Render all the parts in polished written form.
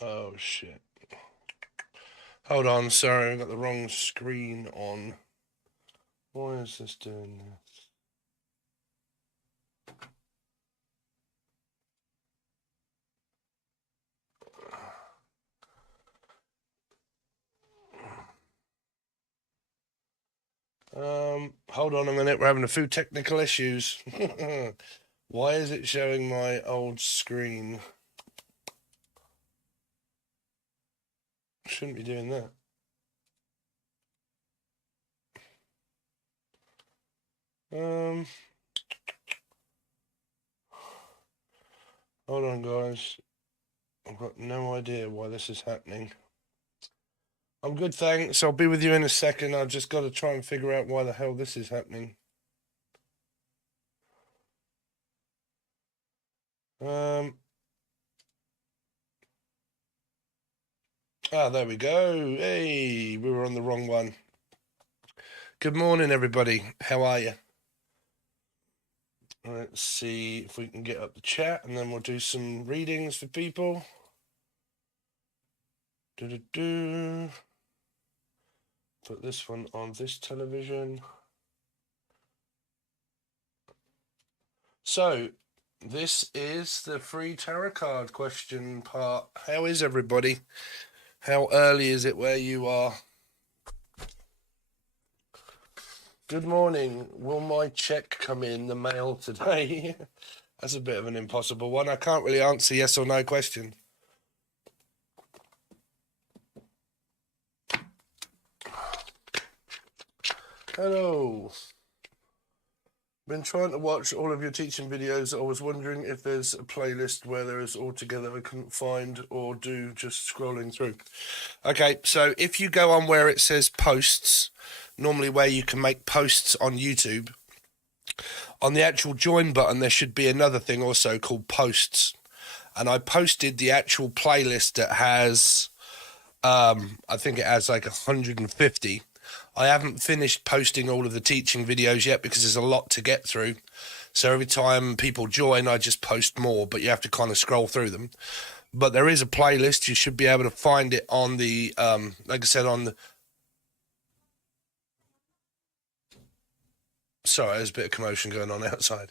Oh shit. Hold on, sorry, I got the wrong screen on. Why is this doing this? Hold on a minute, we're having a few technical issues. Why is it showing my old screen? Shouldn't be doing that. Um, Hold on, guys. I've got no idea why this is happening. I'm good, thanks. I'll be with you in a second. I've just got to try and figure out why the hell this is happening. There we go. Hey, we were on the wrong one. Good morning, everybody. How are you? Let's see if we can get up the chat, and then we'll do some readings for people. Do-do-do. Put this one on this television. So, this is the free tarot card question part. How is everybody? How early is it where you are? Good morning. Will my check come in the mail today? That's a bit of an impossible one. I can't really answer yes or no question. Hello. Been trying to watch all of your teaching videos. I was wondering if there's a playlist where there is all together I couldn't find or do just scrolling through. Okay, so if you go on where it says posts, normally where you can make posts on YouTube, on the actual join button there should be another thing also called posts. And I posted the actual playlist that has, I think it has like 150. I haven't finished posting all of the teaching videos yet because there's a lot to get through. So every time people join, I just post more, but you have to kind of scroll through them. But there is a playlist. You should be able to find it on the, like I said, on the... Sorry, there's a bit of commotion going on outside.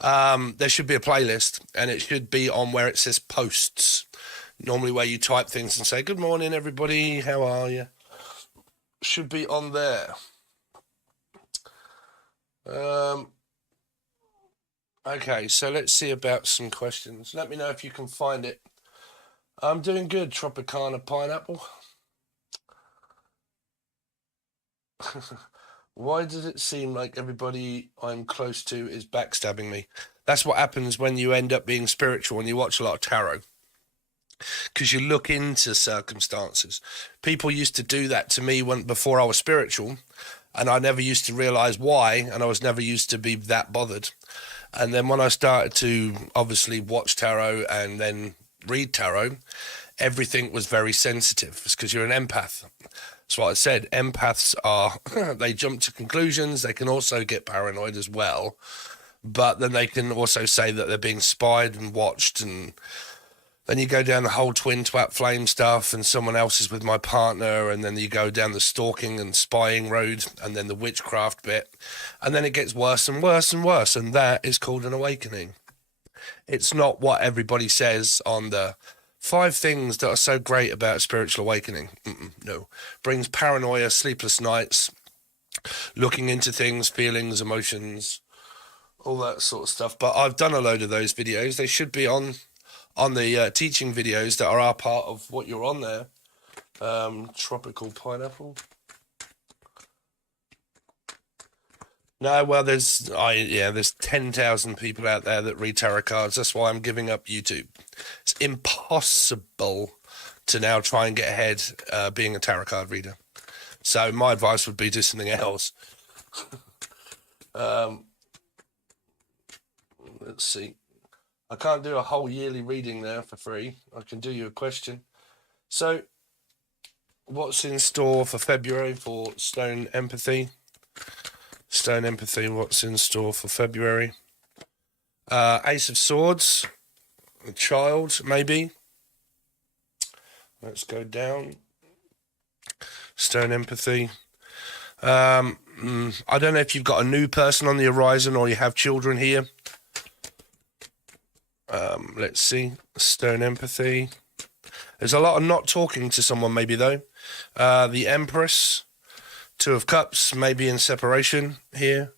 There should be a playlist, and it should be on where it says posts. Normally where you type things and say, good morning, everybody, how are you? Should be on there. Okay, so let's see about some questions. Let me know if you can find it. I'm doing good, Tropicana Pineapple. Why does it seem like everybody I'm close to is backstabbing me? That's what happens when you end up being spiritual and you watch a lot of tarot. Because you look into circumstances. People used to do that to me before I was spiritual, and I never used to realize why, and I was never used to be that bothered. And then when I started to obviously watch tarot and then read tarot, everything was very sensitive. It's because you're an empath. That's what I said. Empaths are, they jump to conclusions. They can also get paranoid as well. But then they can also say that they're being spied and watched. And then you go down the whole twin twat flame stuff, and someone else is with my partner. And then you go down the stalking and spying road, and then the witchcraft bit. And then it gets worse and worse and worse. And that is called an awakening. It's not what everybody says on the 5 things that are so great about spiritual awakening. No. Brings paranoia, sleepless nights, looking into things, feelings, emotions, all that sort of stuff. But I've done a load of those videos. They should be on the teaching videos that are part of what you're on there. Tropical Pineapple. No, well, there's 10,000 people out there that read tarot cards. That's why I'm giving up YouTube. It's impossible to now try and get ahead being a tarot card reader. So my advice would be do something else. Let's see. I can't do a whole yearly reading now for free. I can do you a question. So, what's in store for February for Stone Empathy? Stone Empathy, what's in store for February? Ace of Swords, a child, maybe. Let's go down. Stern empathy. I don't know if you've got a new person on the horizon or you have children here. Let's see. Stern empathy. There's a lot of not talking to someone maybe though. The Empress. Two of Cups, maybe in separation here.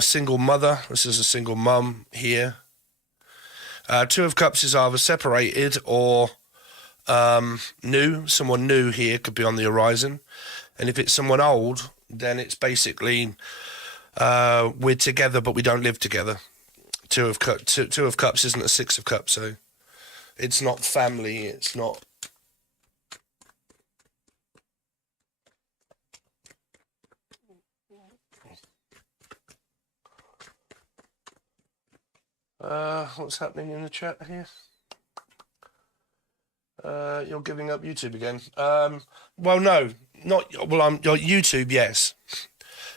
Single mother. This is a single mum here. Two of Cups is either separated or new. Someone new here could be on the horizon. And if it's someone old, then it's basically we're together but we don't live together. Two of Cups isn't a Six of Cups, so it's not family, it's not... what's happening in the chat here? You're giving up YouTube again. Well, no, not... Well, YouTube, yes.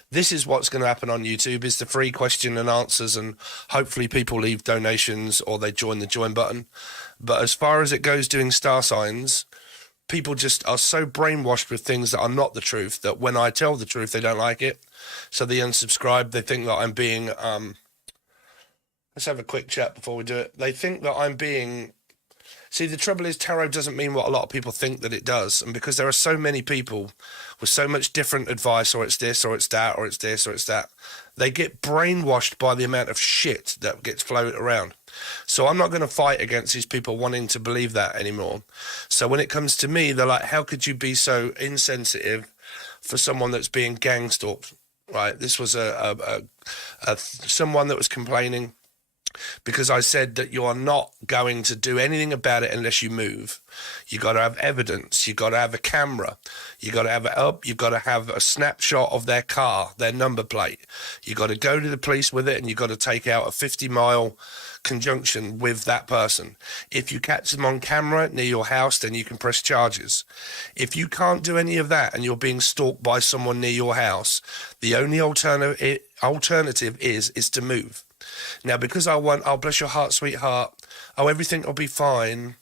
This is what's going to happen on YouTube, is the free question and answers, and hopefully people leave donations or they join the join button. But as far as it goes doing star signs, people just are so brainwashed with things that are not the truth that when I tell the truth, they don't like it. So they unsubscribe. They think that I'm being... let's have a quick chat before we do it. They think that I'm being... See, the trouble is tarot doesn't mean what a lot of people think that it does. And because there are so many people with so much different advice, or it's this, or it's that, or it's this, or it's that, they get brainwashed by the amount of shit that gets floated around. So I'm not going to fight against these people wanting to believe that anymore. So when it comes to me, they're like, how could you be so insensitive for someone that's being gang stalked? Right? This was someone that was complaining because I said that you are not going to do anything about it unless you move. You got to have evidence. You got to have a camera. You got to have you've got to have a snapshot of their car, their number plate. You got to go to the police with it, and you got to take out a 50-mile conjunction with that person. If you catch them on camera near your house, then you can press charges. If you can't do any of that and you're being stalked by someone near your house, the only alternative is to move. Now, because oh, bless your heart, sweetheart, oh, everything will be fine.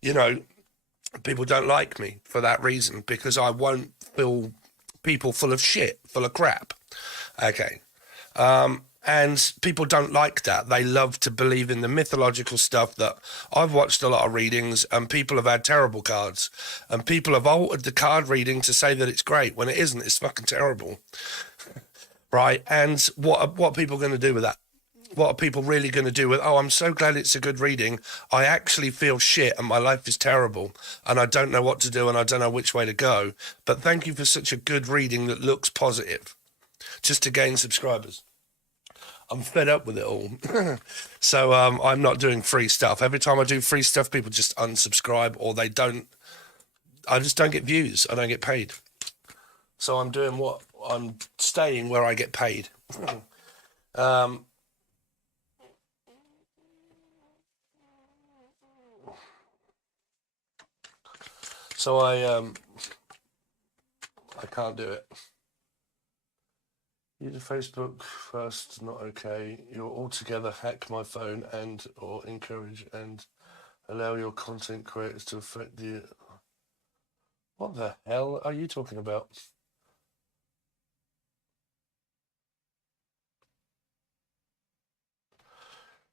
You know, people don't like me for that reason, because I won't fill people full of shit, full of crap. Okay. And people don't like that. They love to believe in the mythological stuff that I've watched a lot of readings, and people have had terrible cards, and people have altered the card reading to say that it's great when it isn't. It's fucking terrible. Right, and what are people going to do with that? What are people really going to do with, oh, I'm so glad it's a good reading. I actually feel shit and my life is terrible and I don't know what to do and I don't know which way to go. But thank you for such a good reading that looks positive, just to gain subscribers. I'm fed up with it all. So I'm not doing free stuff. Every time I do free stuff, people just unsubscribe, or they don't. I just don't get views. I don't get paid. So I'm doing what? I'm staying where I get paid. So I can't do it. Use Facebook first, not okay. You'll altogether hack my phone and or encourage and allow your content creators to affect the... What the hell are you talking about?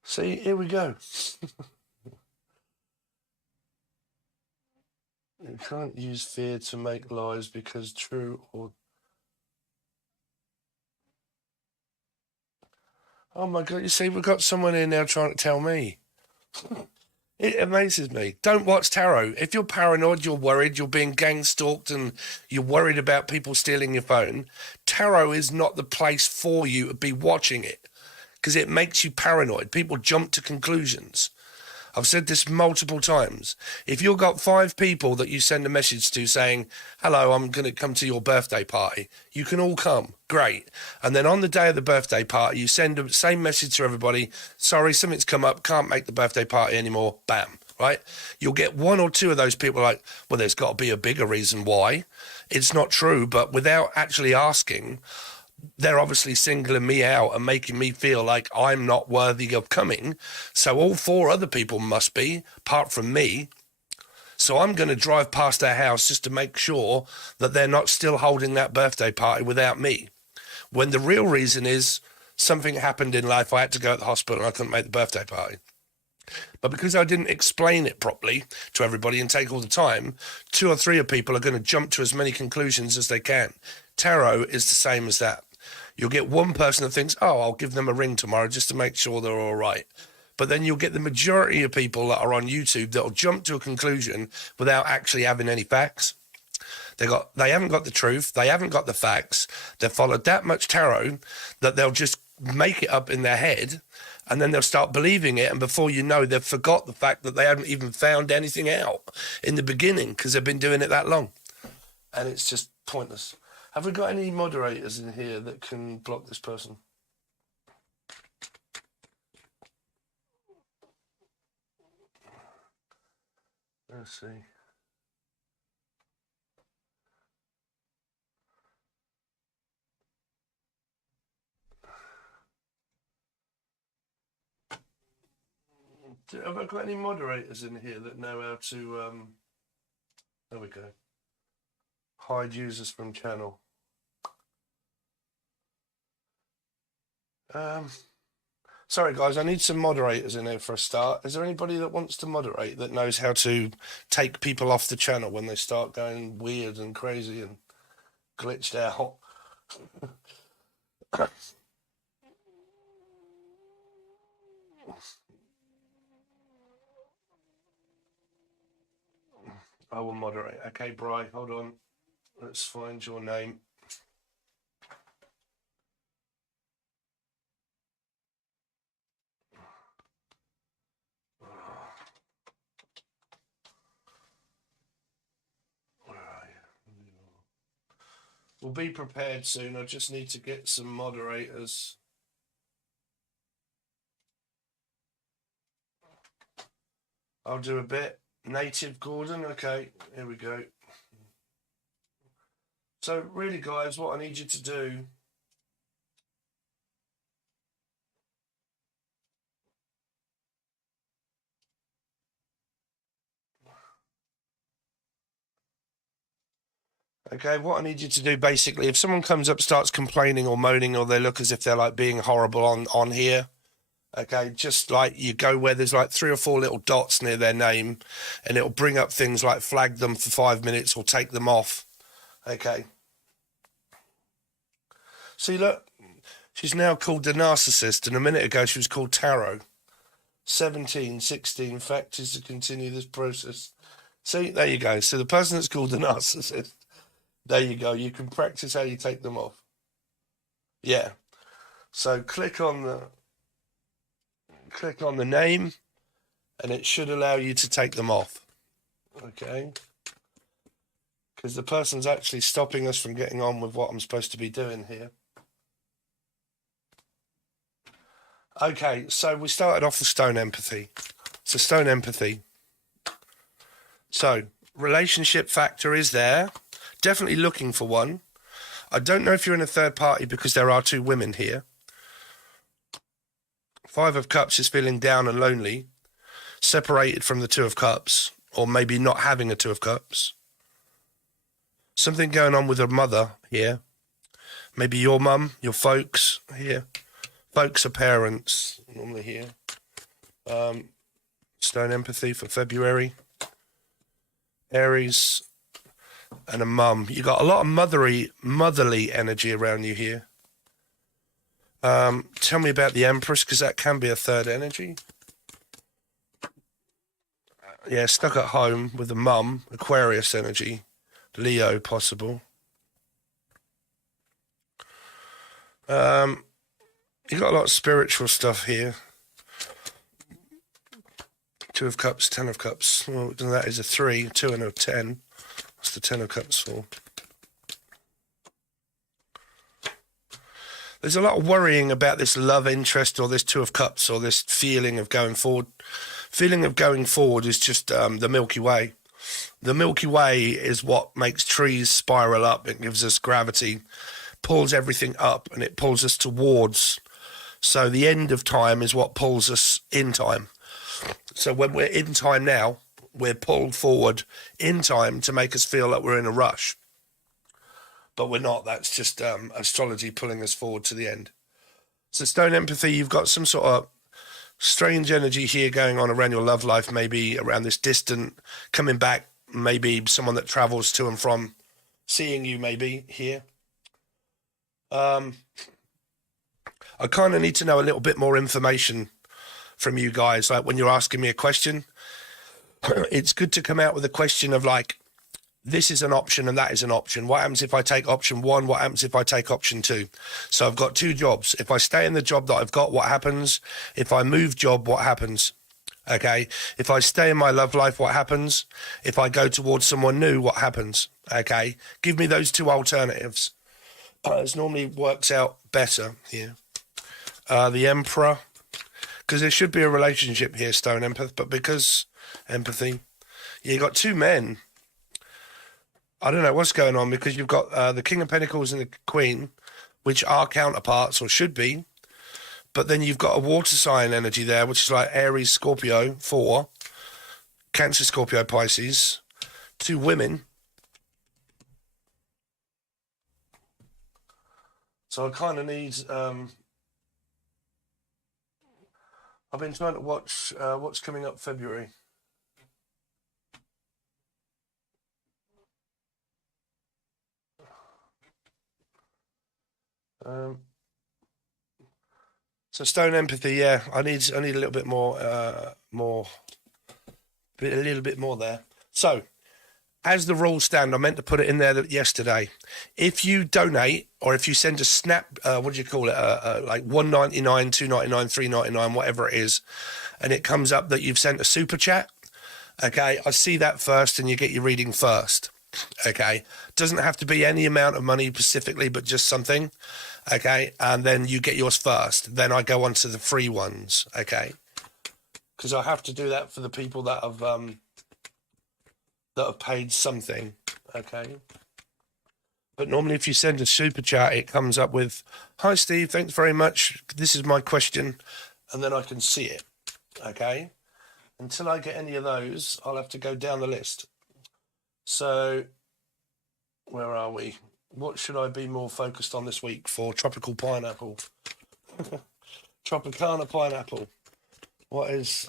See, here we go. You can't use fear to make lies because true or... Oh my God, you see, we've got someone here now trying to tell me. It amazes me. Don't watch tarot. If you're paranoid, you're worried, you're being gang stalked and you're worried about people stealing your phone, tarot is not the place for you to be watching it, because it makes you paranoid. People jump to conclusions. I've said this multiple times. If you've got 5 people that you send a message to saying, hello, I'm going to come to your birthday party, you can all come. Great. And then on the day of the birthday party, you send the same message to everybody. Sorry, something's come up. Can't make the birthday party anymore. Bam. Right? You'll get 1 or 2 of those people like, well, there's got to be a bigger reason why. It's not true, but without actually asking, they're obviously singling me out and making me feel like I'm not worthy of coming. So all 4 other people must be, apart from me. So I'm going to drive past their house just to make sure that they're not still holding that birthday party without me. When the real reason is something happened in life, I had to go to the hospital and I couldn't make the birthday party. But because I didn't explain it properly to everybody and take all the time, 2 or 3 of people are going to jump to as many conclusions as they can. Tarot is the same as that. You'll get one person that thinks, oh, I'll give them a ring tomorrow just to make sure they're all right. But then you'll get the majority of people that are on YouTube that'll jump to a conclusion without actually having any facts. They haven't got the truth. They haven't got the facts. They've followed that much tarot that they'll just make it up in their head, and then they'll start believing it. And before you know, they've forgot the fact that they haven't even found anything out in the beginning because they've been doing it that long. And it's just pointless. Have we got any moderators in here that can block this person? Let's see. Have I got any moderators in here that know how to, there we go, hide users from channel? Sorry guys, I need some moderators in here for a start. Is there anybody that wants to moderate that knows how to take people off the channel when they start going weird and crazy and glitched out? I will moderate. Okay, Bri, hold on. Let's find your name. Where are you? We'll be prepared soon. I just need to get some moderators. I'll do a bit. Native Gordon, okay, here we go. So really guys, what I need you to do what I need you to do basically, if someone comes up, starts complaining or moaning, or they look as if they're like being horrible on here, okay, just like you go where there's like 3 or 4 little dots near their name, and it'll bring up things like flag them for 5 minutes or take them off. Okay. See, look, she's now called the Narcissist, and a minute ago she was called Tarot. 17, 16 factors to continue this process. See, there you go. So the person that's called the Narcissist, there you go. You can practice how you take them off. Yeah. So click on the name, and it should allow you to take them off. Okay. Because the person's actually stopping us from getting on with what I'm supposed to be doing here. Okay, so we started off with stone empathy. So stone empathy. So relationship factor is there. Definitely looking for one. I don't know if you're in a third party because there are 2 women here. 5 of Cups is feeling down and lonely, separated from the 2 of Cups, or maybe not having a 2 of Cups. Something going on with her mother here. Maybe your mum, your folks here. Folks are parents normally here. Stone empathy for February. Aries and a mum. You got a lot of motherly energy around you here. Tell me about the Empress, because that can be a third energy. Yeah, stuck at home with the mum. Aquarius energy. Leo possible. You got a lot of spiritual stuff here. 2 of Cups, 10 of Cups. Well, that is a 3, 2 and a 10. What's the 10 of Cups for? There's a lot of worrying about this love interest or this 2 of Cups or this feeling of going forward. Feeling of going forward is just the Milky Way. The Milky Way is what makes trees spiral up. It gives us gravity, pulls everything up, and it pulls us towards. So the end of time is what pulls us in time. So when we're in time now, we're pulled forward in time to make us feel like we're in a rush. But we're not. That's just astrology pulling us forward to the end. So stone empathy, you've got some sort of strange energy here going on around your love life, maybe around this distant coming back, maybe someone that travels to and from seeing you maybe here. I kind of need to know a little bit more information from you guys. Like when you're asking me a question, it's good to come out with a question of like, this is an option and that is an option. What happens if I take option 1? What happens if I take option 2? So I've got 2 jobs. If I stay in the job that I've got, what happens? If I move job, what happens? Okay. If I stay in my love life, what happens? If I go towards someone new, what happens? Okay. Give me those 2 alternatives. It normally works out better here. The Emperor, because there should be a relationship here, Stone Empath, but because empathy, you got 2 men. I don't know what's going on, because you've got the King of Pentacles and the Queen, which are counterparts or should be. But then you've got a water sign energy there, which is like Aries, Scorpio, 4, Cancer, Scorpio, Pisces, 2 women. So I kind of need, I've been trying to watch what's coming up February. So stone empathy, yeah. I need a little bit more, a little bit more there. So, as the rules stand, I meant to put it in there yesterday. If you donate or if you send a snap, what do you call it? Like $1.99, $2.99, $3.99, whatever it is, and it comes up that you've sent a super chat. Okay, I see that first, and you get your reading first. Okay, doesn't have to be any amount of money specifically, but just something. Okay, and then you get yours first. Then I go on to the free ones. Okay, because I have to do that for the people that have paid something. Okay, but normally if you send a super chat, it comes up with, "Hi Steve, thanks very much. This is my question," and then I can see it. Okay, until I get any of those, I'll have to go down the list. So, where are we? What should I be more focused on this week for tropical pineapple? Tropicana pineapple. What is...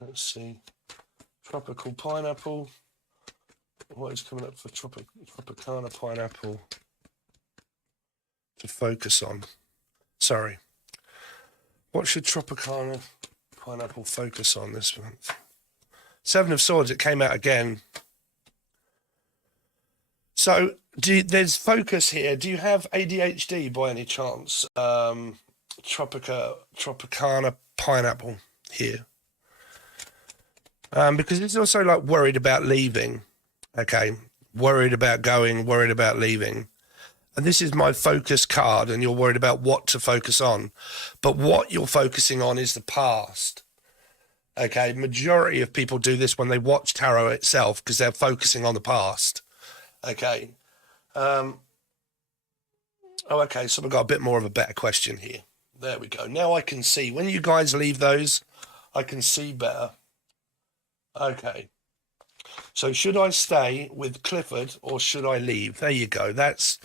Let's see. Tropical pineapple. What is coming up for Tropicana pineapple to focus on? Sorry. What should Tropicana pineapple focus on this month? 7 of Swords, it came out again. So there's focus here. Do you have ADHD by any chance? Tropicana pineapple here. Because it's also like worried about leaving. Okay. Worried about going, worried about leaving. And this is my focus card, and you're worried about what to focus on. But what you're focusing on is the past. Okay, majority of people do this when they watch tarot itself because they're focusing on the past. Okay. Okay, so we've got a bit more of a better question here. There we go. Now I can see. When you guys leave those, I can see better. Okay. So should I stay with Clifford or should I leave? There you go. That's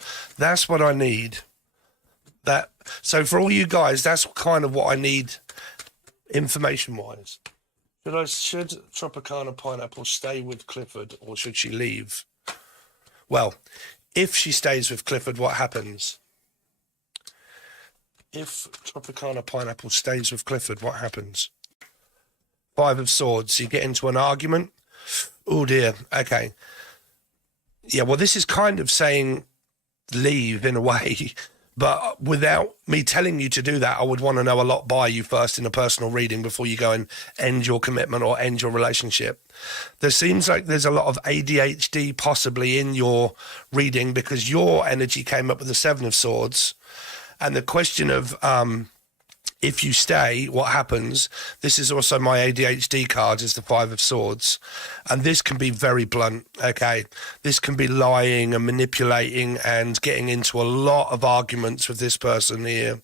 what I need. So for all you guys, that's kind of what I need information-wise. Should Tropicana pineapple stay with Clifford or should she leave? Well, if she stays with Clifford, what happens? If Tropicana pineapple stays with Clifford, what happens? 5 of Swords. You get into an argument. Oh dear. Okay. Yeah, well, this is kind of saying leave in a way, but without me telling you to do that, I would want to know a lot by you first in a personal reading before you go and end your commitment or end your relationship. There seems like there's a lot of ADHD possibly in your reading because your energy came up with the 7 of Swords, and the question of if you stay, what happens, this is also my ADHD card, is the Five of Swords. And this can be very blunt, okay? This can be lying and manipulating and getting into a lot of arguments with this person here,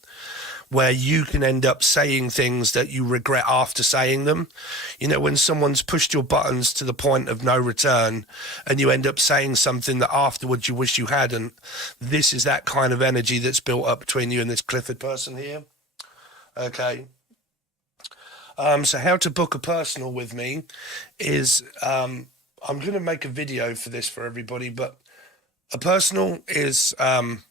where you can end up saying things that you regret after saying them. You know, when someone's pushed your buttons to the point of no return and you end up saying something that afterwards you wish you hadn't, this is that kind of energy that's built up between you and this Clifford person here. Okay. So how to book a personal with me is, I'm going to make a video for this for everybody, but a personal is, I'm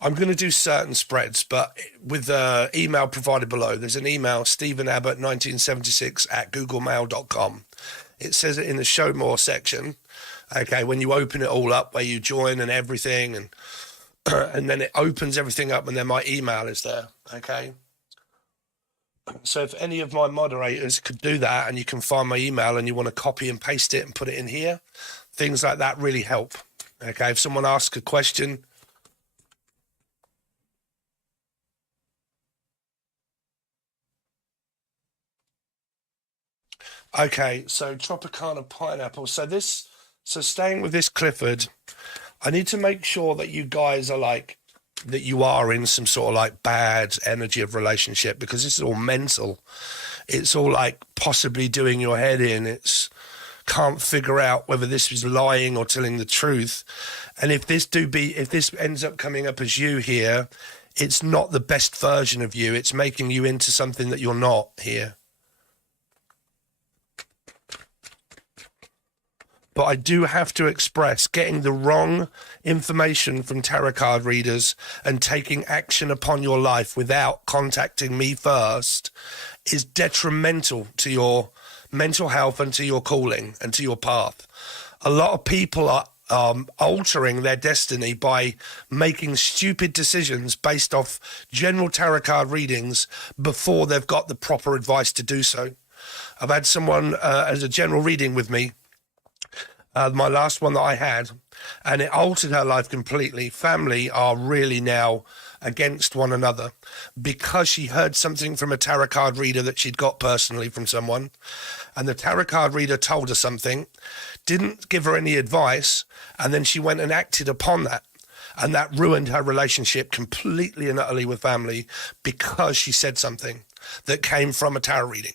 going to do certain spreads, but with the email provided below, there's an email, stephenabbott1976@googlemail.com. It says it in the show more section. Okay, when you open it all up, where you join and everything, and and then it opens everything up, and then my email is there. Okay. So if any of my moderators could do that, and you can find my email and you want to copy and paste it and put it in here, things like that really help. Okay, if someone asks a question, okay, so Tropicana Pineapple. So staying with this Clifford, I need to make sure that you guys are like, that you are in some sort of like bad energy of relationship, because this is all mental. It's all like possibly doing your head in. It's can't figure out whether this is lying or telling the truth. And if this ends up coming up as you here, it's not the best version of you. It's making you into something that you're not here. But I do have to express, getting the wrong information from tarot card readers and taking action upon your life without contacting me first is detrimental to your mental health and to your calling and to your path. A lot of people are altering their destiny by making stupid decisions based off general tarot card readings before they've got the proper advice to do so. I've had someone as a general reading with me, my last one that I had, and it altered her life completely. Family are really now against one another because she heard something from a tarot card reader that she'd got personally from someone, and the tarot card reader told her something, didn't give her any advice, and then she went and acted upon that. And that ruined her relationship completely and utterly with family because she said something that came from a tarot reading,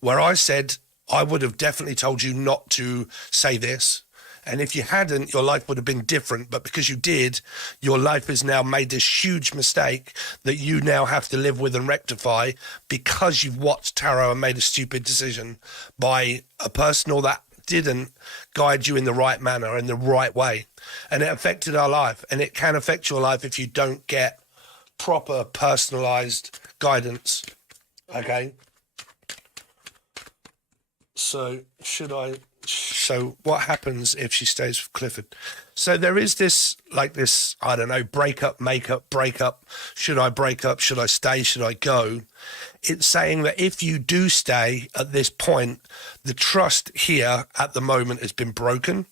where I said, I would have definitely told you not to say this. And if you hadn't, your life would have been different. But because you did, your life has now made this huge mistake that you now have to live with and rectify because you've watched tarot and made a stupid decision by a personal that didn't guide you in the right manner, in the right way. And it affected our life. And it can affect your life if you don't get proper personalized guidance. Okay? So what happens if she stays with Clifford? So there is this, I don't know, break up. Should I break up? Should I stay? Should I go? It's saying that if you do stay at this point, the trust here at the moment has been broken,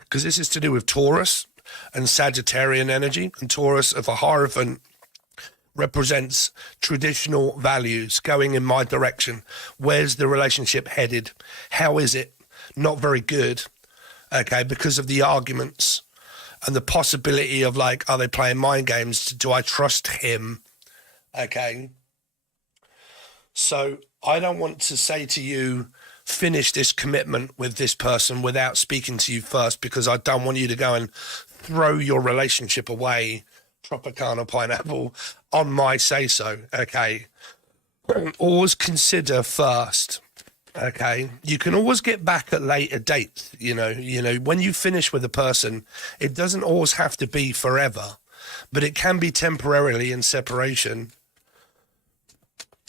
because this is to do with Taurus and Sagittarian energy, and Taurus of a Hierophant represents traditional values going in my direction. Where's the relationship headed? How is it? Not very good. Okay, because of the arguments and the possibility of like, are they playing mind games? Do I trust him? Okay. So I don't want to say to you, finish this commitment with this person without speaking to you first, because I don't want you to go and throw your relationship away, Tropicana Pineapple, on my say-so, okay? Always consider first, okay? You can always get back at later dates, you know, when you finish with a person, it doesn't always have to be forever, but it can be temporarily in separation.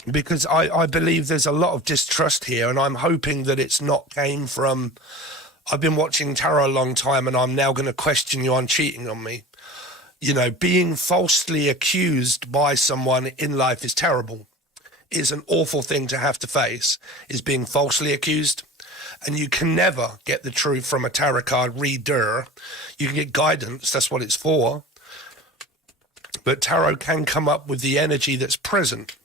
Because I believe there's a lot of distrust here, and I'm hoping that it's not came from, I've been watching tarot a long time and I'm now going to question you on cheating on me. You know, being falsely accused by someone in life is terrible. It's an awful thing to have to face, is being falsely accused. And you can never get the truth from a tarot card reader. You can get guidance, that's what it's for. But tarot can come up with the energy that's present.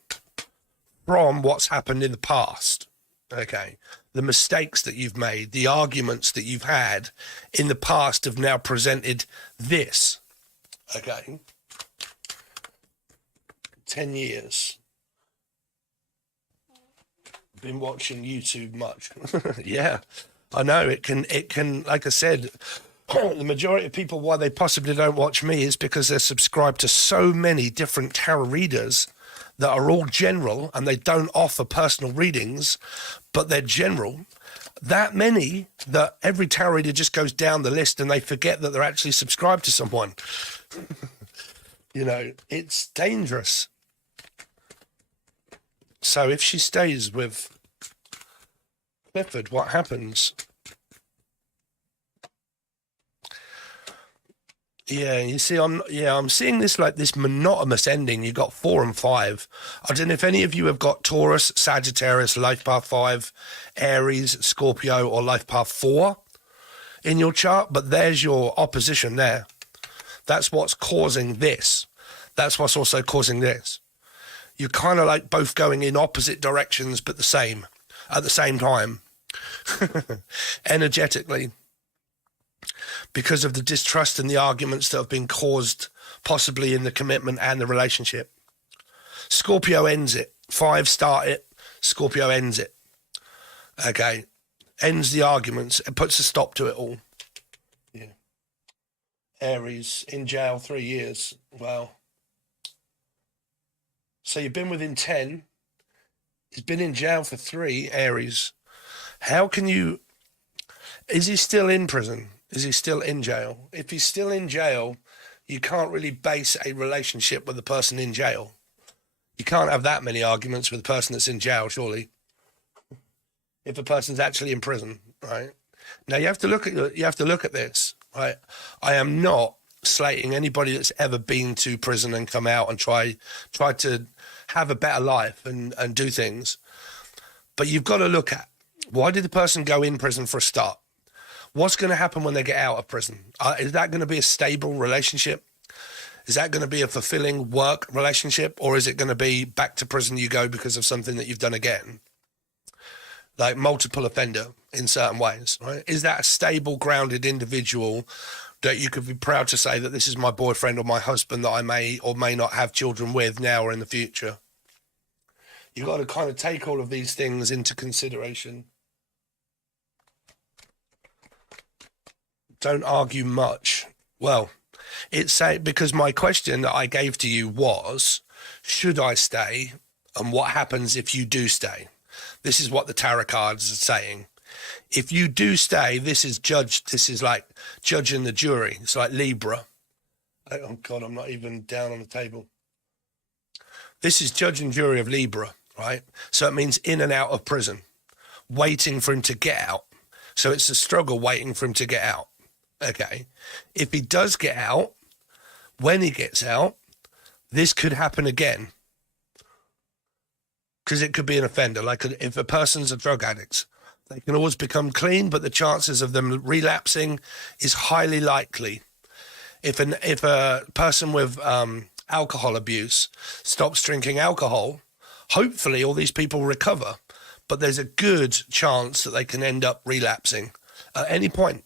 from what's happened in the past. Okay. The mistakes that you've made, the arguments that you've had in the past have now presented this. Okay. 10 years. Been watching YouTube much. Yeah. I know it can, like I said, the majority of people, why they possibly don't watch me is because they're subscribed to so many different tarot readers that are all general and they don't offer personal readings, but they're general. That many that every tarot reader just goes down the list and they forget that they're actually subscribed to someone. You know, it's dangerous. So if she stays with Clifford, what happens? Yeah, you see, I'm seeing this like this monotonous ending. You got 4 and 5. I don't know if any of you have got Taurus, Sagittarius, Life Path 5, Aries, Scorpio, or Life Path 4 in your chart, but there's your opposition there. That's what's causing this. That's what's also causing this. You're kind of like both going in opposite directions, but the same at the same time, energetically, because of the distrust and the arguments that have been caused possibly in the commitment and the relationship. Scorpio ends it. 5 start it. Scorpio ends it. Okay. Ends the arguments and puts a stop to it all. Yeah. Aries in jail 3 years. Wow. So you've been within 10. He's been in jail for 3, Aries. How can you... Is he still in prison? Is he still in jail? If he's still in jail, you can't really base a relationship with the person in jail. You can't have that many arguments with the person that's in jail, surely. If the person's actually in prison, right? Now you have to look at this, right? I am not slating anybody that's ever been to prison and come out and try to have a better life and do things. But you've got to look at, why did the person go in prison for a start? What's going to happen when they get out of prison? Is that going to be a stable relationship? Is that going to be a fulfilling work relationship? Or is it going to be back to prison you go because of something that you've done again? Like multiple offender in certain ways, right? Is that a stable, grounded individual that you could be proud to say that this is my boyfriend or my husband that I may or may not have children with now or in the future? You've got to kind of take all of these things into consideration. Don't argue much. Well, it's because my question that I gave to you was, should I stay? And what happens if you do stay? This is what the tarot cards are saying. If you do stay, this is like judging the jury. It's like Libra. Oh God, I'm not even down on the table. This is judge and jury of Libra, right? So it means in and out of prison, waiting for him to get out. So it's a struggle waiting for him to get out. Okay. If he does get out, when he gets out, this could happen again. Because it could be an offender. Like if a person's a drug addict, they can always become clean, but the chances of them relapsing is highly likely. If a person with alcohol abuse stops drinking alcohol, hopefully all these people recover. But there's a good chance that they can end up relapsing at any point.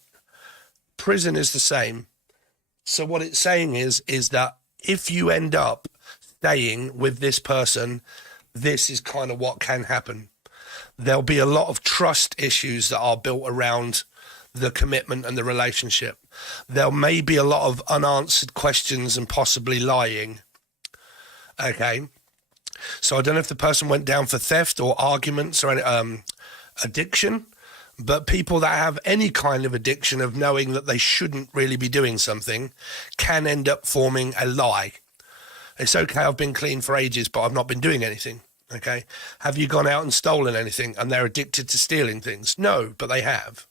Prison is the same. So what it's saying is that if you end up staying with this person, this is kind of what can happen. There'll be a lot of trust issues that are built around the commitment and the relationship. There may be a lot of unanswered questions and possibly lying. Okay. So I don't know if the person went down for theft or arguments or addiction. But people that have any kind of addiction of knowing that they shouldn't really be doing something can end up forming a lie. It's okay, I've been clean for ages, but I've not been doing anything. Okay. Have you gone out and stolen anything and they're addicted to stealing things? No, but they have.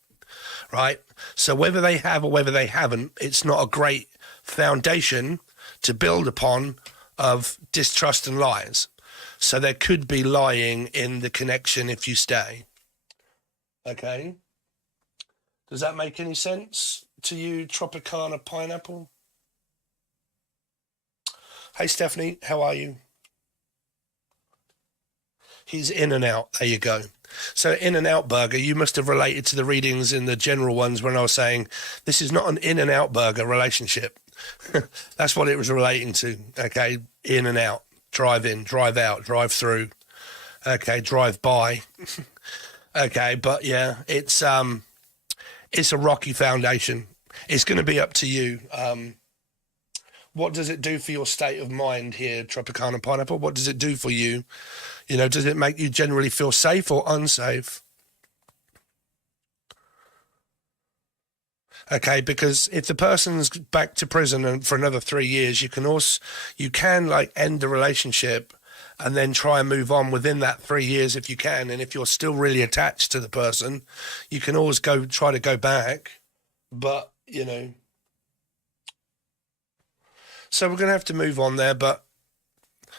Right. So whether they have or whether they haven't, it's not a great foundation to build upon of distrust and lies. So there could be lying in the connection if you stay. Okay. Does that make any sense to you, Tropicana Pineapple? Hey, Stephanie, how are you? He's in and out. There you go. So In and Out Burger, you must have related to the readings in the general ones when I was saying this is not an In and Out Burger relationship. That's what it was relating to. Okay, in and out, drive in, drive out, drive through. Okay, drive by. Okay, but yeah, it's a rocky foundation. It's going to be up to you. What does it do for your state of mind here, Tropicana Pineapple? What does it do for you? You know, does it make you generally feel safe or unsafe? Okay, because if the person's back to prison and for another 3 years, you can like end the relationship and then try and move on within that 3 years if you can. And if you're still really attached to the person, you can always try to go back. But, you know, so we're going to have to move on there, but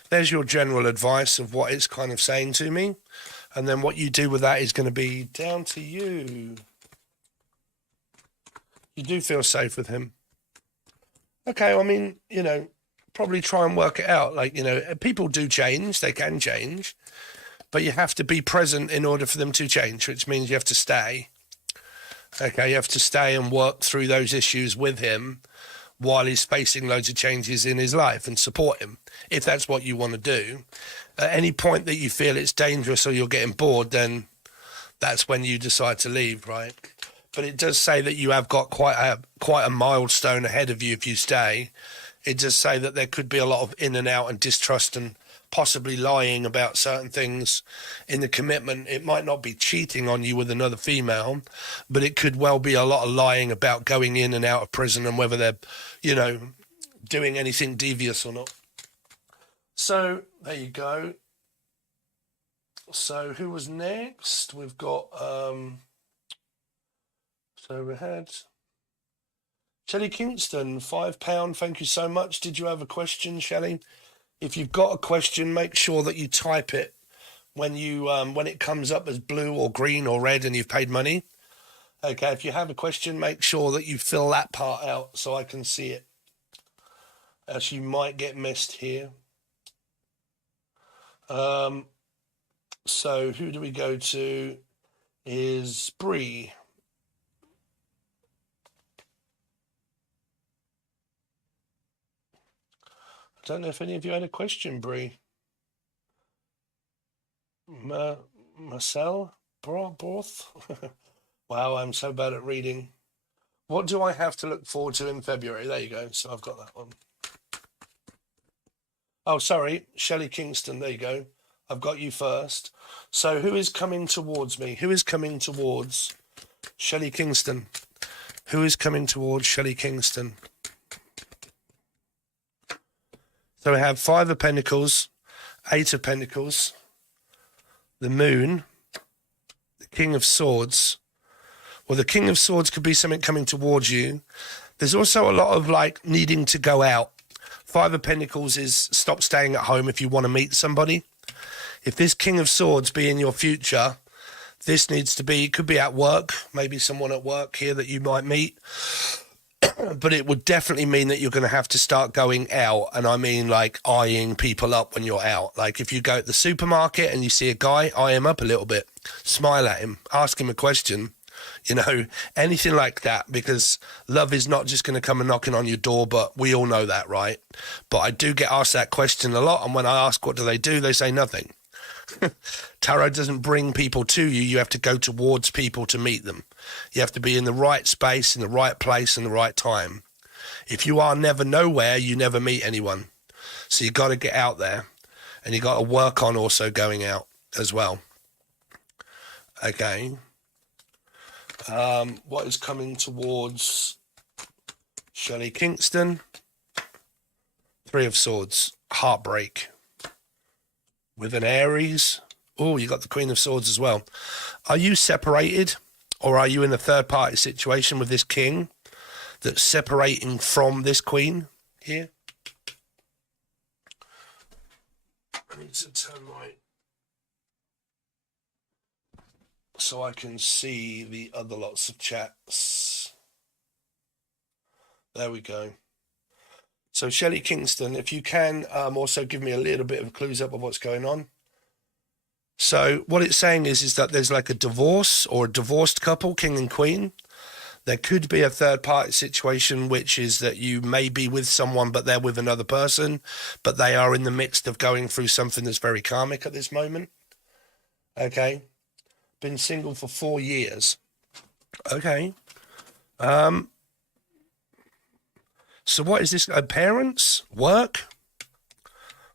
there's your general advice of what it's kind of saying to me. And then what you do with that is going to be down to you. You do feel safe with him. Okay, I mean, you know, probably try and work it out. Like, you know, people do change, they can change, but you have to be present in order for them to change, which means you have to stay. Okay, you have to stay and work through those issues with him while he's facing loads of changes in his life and support him, if that's what you want to do. At any point that you feel it's dangerous or you're getting bored, then that's when you decide to leave, right? But it does say that you have got quite a milestone ahead of you if you stay. It does say that there could be a lot of in and out and distrust and possibly lying about certain things in the commitment. It might not be cheating on you with another female, but it could well be a lot of lying about going in and out of prison and whether they're, you know, doing anything devious or not. So there you go. So who was next? We've got, so we had Shelley Kingston, £5. Thank you so much. Did you have a question, Shelley? If you've got a question, make sure that you type it when it comes up as blue or green or red and you've paid money. Okay, if you have a question, make sure that you fill that part out so I can see it, as you might get missed here. So who do we go to? Is Bree. I don't know if any of you had a question, Bree. Marcel Borth? Wow, I'm so bad at reading. What do I have to look forward to in February? There you go. So I've got that one. Oh, sorry, Shelley Kingston. There you go. I've got you first. So who is coming towards me? Who is coming towards Shelley Kingston? Who is coming towards Shelley Kingston? So we have 5 of Pentacles, 8 of Pentacles, the Moon, the King of Swords. Well, the King of Swords could be something coming towards you. There's also a lot of like needing to go out. 5 of Pentacles is stop staying at home if you want to meet somebody. If this King of Swords be in your future, this needs to be, it could be at work, maybe someone at work here that you might meet. But it would definitely mean that you're going to have to start going out. And I mean like eyeing people up when you're out. Like if you go at the supermarket and you see a guy, eye him up a little bit, smile at him, ask him a question, you know, anything like that, because love is not just going to come and knocking on your door, but we all know that, right? But I do get asked that question a lot. And when I ask what do, they say nothing. Tarot doesn't bring people to you. You have to go towards people to meet them. You have to be in the right space, in the right place, in the right time. If you are never nowhere, you never meet anyone. So you got to get out there, and you got to work on also going out as well. Okay. What is coming towards Shelley Kingston? 3 of Swords, heartbreak. With an Aries. Oh, you got the Queen of Swords as well. Are you separated, or are you in a third-party situation with this king that's separating from this queen here? I need to turn my... so I can see the other lots of chats. There we go. So Shelley Kingston, if you can also give me a little bit of clues up of what's going on. So what it's saying is that there's like a divorce or a divorced couple, king and queen. There could be a third party situation, which is that you may be with someone, but they're with another person, but they are in the midst of going through something that's very karmic at this moment. Okay. Been single for 4 years. Okay. So what is this? Parents? Work?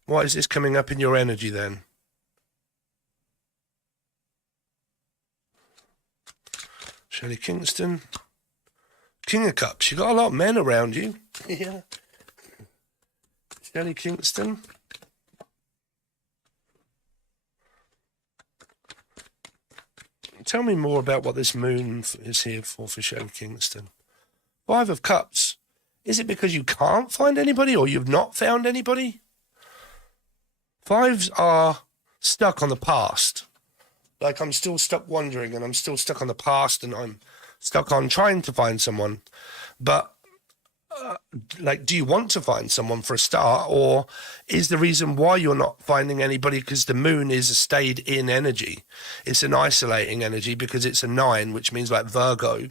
What is this coming up in your energy then? Shelley Kingston. King of Cups. You got a lot of men around you. Yeah. Shelley Kingston. Tell me more about what this moon is here for Shelley Kingston. 5 of Cups. Is it because you can't find anybody or you've not found anybody? 5s are stuck on the past. Like I'm still stuck wondering and I'm still stuck on the past and I'm stuck on trying to find someone. But like, do you want to find someone for a start, or is the reason why you're not finding anybody because the moon is a stayed in energy? It's an isolating energy because it's a 9, which means like Virgo.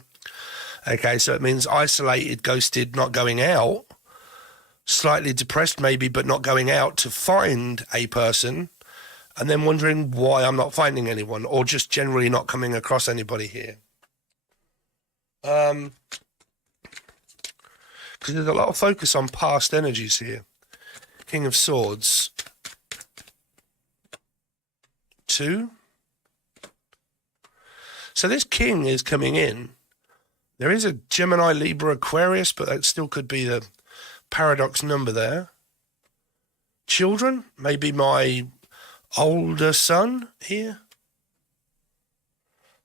Okay, so it means isolated, ghosted, not going out, slightly depressed maybe, but not going out to find a person, and then wondering why I'm not finding anyone, or just generally not coming across anybody here. Because there's a lot of focus on past energies here. King of Swords. 2. So this king is coming in. There is a Gemini, Libra, Aquarius, but that still could be the paradox number there. Children, maybe my older son here.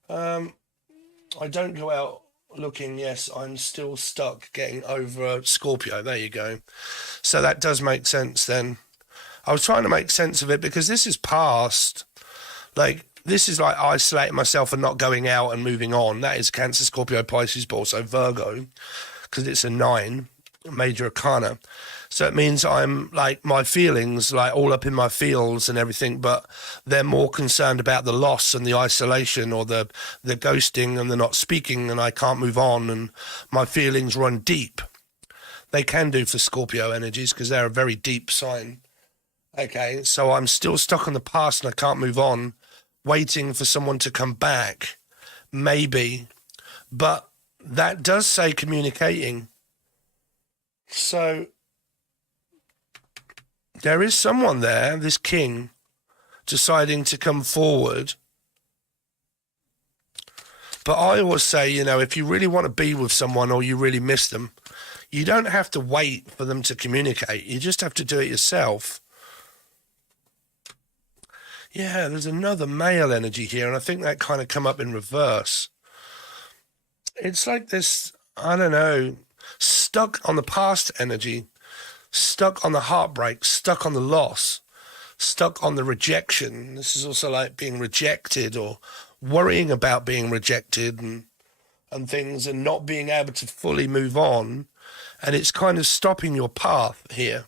I don't go out looking. Yes, I'm still stuck getting over Scorpio. There you go. So that does make sense then. I was trying to make sense of it because this is past. Like, this is like isolating myself and not going out and moving on. That is Cancer, Scorpio, Pisces, but also Virgo, because it's a 9, major arcana. So it means I'm like my feelings, like all up in my feels and everything, but they're more concerned about the loss and the isolation or the ghosting and the not speaking and I can't move on and my feelings run deep. They can do for Scorpio energies because they're a very deep sign. Okay, so I'm still stuck on the past and I can't move on, waiting for someone to come back, maybe. But that does say communicating. So there is someone there, this king, deciding to come forward. But I always say, you know, if you really want to be with someone or you really miss them, you don't have to wait for them to communicate. You just have to do it yourself. Yeah, there's another male energy here, and I think that kind of come up in reverse. It's like this, I don't know, stuck on the past energy, stuck on the heartbreak, stuck on the loss, stuck on the rejection. This is also like being rejected or worrying about being rejected and things and not being able to fully move on. And it's kind of stopping your path here.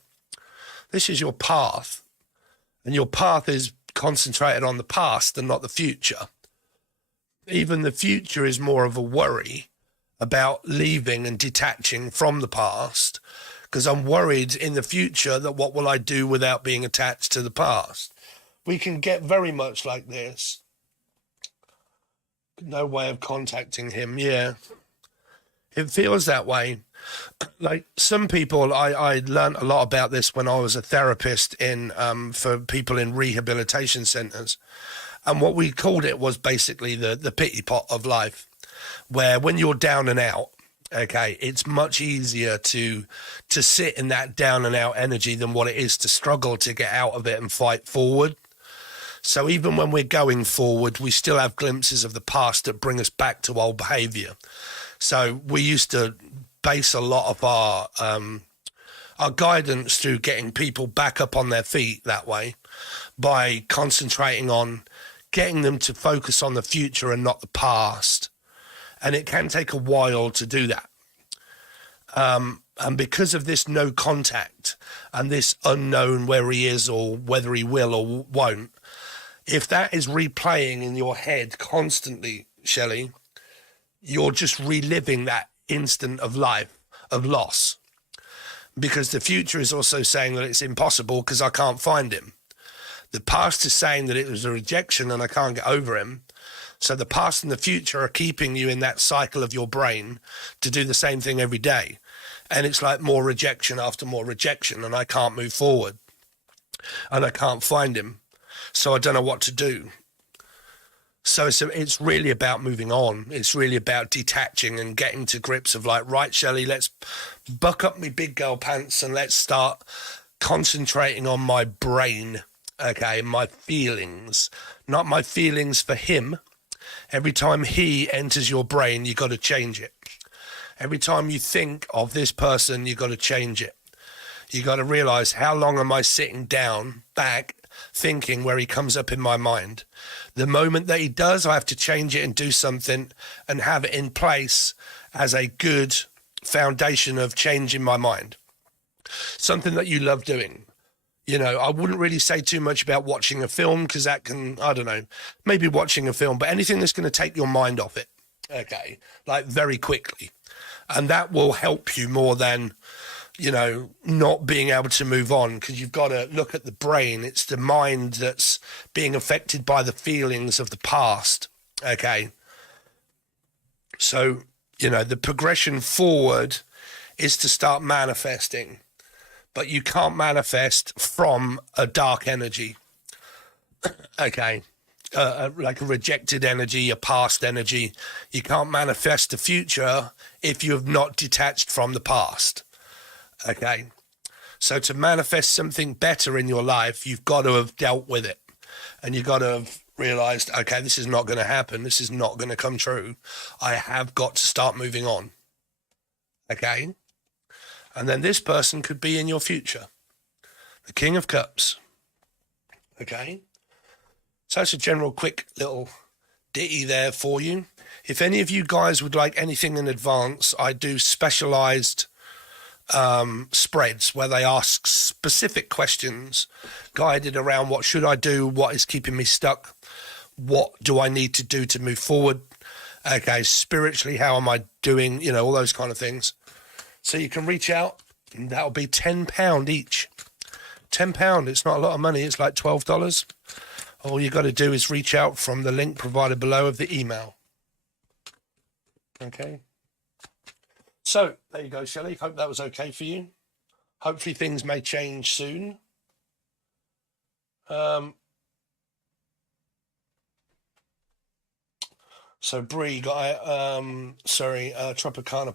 This is your path. And your path is concentrated on the past and not the future. Even the future is more of a worry about leaving and detaching from the past, because I'm worried in the future that what will I do without being attached to the past. We can get very much like this. No way of contacting him. Yeah, it feels that way. Like some people, I learned a lot about this when I was a therapist in for people in rehabilitation centres. And what we called it was basically the pity pot of life, where when you're down and out, okay, it's much easier to sit in that down and out energy than what it is to struggle to get out of it and fight forward. So even when we're going forward, we still have glimpses of the past that bring us back to old behaviour. So we used to base a lot of our guidance through getting people back up on their feet that way by concentrating on getting them to focus on the future and not the past. And it can take a while to do that. And because of this no contact and this unknown where he is or whether he will or won't, If that is replaying in your head constantly, Shelley, you're just reliving that instant of life, of loss. Because the future is also saying that it's impossible because I can't find him. The past is saying that it was a rejection and I can't get over him. So the past and the future are keeping you in that cycle of your brain to do the same thing every day. And it's like more rejection after more rejection, and I can't move forward. And I can't find him. So I don't know what to do. So it's really about moving on. It's really about detaching and getting to grips of like, right, Shelley, let's buck up my big girl pants and let's start concentrating on my brain, okay, my feelings, not my feelings for him. Every time he enters your brain, you got to change it. Every time you think of this person, you got to change it. You got to realize, how long am I sitting down back thinking where he comes up in my mind? The moment that he does, I have to change it and do something and have it in place as a good foundation of changing my mind. Something that you love doing. You know, I wouldn't really say too much about watching a film because that can, I don't know, maybe watching a film, but anything that's going to take your mind off it, okay, like very quickly. And that will help you more than, you know, not being able to move on, because you've got to look at the brain. It's the mind that's being affected by the feelings of the past, okay? So, you know, the progression forward is to start manifesting, but you can't manifest from a dark energy, okay? Like a rejected energy, a past energy. You can't manifest the future if you have not detached from the past. Okay, so to manifest something better in your life, you've got to have dealt with it, and you've got to have realized, okay, this is not going to happen. This is not going to come true. I have got to start moving on. Okay, and then this person could be in your future, the King of Cups. Okay, so that's a general quick little ditty there for you. If any of you guys would like anything in advance, I do specialized spreads where they ask specific questions guided around what should I do, what is keeping me stuck, what do I need to do to move forward, okay, spiritually, how am I doing, you know, all those kind of things. So you can reach out, and that'll be £10 each. £10, it's not a lot of money, it's like $12. All you got to do is reach out from the link provided below of the email. Okay. So, there you go, Shelley. Hope that was okay for you. Hopefully things may change soon. So, Bree, Tropicana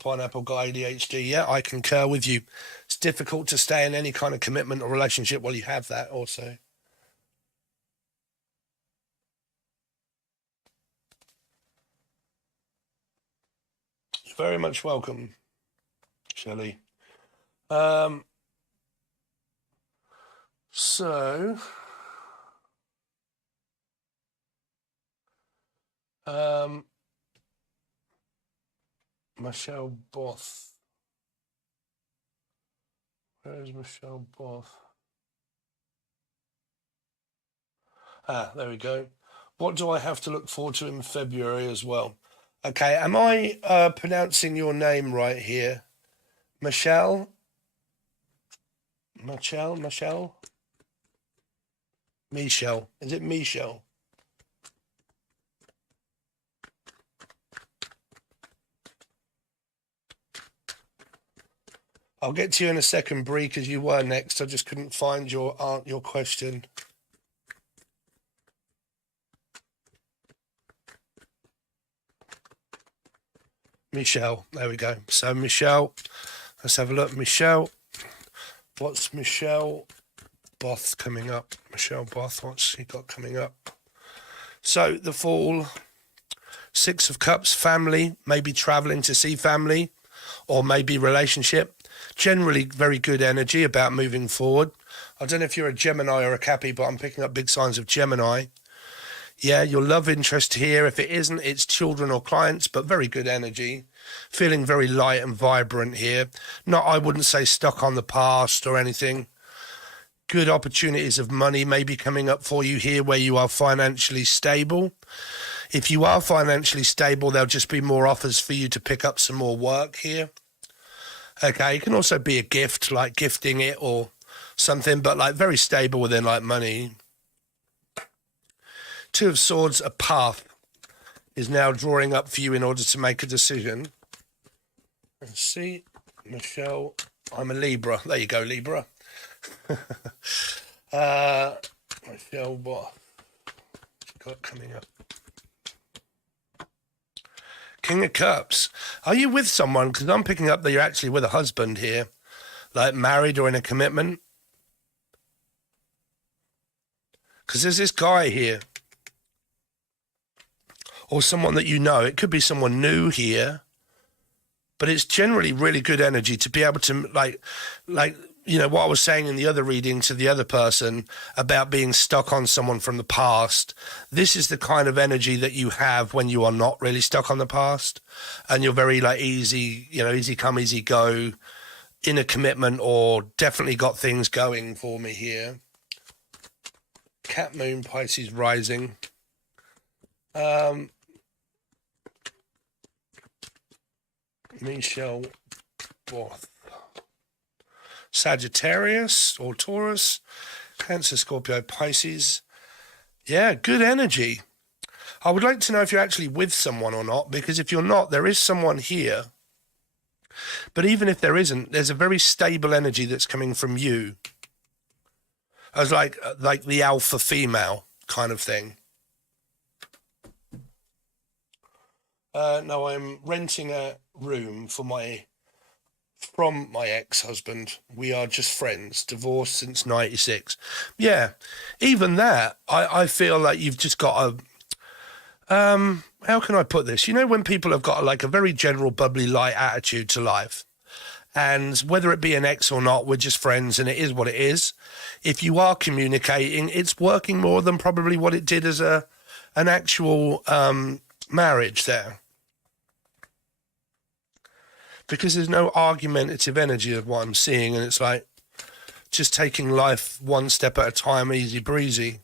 Pineapple got ADHD. Yeah, I concur with you. It's difficult to stay in any kind of commitment or relationship while you have that also. You're very much welcome, Shelley. Michelle Both. Where is Michelle Both? There we go. What do I have to look forward to in February as well? Okay, am I pronouncing your name right here? Michelle? Michelle? Is it Michelle? I'll get to you in a second, Bree, because you were next. I just couldn't find your question. Michelle, there we go. So Michelle, let's have a look. Michelle, what's Michelle Both coming up? Michelle Both, what's she got coming up? So the Fool, Six of Cups, family, maybe traveling to see family, or maybe relationship. Generally very good energy about moving forward. I don't know if you're a Gemini or a Cappy, but I'm picking up big signs of Gemini. Yeah, your love interest here. If it isn't, it's children or clients, but very good energy. Feeling very light and vibrant here. I wouldn't say stuck on the past or anything. good opportunities of money maybe coming up for you here where you are financially stable. If you are financially stable, there'll just be more offers for you to pick up some more work here. Okay, it can also be a gift, like gifting it or something, but like very stable within like money. Two of Swords, a path is now drawing up for you in order to make a decision. Let's see, Michelle, I'm a Libra. There you go, Libra. Michelle, what got coming up? King of Cups. Are you with someone? Because I'm picking up that you're actually with a husband here, like married or in a commitment. Because there's this guy here, or someone that you know. It could be someone new here, but it's generally really good energy to be able to like, you know, what I was saying in the other reading to the other person about being stuck on someone from the past. This is the kind of energy that you have when you are not really stuck on the past and you're very like easy, you know, easy come, easy go in a commitment, or definitely got things going for me here. Cat Moon, Pisces rising. Michelle Both. Sagittarius or Taurus, Cancer, Scorpio, Pisces. Yeah, good energy. I would like to know if you're actually with someone or not, because if you're not, there is someone here. But even if there isn't, there's a very stable energy that's coming from you. As like the alpha female kind of thing. No, I'm renting a room from my ex-husband. We are just friends, divorced since 96. Yeah, even that, I feel like you've just got a, how can I put this? You know, when people have got like a very general bubbly light attitude to life, and whether it be an ex or not, we're just friends and it is what it is. If you are communicating, it's working more than probably what it did as an actual marriage there. Because there's no argumentative energy of what I'm seeing, and it's like just taking life one step at a time, easy breezy.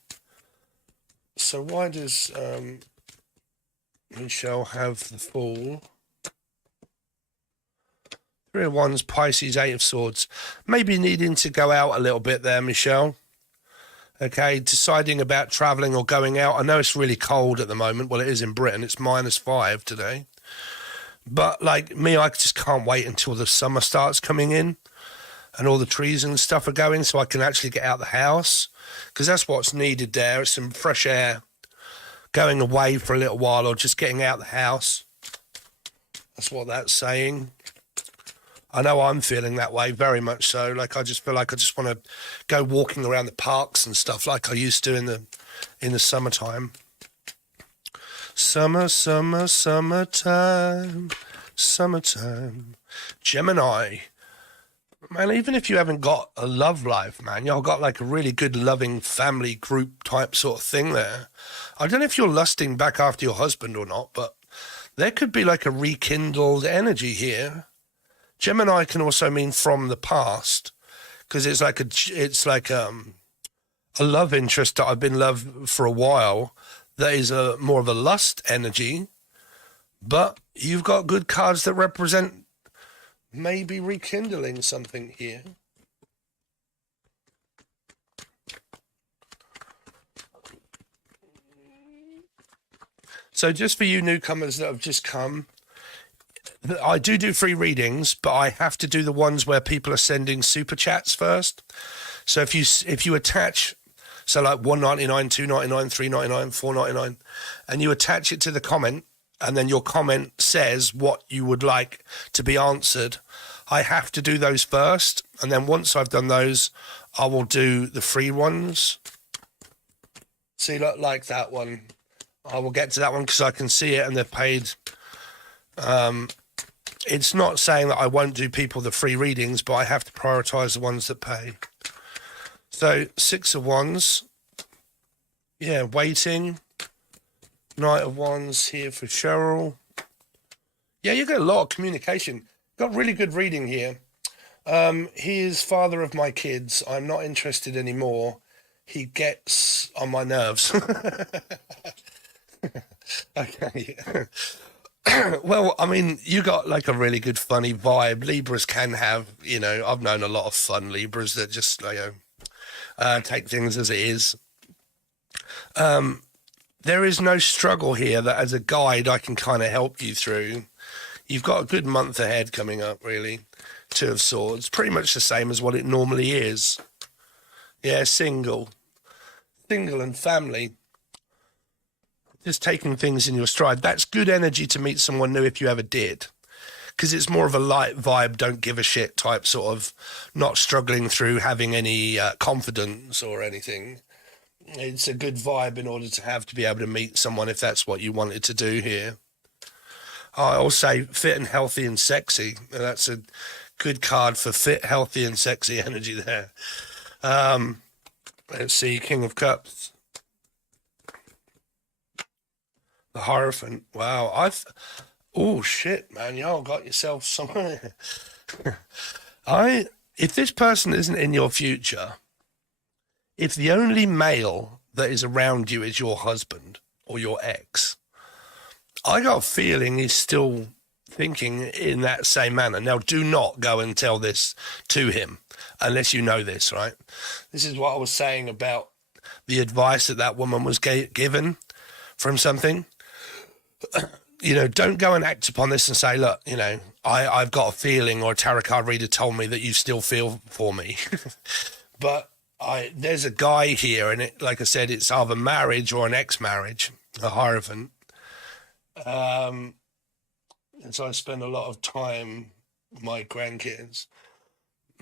So why does Michelle have the Fool? Three of Wands, Pisces, Eight of Swords. Maybe needing to go out a little bit there, Michelle. Okay, deciding about travelling or going out. I know it's really cold at the moment. Well, it is in Britain. It's -5 today. But like me, I just can't wait until the summer starts coming in and all the trees and stuff are going, so I can actually get out the house, because that's what's needed there. It's some fresh air, going away for a little while, or just getting out the house. That's what that's saying. I know I'm feeling that way, very much so. Like I just feel like I just want to go walking around the parks and stuff like I used to in the summertime. Summer, summer, summertime, summertime. Gemini. Man, even if you haven't got a love life, man, you've got like a really good loving family group type sort of thing there. I don't know if you're lusting back after your husband or not, but there could be like a rekindled energy here. Gemini can also mean from the past, because it's like a love interest that I've been loved for a while. That is more of a lust energy, but you've got good cards that represent maybe rekindling something here. So just for you newcomers that have just come, I do free readings, but I have to do the ones where people are sending super chats first. So if you attach, so like $1.99, $2.99, $3.99, $4.99, and you attach it to the comment, and then your comment says what you would like to be answered, I have to do those first, and then once I've done those, I will do the free ones. See, like that one. I will get to that one because I can see it and they've paid. It's not saying that I won't do people the free readings, but I have to prioritise the ones that pay. So, Six of Wands. Yeah, waiting. Knight of Wands here for Cheryl. Yeah, you get a lot of communication. Got really good reading here. He is father of my kids. I'm not interested anymore. He gets on my nerves. Okay. Well, I mean, you got like a really good funny vibe. Libras can have, I've known a lot of fun Libras that just, take things as it is. There is no struggle here that as a guide I can kind of help you through. You've got a good month ahead coming up, really. Two of Swords, pretty much the same as what it normally is. Yeah, single and family. Just taking things in your stride. That's good energy to meet someone new if you ever did. Because it's more of a light vibe, don't give a shit type sort of, not struggling through having any confidence or anything. It's a good vibe in order to have to be able to meet someone if that's what you wanted to do here. I'll say fit and healthy and sexy. That's a good card for fit, healthy and sexy energy there. Let's see, King of Cups. The Hierophant. Wow, oh shit, man, y'all got yourself somewhere. If this person isn't in your future, if the only male that is around you is your husband or your ex, I got a feeling he's still thinking in that same manner. Now, do not go and tell this to him unless you know this, right? This is what I was saying about the advice that woman was given from something. Don't go and act upon this and say, look, I've got a feeling, or a tarot card reader told me that you still feel for me. But there's a guy here, and like I said, it's either marriage or an ex-marriage, a Hierophant. And so I spend a lot of time with my grandkids.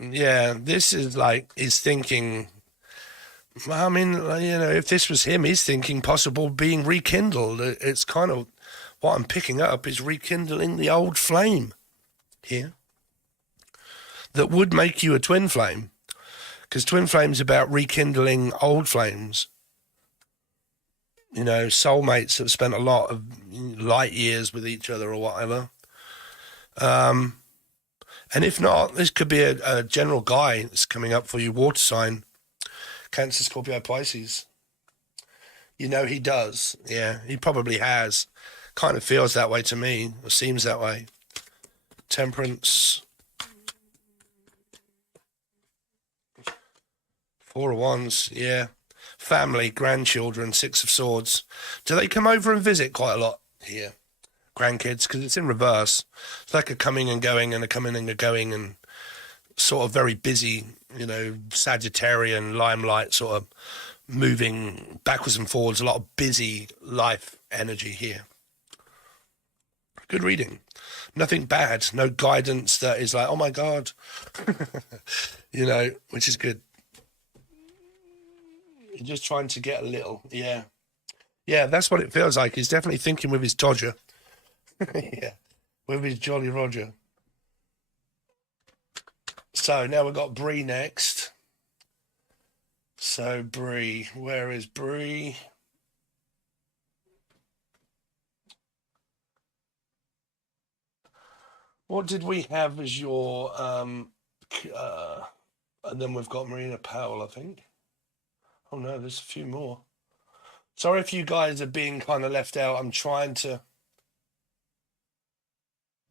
Yeah, this is like, he's thinking, I mean, if this was him, he's thinking possible being rekindled. It's kind of what I'm picking up is rekindling the old flame here that would make you a twin flame, because twin flame's about rekindling old flames. Soulmates have spent a lot of light years with each other or whatever. And if not, this could be a general guy that's coming up for you, water sign, Cancer, Scorpio, Pisces. He does. Yeah, he probably has. Kind of feels that way to me, or seems that way. Temperance. Four of Wands, yeah. Family, grandchildren, Six of Swords. Do they come over and visit quite a lot here? Grandkids, because it's in reverse. It's like a coming and going and a coming and a going, and sort of very busy, Sagittarian, limelight, sort of moving backwards and forwards, a lot of busy life energy here. Good reading. Nothing bad. No guidance that is like, oh my God, which is good. You're just trying to get a little, yeah. Yeah, that's what it feels like. He's definitely thinking with his Dodger. Yeah, with his Jolly Roger. So now we've got Bree next. So Bree, where is Bree? What did we have as your, and then we've got Marina Powell, I think. Oh no, there's a few more. Sorry if you guys are being kind of left out. I'm trying to,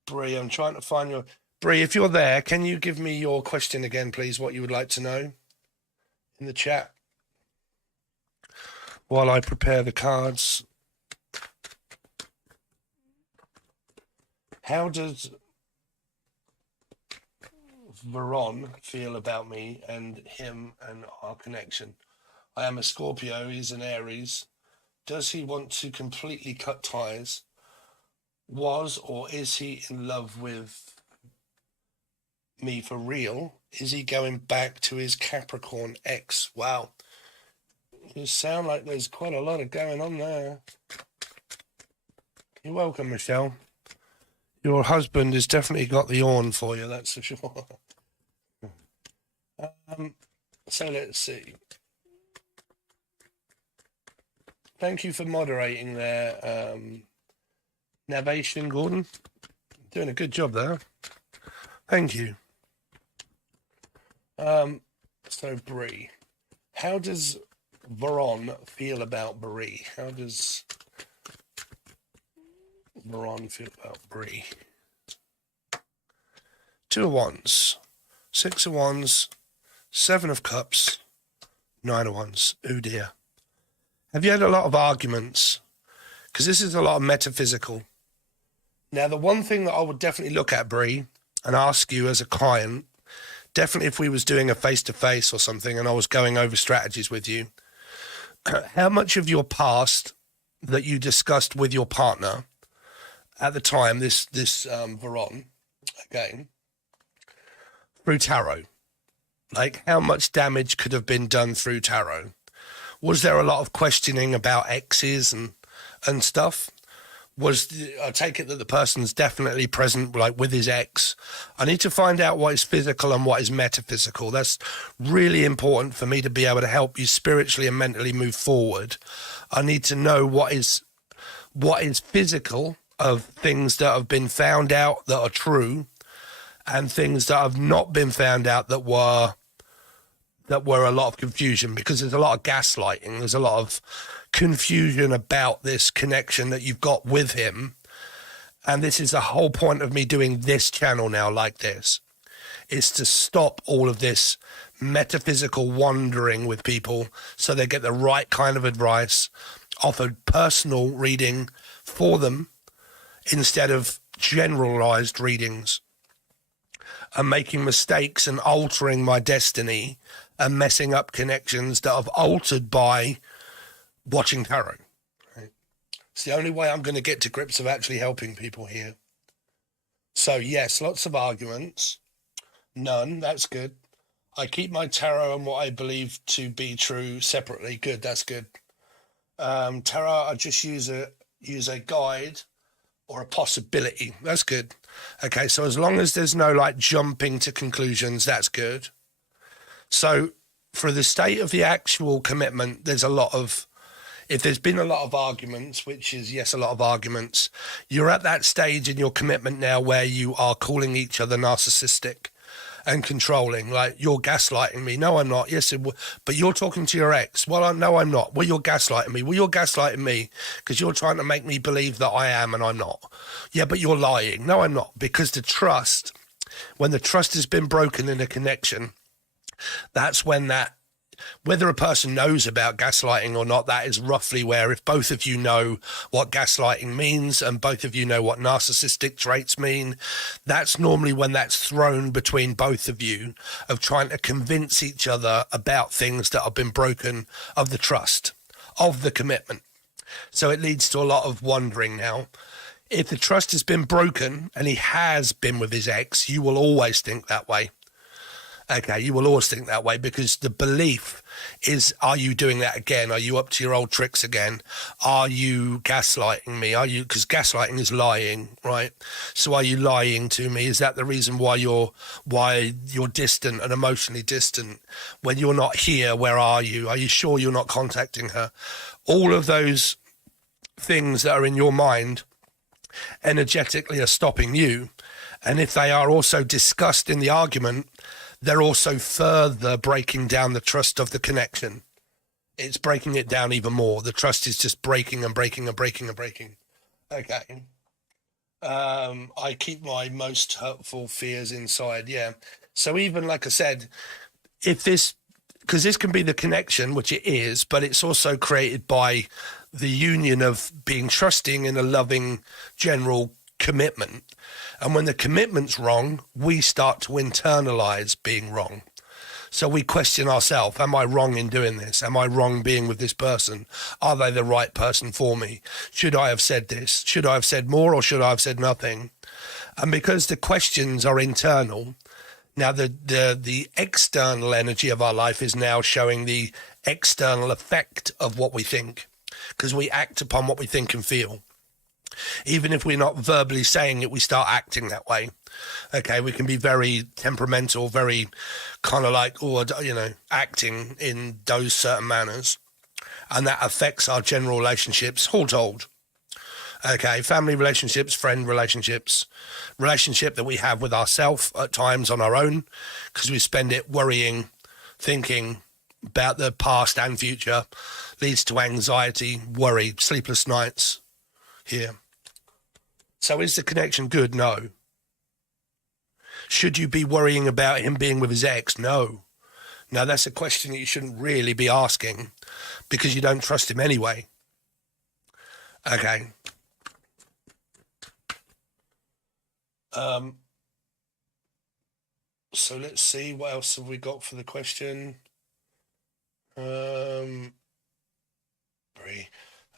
Bree, I'm trying to find your, Bree, if you're there, can you give me your question again, please, what you would like to know in the chat while I prepare the cards? How does Veron feel about me and him and our connection? I am a Scorpio, he's an Aries. Does he want to completely cut ties? Was or is he in love with me for real? Is he going back to his Capricorn ex? Wow. You sound like there's quite a lot of going on there. You're welcome, Michelle. Your husband has definitely got the on for you, that's for sure. So let's see. Thank you for moderating there, Navation Gordon. Doing a good job there. Thank you. So Bree, how does Veron feel about Bree? How does Veron feel about Bree? Two of Wands, Six of Wands, Seven of Cups, Nine of Wands. Oh dear. Have you had a lot of arguments? Because this is a lot of metaphysical. Now, the one thing that I would definitely look at, Bree, and ask you as a client, definitely if we was doing a face-to-face or something and I was going over strategies with you, how much of your past that you discussed with your partner at the time, this Veron, again, through tarot, like how much damage could have been done through tarot? Was there a lot of questioning about exes and stuff? I take it that the person's definitely present, like with his ex. I need to find out what is physical and what is metaphysical. That's really important for me to be able to help you spiritually and mentally move forward. I need to know what is physical of things that have been found out that are true and things that have not been found out that were a lot of confusion, because there's a lot of gaslighting. There's a lot of confusion about this connection that you've got with him. And this is the whole point of me doing this channel now like this, is to stop all of this metaphysical wandering with people so they get the right kind of advice, offer personal reading for them instead of generalized readings, and making mistakes and altering my destiny and messing up connections that I've altered by watching tarot. Right? It's the only way I'm going to get to grips of actually helping people here. So yes, lots of arguments. None, that's good. I keep my tarot and what I believe to be true separately. Good, that's good. Tarot, I just use a guide or a possibility. That's good. Okay, so as long as there's no like jumping to conclusions, that's good. So for the state of the actual commitment, there's a lot of, if there's been a lot of arguments, which is, yes, a lot of arguments, you're at that stage in your commitment now where you are calling each other narcissistic and controlling. Like, you're gaslighting me. No, I'm not. Yes, but you're talking to your ex. Well, no, I'm not. Well, you're gaslighting me. Well, you're gaslighting me because you're trying to make me believe that I am and I'm not. Yeah, but you're lying. No, I'm not. Because the trust, when the trust has been broken in a connection, that's when that, whether a person knows about gaslighting or not, that is roughly where, if both of you know what gaslighting means and both of you know what narcissistic traits mean, that's normally when that's thrown between both of you, of trying to convince each other about things that have been broken, of the trust, of the commitment. So it leads to a lot of wondering now. If the trust has been broken and he has been with his ex, you will always think that way. Okay, you will always think that way because the belief is, are you doing that again? Are you up to your old tricks again? Are you gaslighting me? Are you, because gaslighting is lying, right? So are you lying to me? Is that the reason why you're distant and emotionally distant? When you're not here, where are you? Are you sure you're not contacting her? All of those things that are in your mind energetically are stopping you. And if they are also discussed in the argument, they're also further breaking down the trust of the connection. It's breaking it down even more. The trust is just breaking and breaking and breaking and breaking. Okay. I keep my most hurtful fears inside. Yeah. So even like I said, if this, because this can be the connection, which it is, but it's also created by the union of being trusting in a loving general commitment. And when the commitment's wrong, we start to internalize being wrong. So we question ourselves, am I wrong in doing this? Am I wrong being with this person? Are they the right person for me? Should I have said this? Should I have said more or should I have said nothing? And because the questions are internal, now the external energy of our life is now showing the external effect of what we think, because we act upon what we think and feel. Even if we're not verbally saying it, we start acting that way. Okay, we can be very temperamental, very kind of like, acting in those certain manners. And that affects our general relationships, all told. Okay, family relationships, friend relationships, relationship that we have with ourselves at times on our own, because we spend it worrying, thinking about the past and future, leads to anxiety, worry, sleepless nights here. So is the connection good? No. Should you be worrying about him being with his ex? No. No, that's a question that you shouldn't really be asking because you don't trust him anyway. Okay. So let's see, what else have we got for the question? Brie,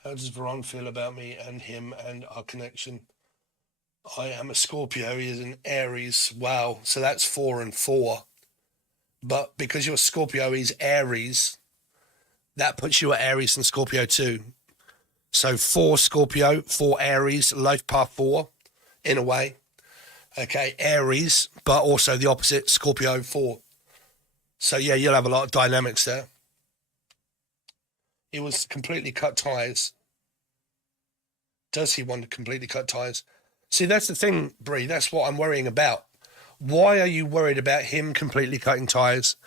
how does Veron feel about me and him and our connection? I am a Scorpio, he is an Aries. Wow, so that's 4 and 4. But because you're Scorpio, he's Aries, that puts you at Aries and Scorpio too. So 4 Scorpio, 4 Aries, life path 4, in a way. Okay, Aries, but also the opposite, Scorpio 4. So yeah, you'll have a lot of dynamics there. He was completely cut ties. Does he want to completely cut ties? See, that's the thing, Brie. That's what I'm worrying about. Why are you worried about him completely cutting ties?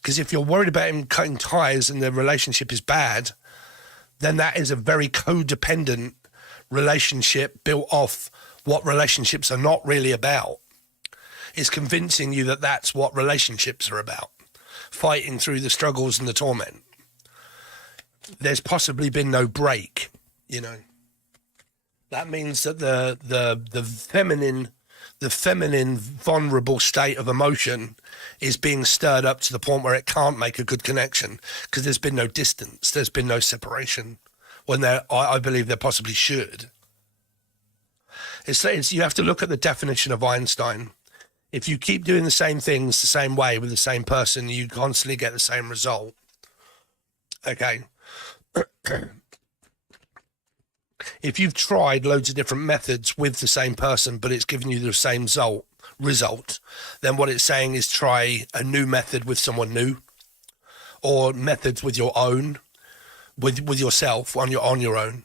Because if you're worried about him cutting ties and the relationship is bad, then that is a very codependent relationship built off what relationships are not really about. It's convincing you that that's what relationships are about, fighting through the struggles and the torment. There's possibly been no break, you know. That means that the feminine vulnerable state of emotion is being stirred up to the point where it can't make a good connection because there's been no distance, there's been no separation, when I believe there possibly should. It's you have to look at the definition of Einstein. If you keep doing the same things the same way with the same person, you constantly get the same result. Okay. If you've tried loads of different methods with the same person, but it's given you the same result, then what it's saying is try a new method with someone new, or methods with your own, with yourself on your own.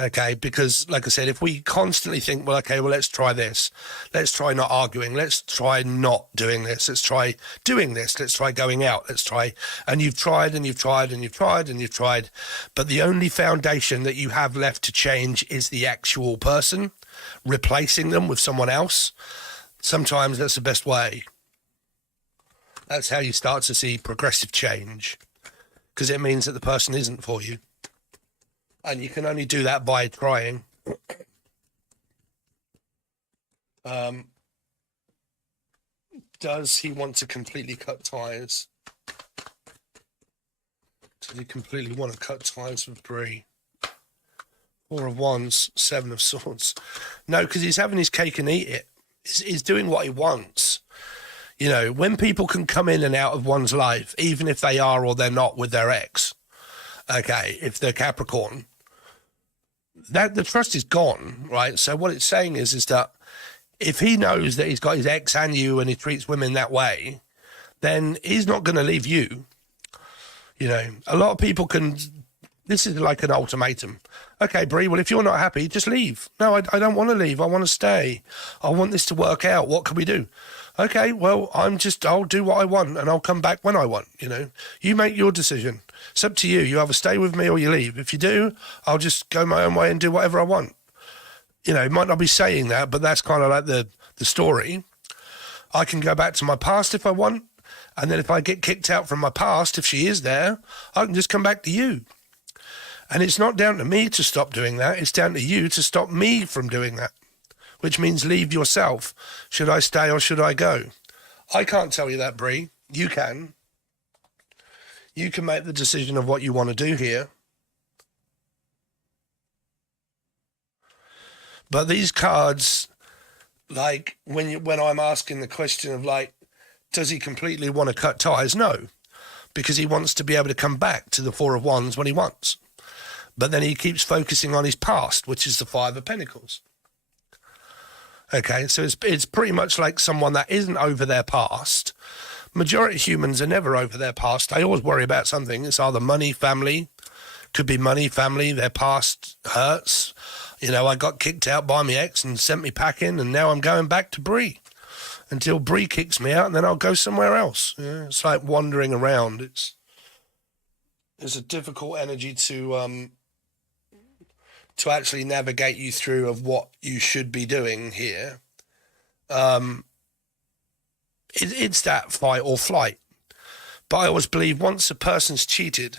Okay, because like I said, if we constantly think, well, okay, well, let's try this. Let's try not arguing. Let's try not doing this. Let's try doing this. Let's try going out. Let's try. And you've tried and you've tried and you've tried and you've tried. But the only foundation that you have left to change is the actual person, replacing them with someone else. Sometimes that's the best way. That's how you start to see progressive change, because it means that the person isn't for you. And you can only do that by trying. Does he want to completely cut ties? Does he completely want to cut ties with Brie? 4 of Wands, 7 of Swords. No, because he's having his cake and eat it. He's doing what he wants. You know, when people can come in and out of one's life, even if they are or they're not with their ex, okay, if they're Capricorn, that the trust is gone, right? So what it's saying is that if he knows that he's got his ex and you and he treats women that way, then he's not going to leave you. You know, a lot of people can, this is like an ultimatum. Okay, Brie, well, if you're not happy, just leave. No, I don't want to leave. I want to stay. I want this to work out. What can we do? Okay, well, I'll do what I want and I'll come back when I want, you know. You make your decision. It's up to you. You either stay with me or you leave. If you do, I'll just go my own way and do whatever I want. You know, it might not be saying that, but that's kind of like the story. I can go back to my past if I want. And then if I get kicked out from my past, if she is there, I can just come back to you. And it's not down to me to stop doing that. It's down to you to stop me from doing that, which means leave yourself. Should I stay or should I go? I can't tell you that, Brie. You can. You can make the decision of what you want to do here. But these cards, like when I'm asking the question of like, does he completely want to cut ties? No, because he wants to be able to come back to the 4 of Wands when he wants. But then he keeps focusing on his past, which is the 5 of Pentacles. Okay, so it's pretty much like someone that isn't over their past. Majority of humans are never over their past. They always worry about something. It's either money, family. Could be money, family, their past hurts. You know, I got kicked out by my ex and sent me packing, and now I'm going back to Bree until Bree kicks me out, and then I'll go somewhere else. Yeah, it's like wandering around. It's a difficult energy to actually navigate you through of what you should be doing here. It's that fight or flight. But I always believe once a person's cheated,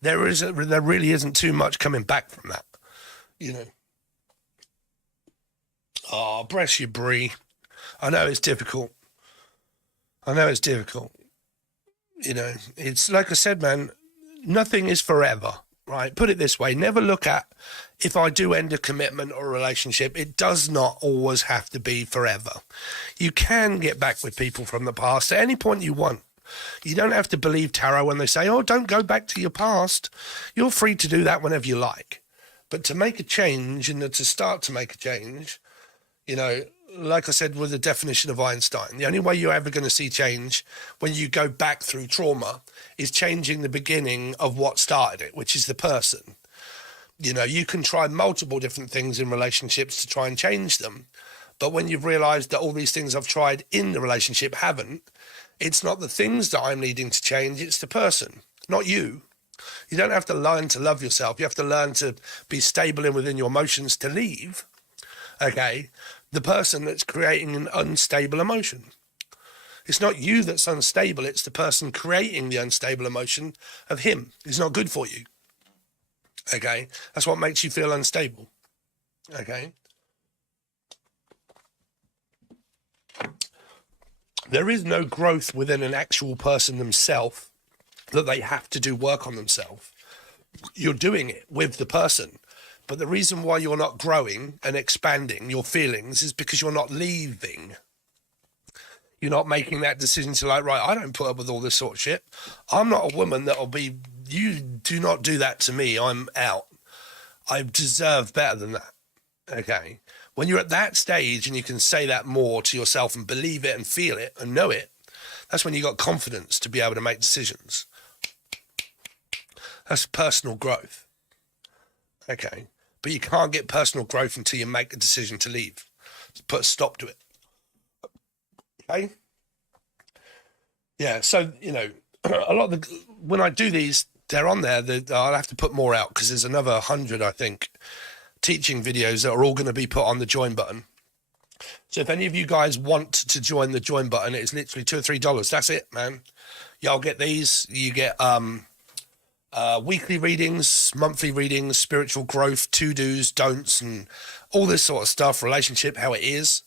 there really isn't too much coming back from that. You know. Oh, bless you, Bree. I know it's difficult. You know, it's like I said, man, nothing is forever, right? Put it this way, never look at if I do end a commitment or a relationship, it does not always have to be forever. You can get back with people from the past at any point you want. You don't have to believe tarot when they say, oh, don't go back to your past. You're free to do that whenever you like. But to make a change and to start to make a change, you know, like I said with the definition of Einstein, the only way you're ever going to see change when you go back through trauma is changing the beginning of what started it, which is the person. You know, you can try multiple different things in relationships to try and change them. But when you've realized that all these things I've tried in the relationship haven't, it's not the things that I'm needing to change, it's the person, not you. You don't have to learn to love yourself. You have to learn to be stable and within your emotions to leave. Okay, the person that's creating an unstable emotion. It's not you that's unstable, it's the person creating the unstable emotion of him. It's not good for you. Okay, that's what makes you feel unstable. Okay. There is no growth within an actual person themselves that they have to do work on themselves. You're doing it with the person. But the reason why you're not growing and expanding your feelings is because you're not leaving. You're not making that decision to like, right, I don't put up with all this sort of shit. I'm not a woman that'll be, you do not do that to me. I'm out. I deserve better than that. Okay. When you're at that stage and you can say that more to yourself and believe it and feel it and know it, that's when you got confidence to be able to make decisions. That's personal growth. Okay. But you can't get personal growth until you make a decision to leave. Put a stop to it. Okay? Yeah, so, you know, a lot of when I do these, they're on there. I'll have to put more out because there's another 100, I think, teaching videos that are all going to be put on the join button. So if any of you guys want to join the join button, it's literally $2 or $3. That's it, man. Y'all get these. You get weekly readings, monthly readings, spiritual growth, to-dos, don'ts, and all this sort of stuff, relationship, how it is.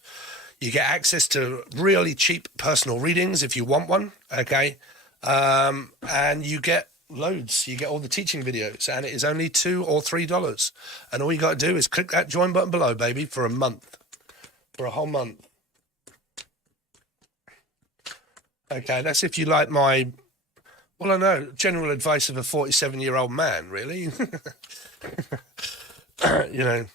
You get access to really cheap personal readings if you want one, okay? And you get loads. You get all the teaching videos, and it is only $2 or $3. And all you got to do is click that join button below, baby, for a month, for a whole month. Okay, that's if you like my... Well, I know, general advice of a 47-year-old man, really. You know,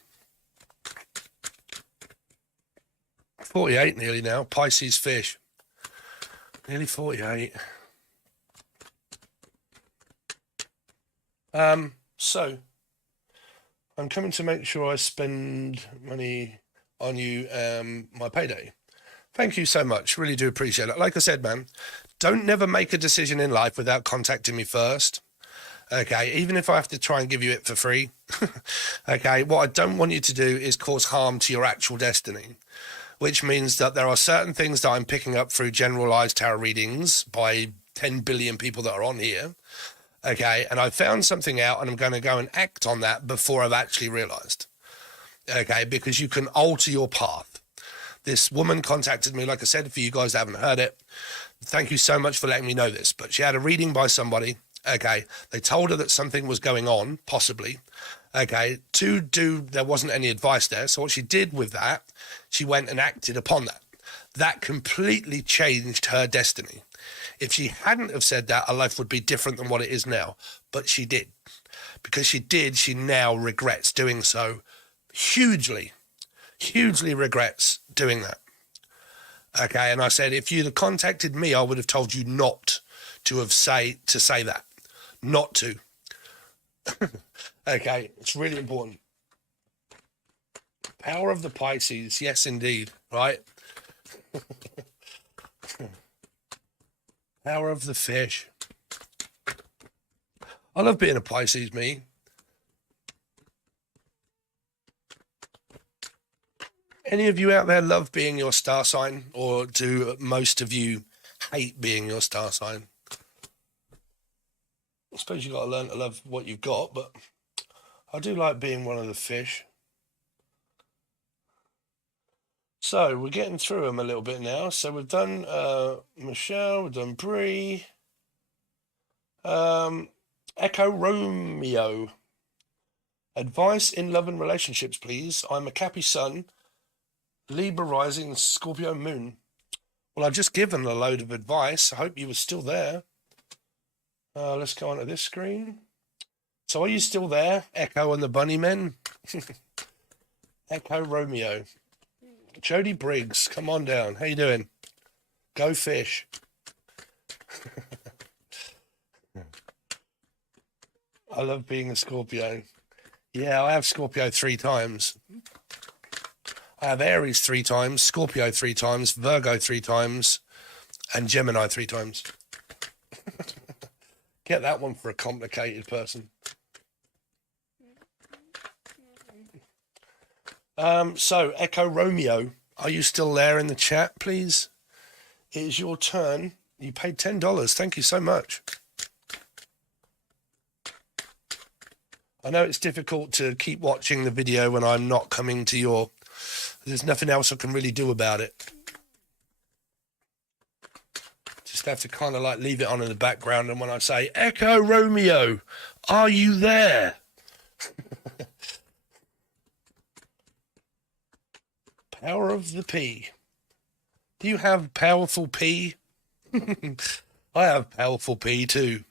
48 nearly now, Pisces fish. Nearly 48. So, I'm coming to make sure I spend money on you, my payday. Thank you so much. Really do appreciate it. Like I said, man, don't never make a decision in life without contacting me first. Okay, even if I have to try and give you it for free. Okay, what I don't want you to do is cause harm to your actual destiny, which means that there are certain things that I'm picking up through generalized tarot readings by 10 billion people that are on here. Okay, and I found something out and I'm going to go and act on that before I've actually realized. Okay, because you can alter your path. This woman contacted me, like I said, for you guys that haven't heard it. Thank you so much for letting me know this. But she had a reading by somebody. Okay, they told her that something was going on, possibly. Okay, there wasn't any advice there. So what she did with that, she went and acted upon that. That completely changed her destiny. If she hadn't have said that, her life would be different than what it is now. But she did. Because she did, she now regrets doing so hugely regrets doing that. Okay, and I said, if you'd have contacted me, I would have told you not to say that. Not to. Okay, it's really important. Power of the Pisces. Yes, indeed. Right. Power of the Fish. I love being a Pisces, me. Any of you out there love being your star sign, or do most of you hate being your star sign? I suppose you got to learn to love what you've got, but I do like being one of the fish. So we're getting through them a little bit now. So we've done Michelle, we've done Bree, Echo Romeo. Advice in love and relationships, please. I'm a Cappy Sun, Libra rising, Scorpio moon. Well, I've just given a load of advice. I hope you were still there. Let's go on to this screen. So are you still there, Echo and the Bunnymen? Echo Romeo. Jody Briggs, come on down. How you doing? Go fish. I love being a Scorpio. Yeah, I have Scorpio 3 times. I have Aries 3 times, Scorpio 3 times, Virgo 3 times, and Gemini 3 times. Get that one for a complicated person. So, Echo Romeo, are you still there in the chat, please? It is your turn. You paid $10. Thank you so much. I know it's difficult to keep watching the video when I'm not coming to your... There's nothing else I can really do about it. Just have to kind of like leave it on in the background, and when I say, Echo Romeo, are you there? Power of the P. Do you have powerful P? I have powerful P too.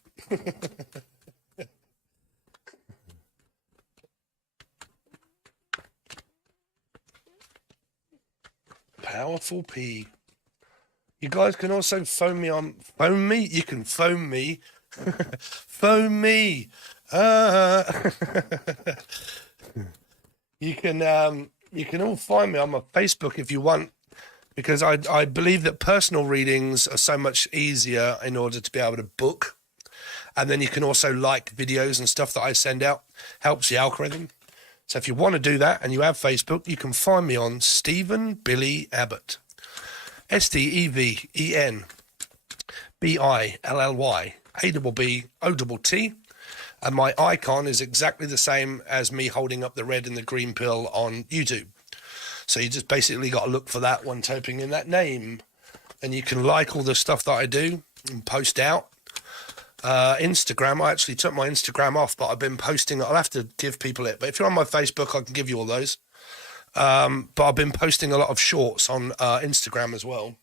Powerful P. You guys can also phone me on... Phone me? You can phone me. Phone me. You can all find me on my Facebook if you want, because I believe that personal readings are so much easier in order to be able to book. And then you can also like videos and stuff that I send out. Helps the algorithm. So if you want to do that and you have Facebook, you can find me on Stephen Billy Abbott. StevenBilly ABBOOT. And my icon is exactly the same as me holding up the red and the green pill on YouTube. So you just basically got to look for that one, typing in that name. And you can like all the stuff that I do and post out. Instagram, I actually took my Instagram off, but I've been posting. I'll have to give people it. But if you're on my Facebook, I can give you all those. But I've been posting a lot of shorts on Instagram as well.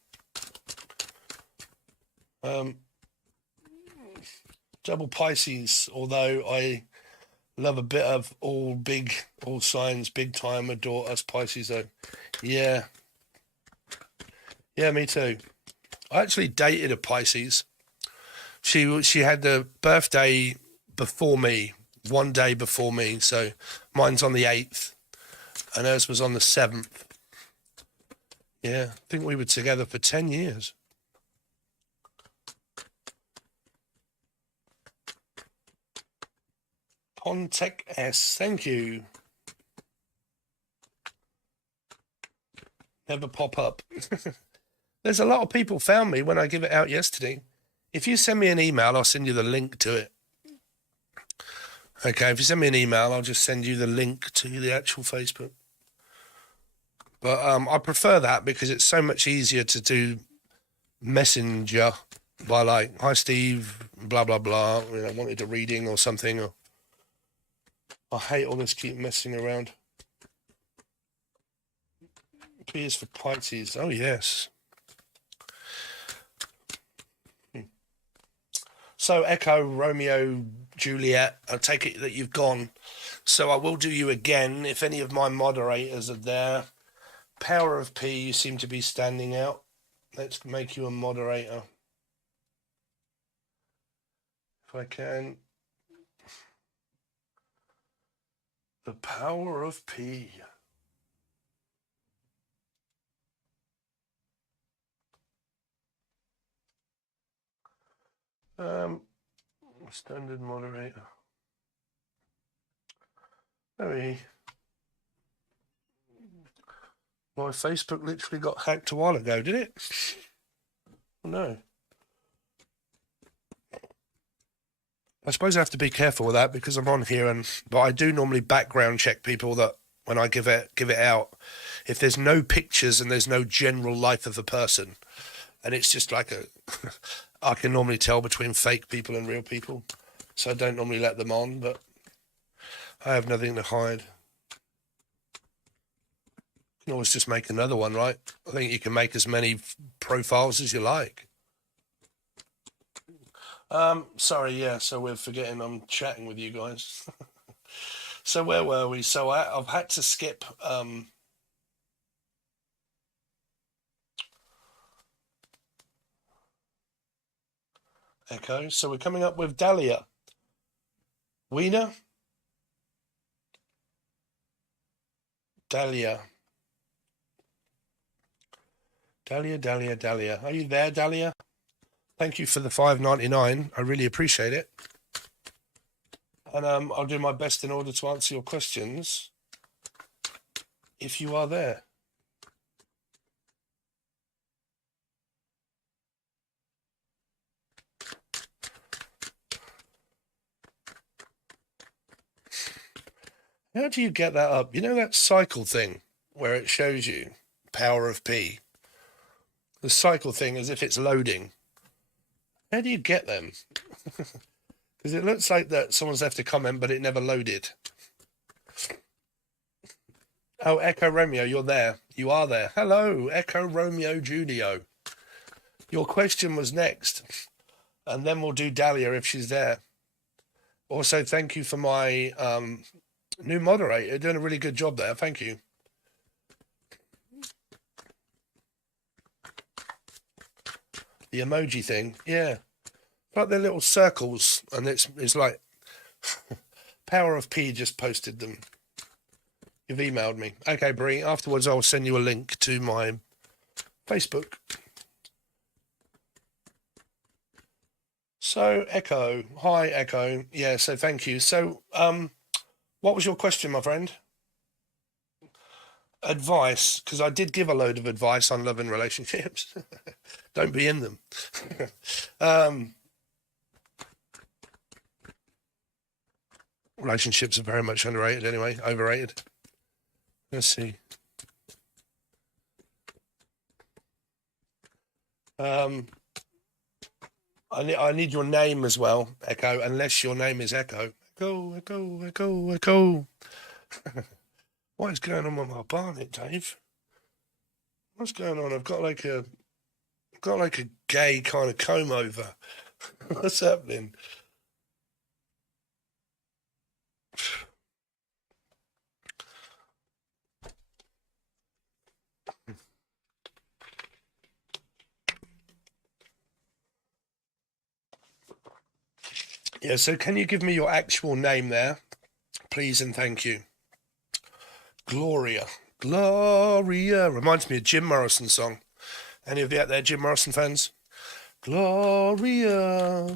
Double Pisces, although I love a bit of all signs, big time, adore us Pisces though. Yeah. Yeah, me too. I actually dated a Pisces. She had the birthday before me, one day before me. So mine's on the 8th and hers was on the 7th. Yeah, I think we were together for 10 years. Pontec S, thank you. Never pop up. There's a lot of people found me when I give it out yesterday. If you send me an email, I'll send you the link to it. Okay, if you send me an email, I'll just send you the link to the actual Facebook. But I prefer that because it's so much easier to do Messenger by like, hi Steve, blah, blah, blah. You know, wanted a reading or something. Or I hate all this keep messing around. P is for Pisces. Oh, yes. So, Echo, Romeo, Juliet, I take it that you've gone. So I will do you again if any of my moderators are there. Power of P, you seem to be standing out. Let's make you a moderator. If I can. The Power of P. Standard moderator. Maybe my Facebook literally got hacked a while ago, did it? No. I suppose I have to be careful with that because I'm on here, but I do normally background check people that when I give it out. If there's no pictures and there's no general life of a person, and it's just like I can normally tell between fake people and real people, so I don't normally let them on, but I have nothing to hide. You can always just make another one, right? I think you can make as many profiles as you like. Sorry, yeah, so we're forgetting I'm chatting with you guys. So where were we? So I've had to skip Echo. So we're coming up with Dahlia. Wiener? Dahlia. Dahlia. Are you there, Dahlia? Thank you for the $5.99. I really appreciate it. And I'll do my best in order to answer your questions if you are there. How do you get that up? You know that cycle thing where it shows you power of P? The cycle thing as if it's loading. How do you get them? Because it looks like that someone's left a comment, but it never loaded. Oh, Echo Romeo, you're there. You are there. Hello, Echo Romeo Julio. Your question was next, and then we'll do Dahlia if she's there. Also, thank you for my new moderator. You're doing a really good job there. Thank you. The emoji thing, yeah. Like they're little circles, and it's like Power of P just posted them. You've emailed me. Okay, Brie. Afterwards, I'll send you a link to my Facebook. So, Echo. Hi, Echo. Yeah, so thank you. So, what was your question, my friend? Advice, because I did give a load of advice on love and relationships. Don't be in them. Relationships are very much underrated anyway, overrated. Let's see. I need your name as well, Echo, unless your name is Echo. Echo. What is going on with my barnet, Dave? What's going on? I've got like a gay kind of comb over. What's happening? Yeah, so can you give me your actual name there, please and thank you? Gloria. Reminds me of Jim Morrison song. Any of you out there Jim Morrison fans? Gloria.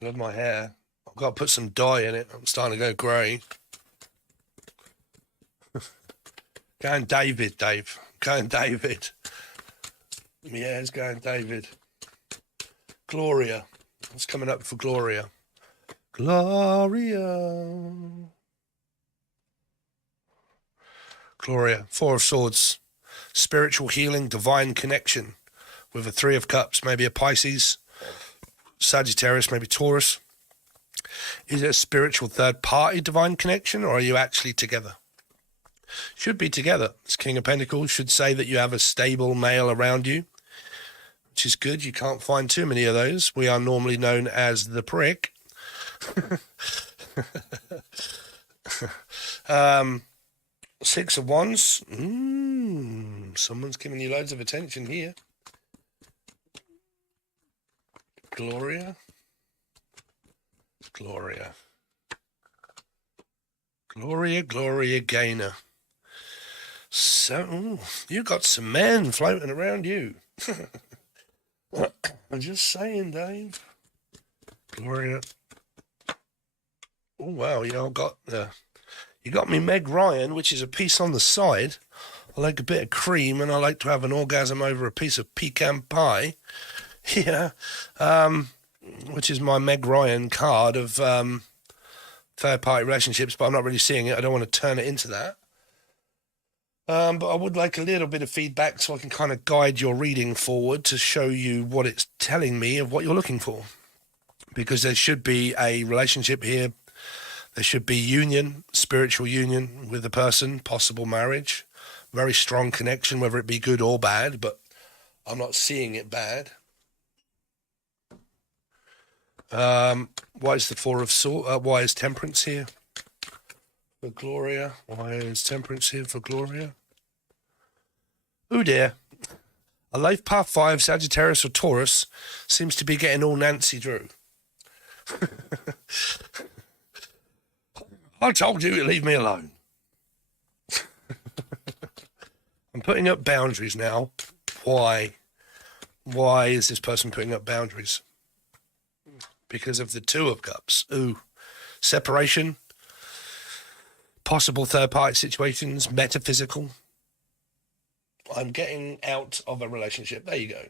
Love my hair. I've got to put some dye in it. I'm starting to go grey. Going David, Dave. Going David. Yeah, it's going David. Gloria. What's coming up for Gloria? Gloria. Gloria. Four of Swords. Spiritual healing, divine connection. With a Three of Cups, maybe a Pisces, Sagittarius, maybe Taurus. Is it a spiritual third-party divine connection, or are you actually together? Should be together. This King of Pentacles should say that you have a stable male around you, which is good. You can't find too many of those. We are normally known as the prick. Six of Wands. Someone's giving you loads of attention here. Gloria. Gloria Gaynor. So, you got some men floating around you. I'm just saying, Dave. Gloria. Oh wow, you got me Meg Ryan, which is a piece on the side. I like a bit of cream, and I like to have an orgasm over a piece of pecan pie. Yeah, which is my Meg Ryan card of third party relationships, but I'm not really seeing it. I don't want to turn it into that. But I would like a little bit of feedback so I can kind of guide your reading forward to show you what it's telling me of what you're looking for. Because there should be a relationship here. There should be union, spiritual union with the person, possible marriage, very strong connection, whether it be good or bad, but I'm not seeing it bad. Why is the Four of Swords? Why is Temperance here for Gloria? Why is Temperance here for Gloria? Oh dear. A life path 5, Sagittarius or Taurus, seems to be getting all Nancy Drew. I told you to leave me alone. I'm putting up boundaries now. Why? Why is this person putting up boundaries? Because of the Two of Cups. Ooh. Separation. Possible third-party situations. Metaphysical. I'm getting out of a relationship. There you go.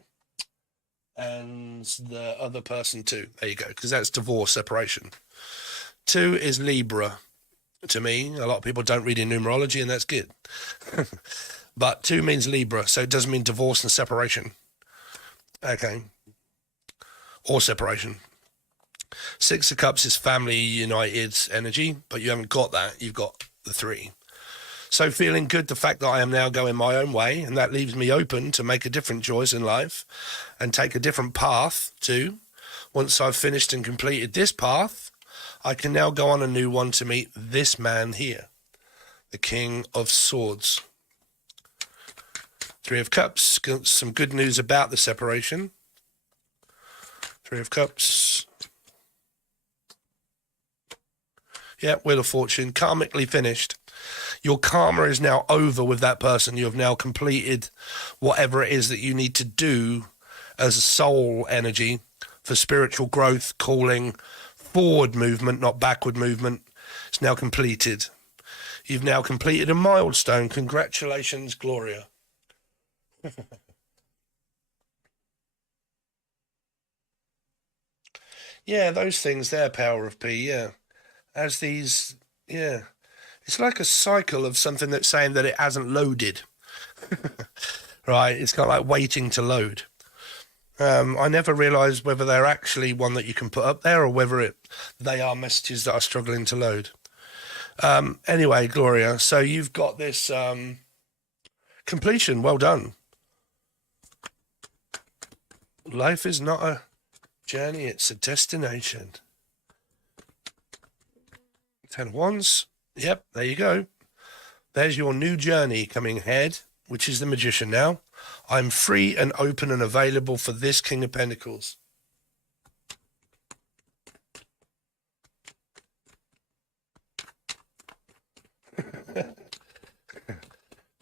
And the other person too. There you go. Because that's divorce, separation. 2 is Libra. To me, a lot of people don't read in numerology, and that's good. But 2 means Libra, so it doesn't mean divorce and separation. Okay. Or separation. 6 of Cups is family united energy, but you haven't got that. You've got the 3. So feeling good, the fact that I am now going my own way, and that leaves me open to make a different choice in life and take a different path too. Once I've finished and completed this path, I can now go on a new one to meet this man here, the King of Swords. 3 of Cups, some good news about the separation. 3 of Cups. Yeah, Wheel of Fortune, karmically finished. Your karma is now over with that person. You have now completed whatever it is that you need to do as a soul energy for spiritual growth, calling, forward movement, not backward movement. It's now completed. You've now completed a milestone. Congratulations, Gloria. Yeah, those things there, Power of P, yeah. As these, yeah. It's like a cycle of something that's saying that it hasn't loaded. Right? It's kind of like waiting to load. I never realised whether they're actually one that you can put up there or whether they are messages that are struggling to load. Anyway, Gloria, so you've got this completion. Well done. Life is not a journey, it's a destination. 10 of Wands. Yep, there you go. There's your new journey coming ahead, which is the Magician now. I'm free and open and available for this King of Pentacles.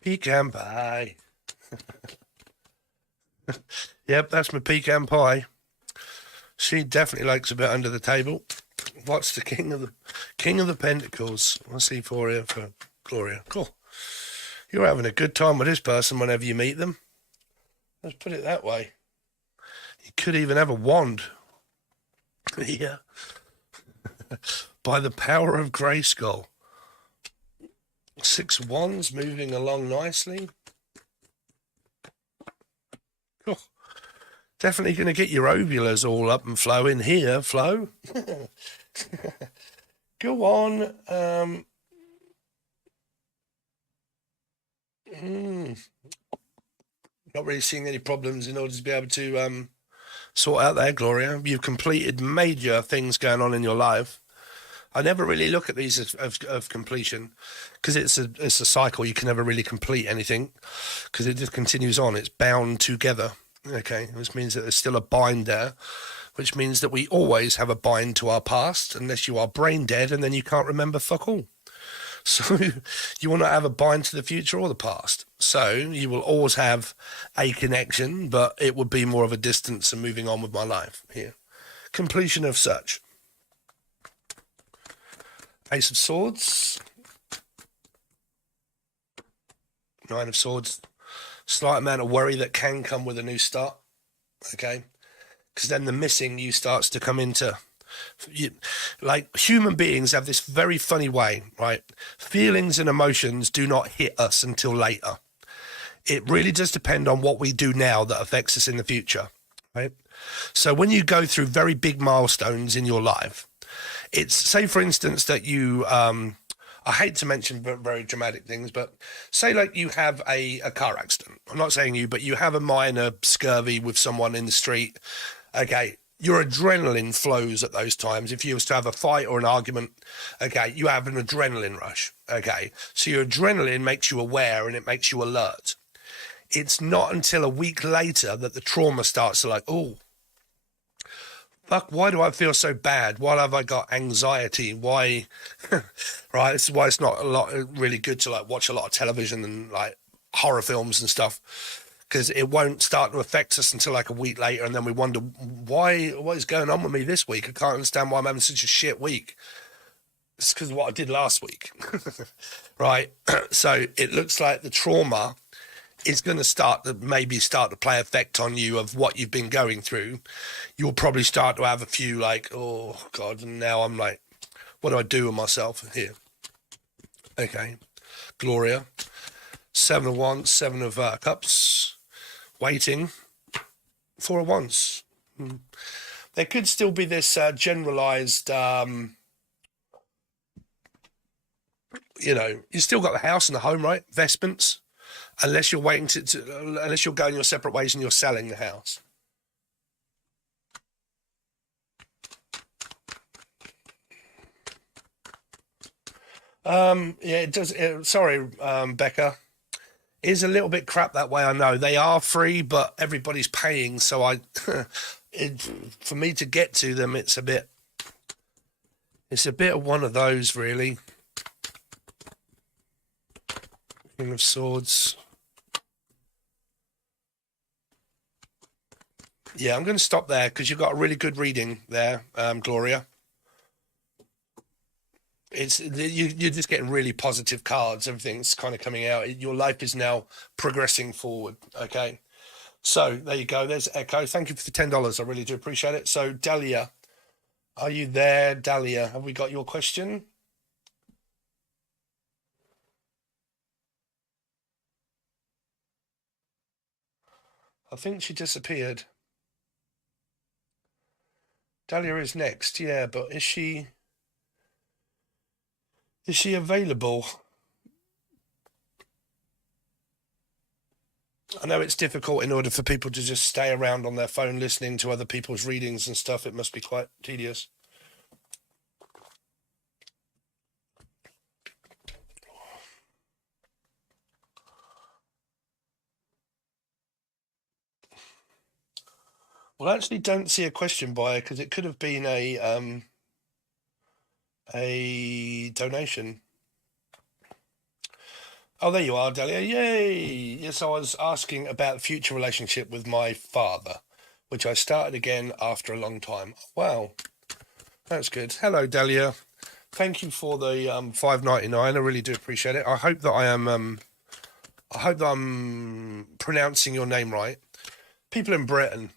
Pecan pie. Yep, that's my pecan pie. She definitely likes a bit under the table. What's the King of the Pentacles? What's he for here for Gloria? Cool. You're having a good time with this person whenever you meet them. Let's put it that way. You could even have a wand. Yeah. By the power of Grayskull. 6 wands moving along nicely. Cool. Definitely going to get your ovulars all up and flowing here, Flo. Go on. Not really seeing any problems in order to be able to sort out there, Gloria. You've completed major things going on in your life. I never really look at these of completion because it's a cycle. You can never really complete anything because it just continues on. It's bound together. Okay, which means that there's still a bind there, which means that we always have a bind to our past unless you are brain dead and then you can't remember fuck all. So you will not have a bind to the future or the past. So you will always have a connection, but it would be more of a distance and moving on with my life here. Completion of search. Ace of Swords. Nine of Swords. Slight amount of worry that can come with a new start. Okay. Because then the missing you starts to come into... like human beings have this very funny way, right? Feelings and emotions do not hit us until later. It really does depend on what we do now that affects us in the future, right? So when you go through very big milestones in your life, it's, say for instance that you, I hate to mention very dramatic things, but say like you have a car accident. I'm not saying you, but you have a minor scurvy with someone in the street. Okay, your adrenaline flows at those times. If you was to have a fight or an argument, okay, you have an adrenaline rush. Okay, so your adrenaline makes you aware and it makes you alert. It's not until a week later that the trauma starts to like, oh, fuck, why do I feel so bad? Why have I got anxiety? Why, right? This is why it's not really good to like watch a lot of television and like horror films and stuff, because it won't start to affect us until like a week later, and then we wonder what is going on with me this week. I can't understand why I'm having such a shit week. It's because of what I did last week, right? So it looks like the trauma is going to maybe start to play effect on you of what you've been going through. You'll probably start to have a few like, oh God, and now I'm like, what do I do with myself here? Okay, Gloria, 7 of Wands, 7 of Cups, waiting for a Wands. There could still be this generalized, you know, you still got the house and the home, right? Vestments. Unless you're waiting unless you're going your separate ways and you're selling the house. Yeah, it does. Sorry, Becca. It is a little bit crap that way. I know they are free, but everybody's paying. So for me to get to them, it's a bit of one of those, really. King of Swords. Yeah, I'm going to stop there because you've got a really good reading there, Gloria. You're just getting really positive cards. Everything's kind of coming out. Your life is now progressing forward. Okay, so there you go. There's Echo. Thank you for the $10. I really do appreciate it. So Dahlia, are you there, Dahlia? Have we got your question? I think she disappeared. Dahlia is next, yeah, but is she available? I know it's difficult in order for people to just stay around on their phone listening to other people's readings and stuff. It must be quite tedious. Well, I actually don't see a question by her because it could have been a donation. Oh, there you are, Dahlia. Yay! Yes, I was asking about future relationship with my father, which I started again after a long time. Wow, that's good. Hello, Dahlia. Thank you for the $5.99. I really do appreciate it. I hope that I'm pronouncing your name right. People in Britain,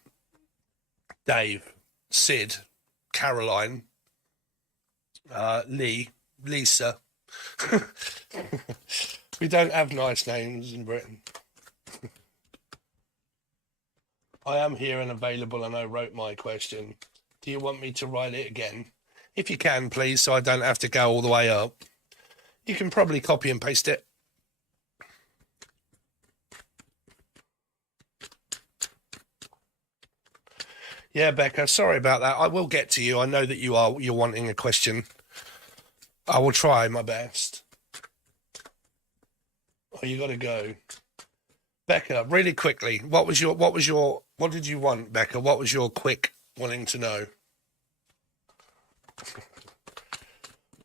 Dave, Sid, Caroline, Lee, Lisa. We don't have nice names in Britain. I am here and available, and I wrote my question. Do you want me to write it again? If you can, please, so I don't have to go all the way up. You can probably copy and paste it. Yeah, Becca, sorry about that. I will get to you. I know that you're wanting a question. I will try my best. Oh, you got to go. Becca, really quickly, what did you want, Becca? What was your quick wanting to know?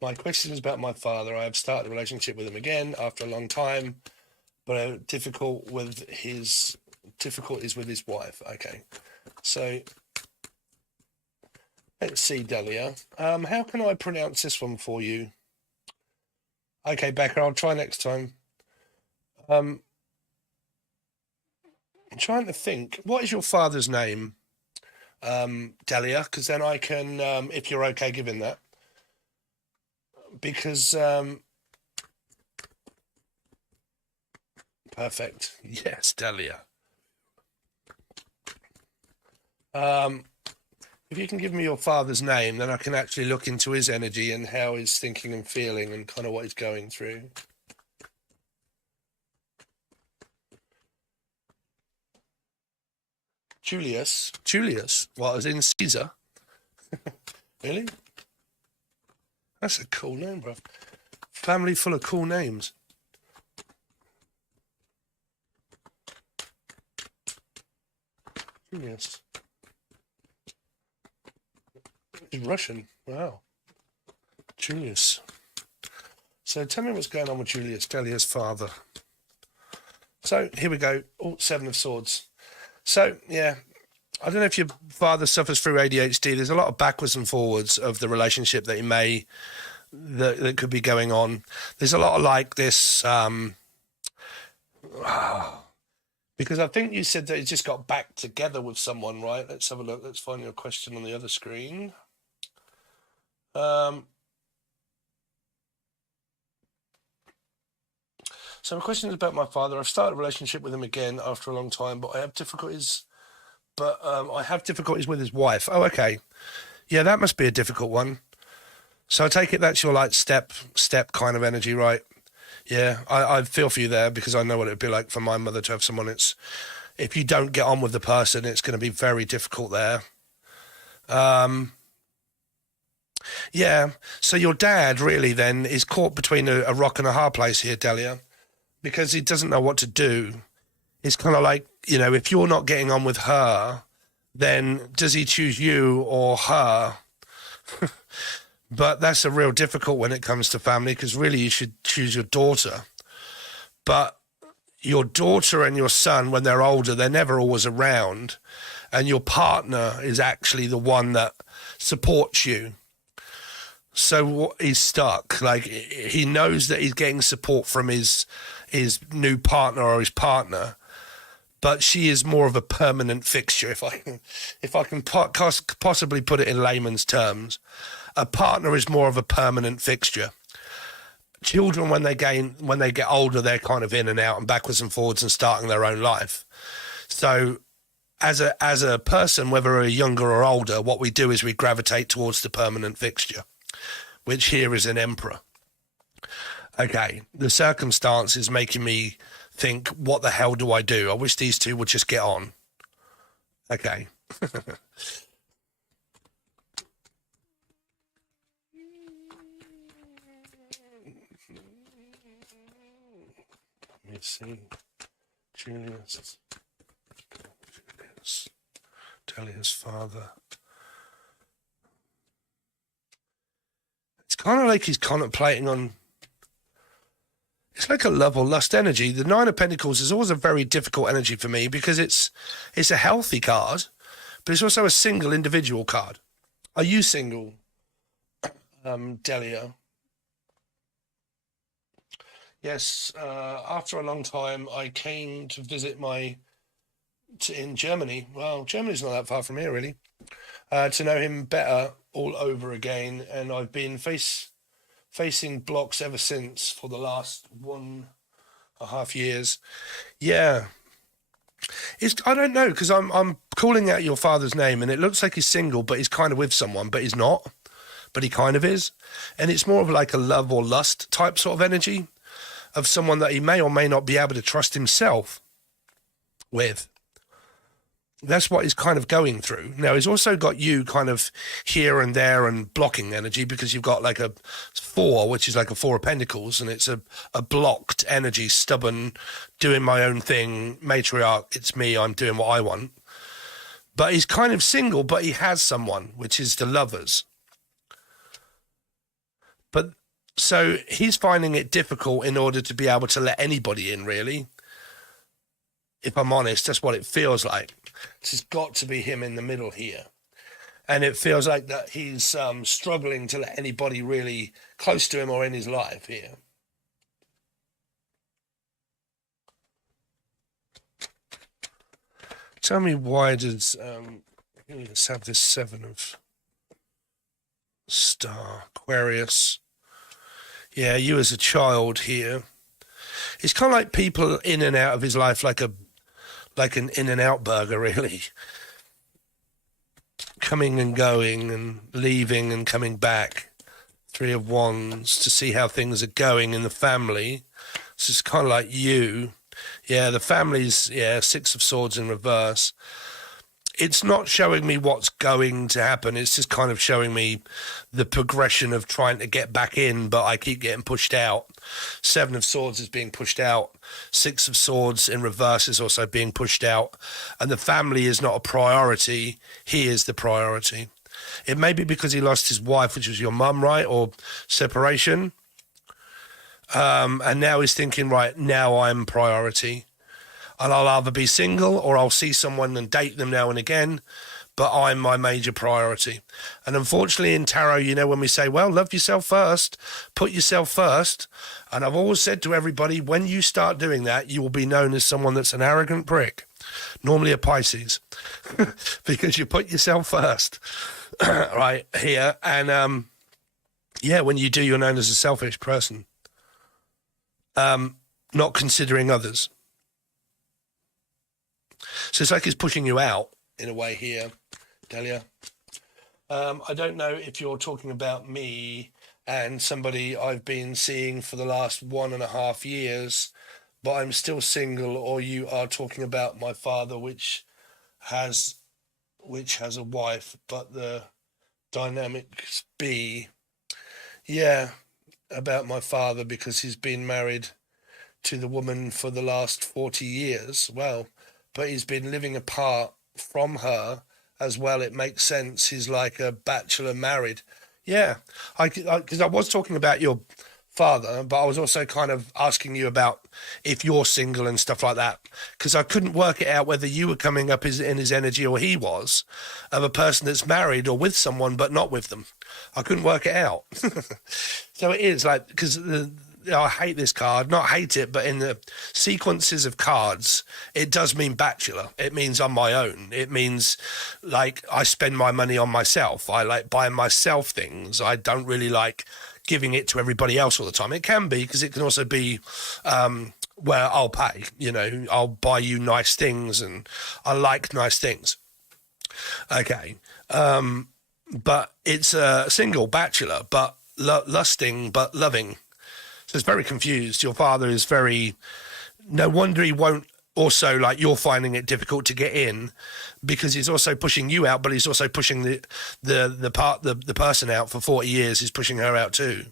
My question is about my father. I have started a relationship with him again after a long time, but difficulties with his wife. Okay, so let's see, Delia. How can I pronounce this one for you? Okay, Becca, I'll try next time. I'm trying to think. What is your father's name, Delia? Because then I can, if you're okay giving that. Because, perfect. Yes, Delia. If you can give me your father's name, then I can actually look into his energy and how he's thinking and feeling and kind of what he's going through. Julius? What, as in Caesar? Really? That's a cool name, bro. Family full of cool names. Julius. He's Russian. Wow. Julius. So tell me what's going on with Julius, Delia's father. So here we go. Oh, 7 of Swords. So, yeah, I don't know if your father suffers through ADHD. There's a lot of backwards and forwards of the relationship that could be going on. There's a lot of like this, because I think you said that he just got back together with someone, right? Let's have a look. Let's find your question on the other screen. So my question is about my father. I've started a relationship with him again after a long time, but I have difficulties. With his wife. Oh, okay. Yeah, that must be a difficult one. So I take it that's your like step kind of energy, right? Yeah, I feel for you there because I know what it'd be like for my mother to have someone. If you don't get on with the person, it's going to be very difficult there. Yeah. So your dad really then is caught between a rock and a hard place here, Delia, because he doesn't know what to do. It's kind of like, if you're not getting on with her, then does he choose you or her? But that's a real difficult when it comes to family because really you should choose your daughter. But your daughter and your son, when they're older, they're never always around. And your partner is actually the one that supports you. So he's stuck. Like he knows that he's getting support from his new partner or his partner, but she is more of a permanent fixture. If I can possibly put it in layman's terms, a partner is more of a permanent fixture. Children, when they get older, they're kind of in and out and backwards and forwards and starting their own life. So as a person, whether we're younger or older, what we do is we gravitate towards the permanent fixture, which here is an emperor. Okay, the circumstance is making me think, what the hell do I do? I wish these two would just get on. Okay. Let me see. Julius. Delia's father. It's kind of like he's contemplating on... It's like a love or lust energy. The 9 of Pentacles is always a very difficult energy for me because it's a healthy card, but it's also a single individual card. Are you single, Delia? Yes. After a long time, I came to visit in Germany. Well, Germany's not that far from here, really. To know him better all over again, and I've been facing blocks ever since for the last 1.5 years. Yeah. I don't know, because I'm calling out your father's name and it looks like he's single, but he's kind of with someone, but he's not. But he kind of is. And it's more of like a love or lust type sort of energy of someone that he may or may not be able to trust himself with. That's what he's kind of going through. Now, he's also got you kind of here and there and blocking energy because you've got like a 4, which is like a 4 of Pentacles, and it's a blocked energy, stubborn, doing my own thing, matriarch, it's me, I'm doing what I want. But he's kind of single, but he has someone, which is the Lovers. But so he's finding it difficult in order to be able to let anybody in, really. If I'm honest, that's what it feels like. This has got to be him in the middle here. And it feels like that he's struggling to let anybody really close to him or in his life here. Tell me, why does let's have this 7 of star Aquarius. Yeah, you as a child here. It's kind of like people in and out of his life, like an In-N-Out burger, really. Coming and going and leaving and coming back. 3 of Wands to see how things are going in the family. This is kind of like you. Yeah, the family's, 6 of Swords in reverse. It's not showing me what's going to happen. It's just kind of showing me the progression of trying to get back in, but I keep getting pushed out. 7 of Swords is being pushed out. 6 of Swords in reverse is also being pushed out. And the family is not a priority. He is the priority. It may be because he lost his wife, which was your mum, right? Or separation. And now he's thinking, right, now I'm priority. And I'll either be single or I'll see someone and date them now and again, but I'm my major priority. And unfortunately in tarot, when we say, well, love yourself first, put yourself first. And I've always said to everybody, when you start doing that, you will be known as someone that's an arrogant prick, normally a Pisces, because you put yourself first, right here. And when you do, you're known as a selfish person, not considering others. So it's like he's pushing you out in a way here, Delia. I don't know if you're talking about me and somebody I've been seeing for the last 1.5 years, but I'm still single, or you are talking about my father, which has a wife, but the dynamics be, about my father, because he's been married to the woman for the last 40 years. Well, but he's been living apart from her as well. It makes sense. He's like a bachelor married. Yeah, because I was talking about your father, but I was also kind of asking you about if you're single and stuff like that, because I couldn't work it out whether you were coming up in his energy or he was, of a person that's married or with someone but not with them. I couldn't work it out. So it is like, because I hate this card, not hate it, but in the sequences of cards, it does mean bachelor. It means on my own. It means like I spend my money on myself. I like buying myself things. I don't really like giving it to everybody else all the time. It can be, because it can also be where I'll pay, I'll buy you nice things, and I like nice things. Okay. But it's a single bachelor, but lusting, but loving. So it's very confused. Your father is very, no wonder he won't also, like, you're finding it difficult to get in, because he's also pushing you out, but he's also pushing the person out for 40 years. He's pushing her out too.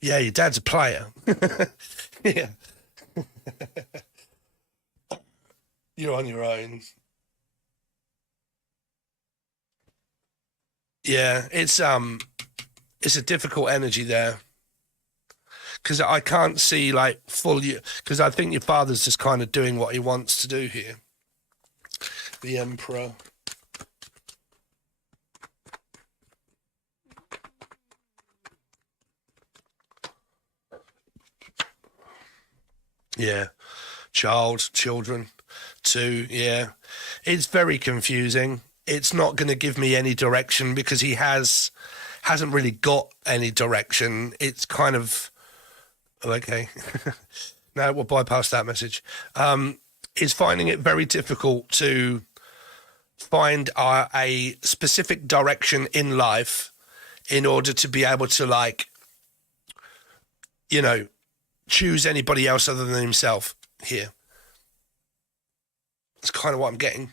Yeah, your dad's a player. Yeah. You're on your own. Yeah, it's a difficult energy there. Because I can't see like fully, because I think your father's just kind of doing what he wants to do here. The Emperor. Yeah. Children, too, yeah. It's very confusing. It's not going to give me any direction, because he hasn't really got any direction. It's kind of, okay. No, we'll bypass that message. Is finding it very difficult to find a specific direction in life in order to be able to, like, choose anybody else other than himself here. It's kind of what I'm getting.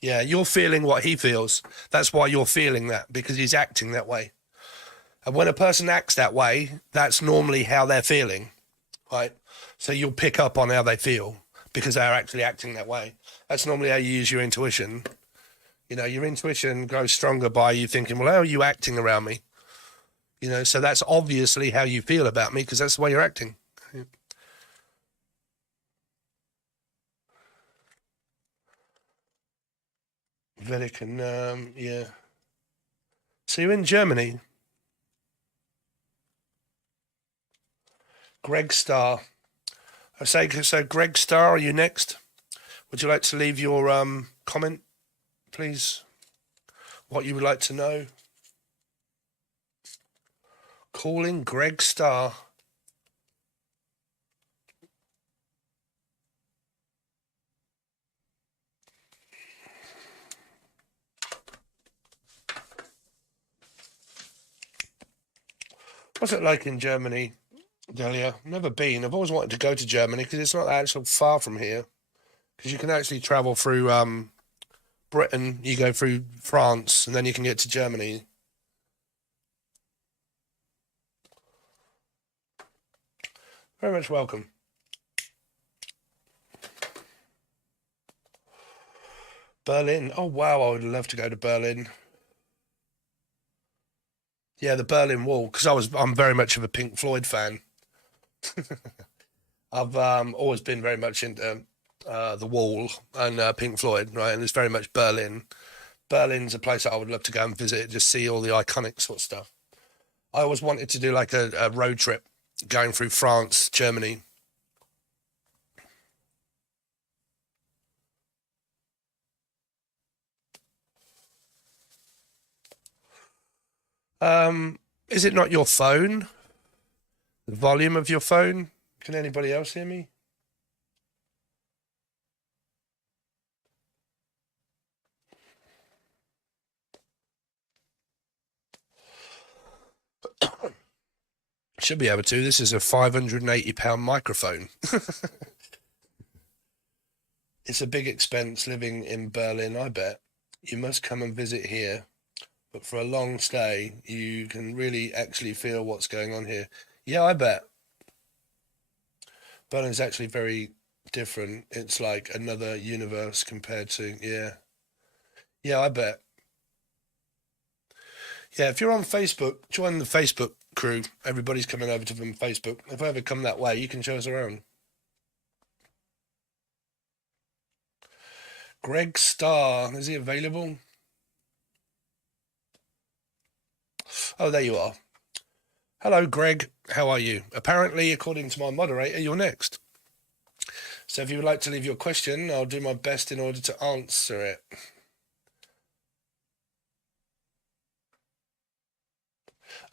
Yeah, you're feeling what he feels. That's why you're feeling that, because he's acting that way. And when a person acts that way, that's normally how they're feeling, right? So you'll pick up on how they feel, because they're actually acting that way. That's normally how you use your intuition. You know, your intuition grows stronger by you thinking, well, how are you acting around me? You know, so that's obviously how you feel about me because that's the way you're acting. Vatican, yeah. So you're in Germany. Greg Starr. I say, so Greg Starr, are you next? Would you like to leave your comment, please? What you would like to know? Calling Greg Starr. What's it like in Germany, Delia? Never been. I've always wanted to go to Germany because it's not actually far from here. Because you can actually travel through Britain, you go through France, and then you can get to Germany. Very much welcome. Berlin. Oh, wow, I would love to go to Berlin. Yeah, the Berlin Wall, because I'm very much of a Pink Floyd fan. I've always been very much into the Wall and Pink Floyd, right? And it's very much Berlin. Berlin's a place that I would love to go and visit, just see all the iconic sort of stuff. I always wanted to do like a road trip going through France, Germany. Is it not your phone? The volume of your phone? Can anybody else hear me? Should be able to. This is a £580 microphone. It's a big expense living in Berlin, I bet. You must come and visit here. But for a long stay, you can really actually feel what's going on here. Yeah, I bet. Berlin's actually very different. It's like another universe compared to, yeah. Yeah, I bet. Yeah, if you're on Facebook, join the Facebook crew. Everybody's coming over to from Facebook. If I ever come that way, you can show us around. Greg Starr, is he available? Oh, there you are. Hello, Greg. How are you? Apparently, according to my moderator, you're next. So if you would like to leave your question, I'll do my best in order to answer it.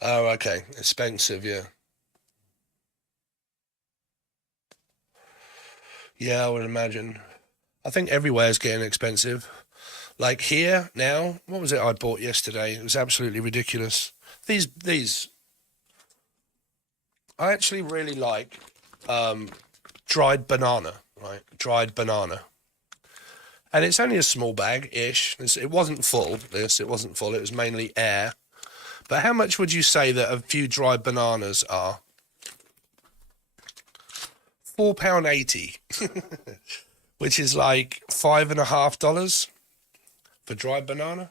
Oh, okay. Expensive, yeah. Yeah, I would imagine. I think everywhere is getting expensive. Like here now, what was it I bought yesterday? It was absolutely ridiculous. These, I actually really like dried banana, right? Dried banana. And it's only a small bag-ish. It wasn't full, it wasn't full. It was mainly air. But how much would you say that a few dried bananas are? £4.80, which is like $5.50 for dried banana.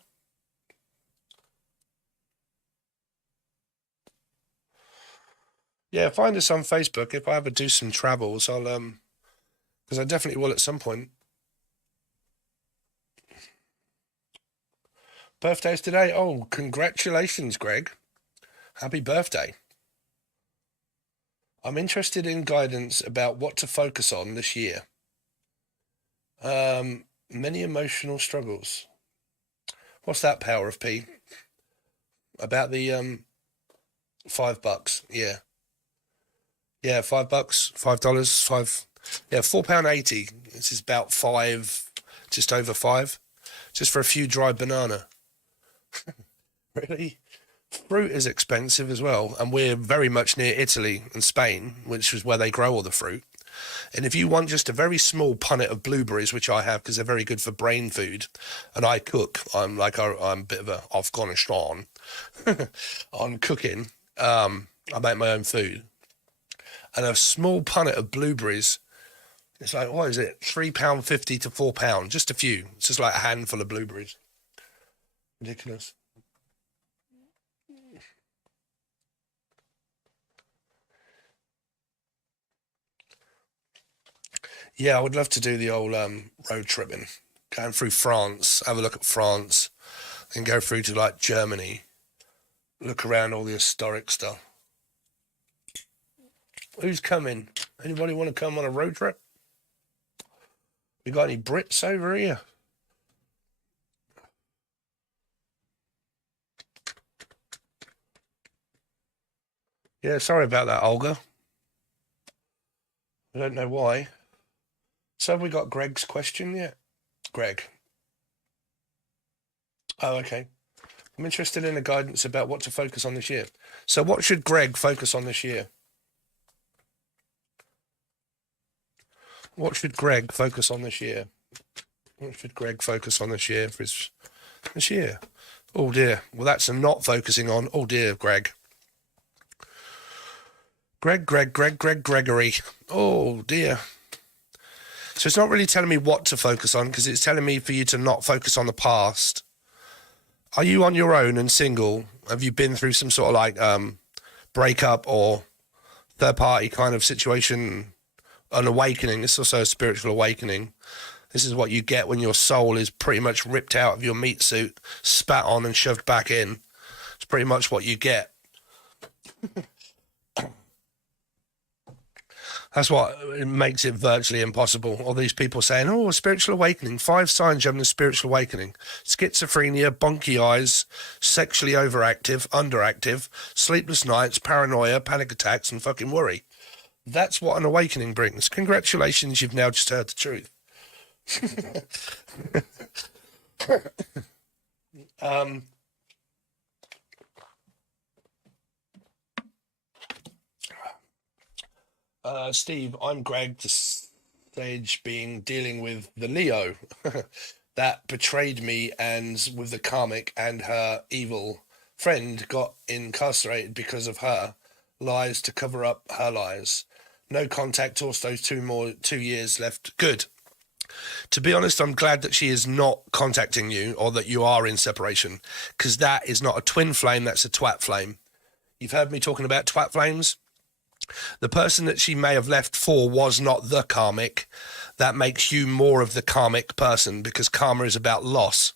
Yeah, find us on Facebook. If I ever do some travels, I'll because I definitely will at some point. Birthday's today. Oh, congratulations, Greg. Happy birthday. I'm interested in guidance about what to focus on this year. Many emotional struggles. What's that, Power of P? About the $5. Yeah. Yeah, $5, $5, five. Yeah, £4.80. This is about five, just over five, just for a few dried banana. Really? Fruit is expensive as well, and we're very much near Italy and Spain, which is where they grow all the fruit. And if you want just a very small punnet of blueberries, which I have because they're very good for brain food, and I cook, I'm a bit of a Afghanistan on cooking. I make my own food, and a small punnet of blueberries. It's like, what is it? £3.50 to £4, just a few. It's just like a handful of blueberries. Ridiculous. Yeah, I would love to do the old road tripping, going through France, have a look at France, and go through to like Germany, look around all the historic stuff. Who's coming? Anybody want to come on a road trip? We got any Brits over here? Yeah, sorry about that, Olga. I don't know why. So have we got Greg's question yet? Greg. Oh, okay. I'm interested in a guidance about what to focus on this year. So what should Greg focus on this year? What should Greg focus on this year? What should Greg focus on this year for this year? Oh dear. Well, that's a not focusing on. Oh dear, Greg. Gregory. Oh dear. So it's not really telling me what to focus on because it's telling me for you to not focus on the past. Are you on your own and single? Have you been through some sort of like breakup or third party kind of situation? An awakening. It's also a spiritual awakening. This is what you get when your soul is pretty much ripped out of your meat suit, spat on and shoved back in. It's pretty much what you get. That's what it makes it virtually impossible. All these people saying, oh, a spiritual awakening, 5 signs you're having a spiritual awakening. Schizophrenia, bonky eyes, sexually overactive, underactive, sleepless nights, paranoia, panic attacks, and fucking worry. That's what an awakening brings. Congratulations, you've now just heard the truth. Steve, I'm Greg, the stage being dealing with the Leo that betrayed me and with the karmic and her evil friend got incarcerated because of her lies to cover up her lies. No contact, also 2 years left. Good. To be honest, I'm glad that she is not contacting you or that you are in separation because that is not a twin flame, that's a twat flame. You've heard me talking about twat flames? The person that she may have left for was not the karmic. That makes you more of the karmic person because karma is about loss.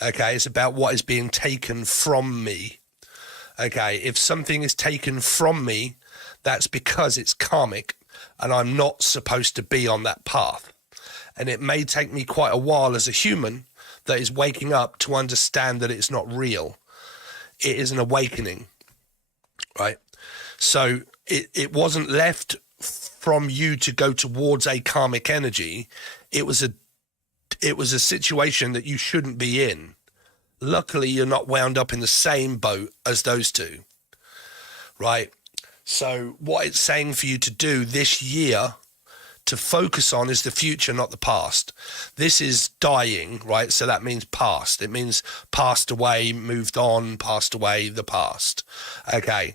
Okay, it's about what is being taken from me. Okay, if something is taken from me, that's because it's karmic and I'm not supposed to be on that path. And it may take me quite a while as a human that is waking up to understand that it's not real. It is an awakening, right? So it wasn't left from you to go towards a karmic energy. It was a situation that you shouldn't be in. Luckily, you're not wound up in the same boat as those two, right? So what it's saying for you to do this year to focus on is the future, not the past. This is dying, right? So that means past. It means passed away, moved on, passed away, the past. Okay.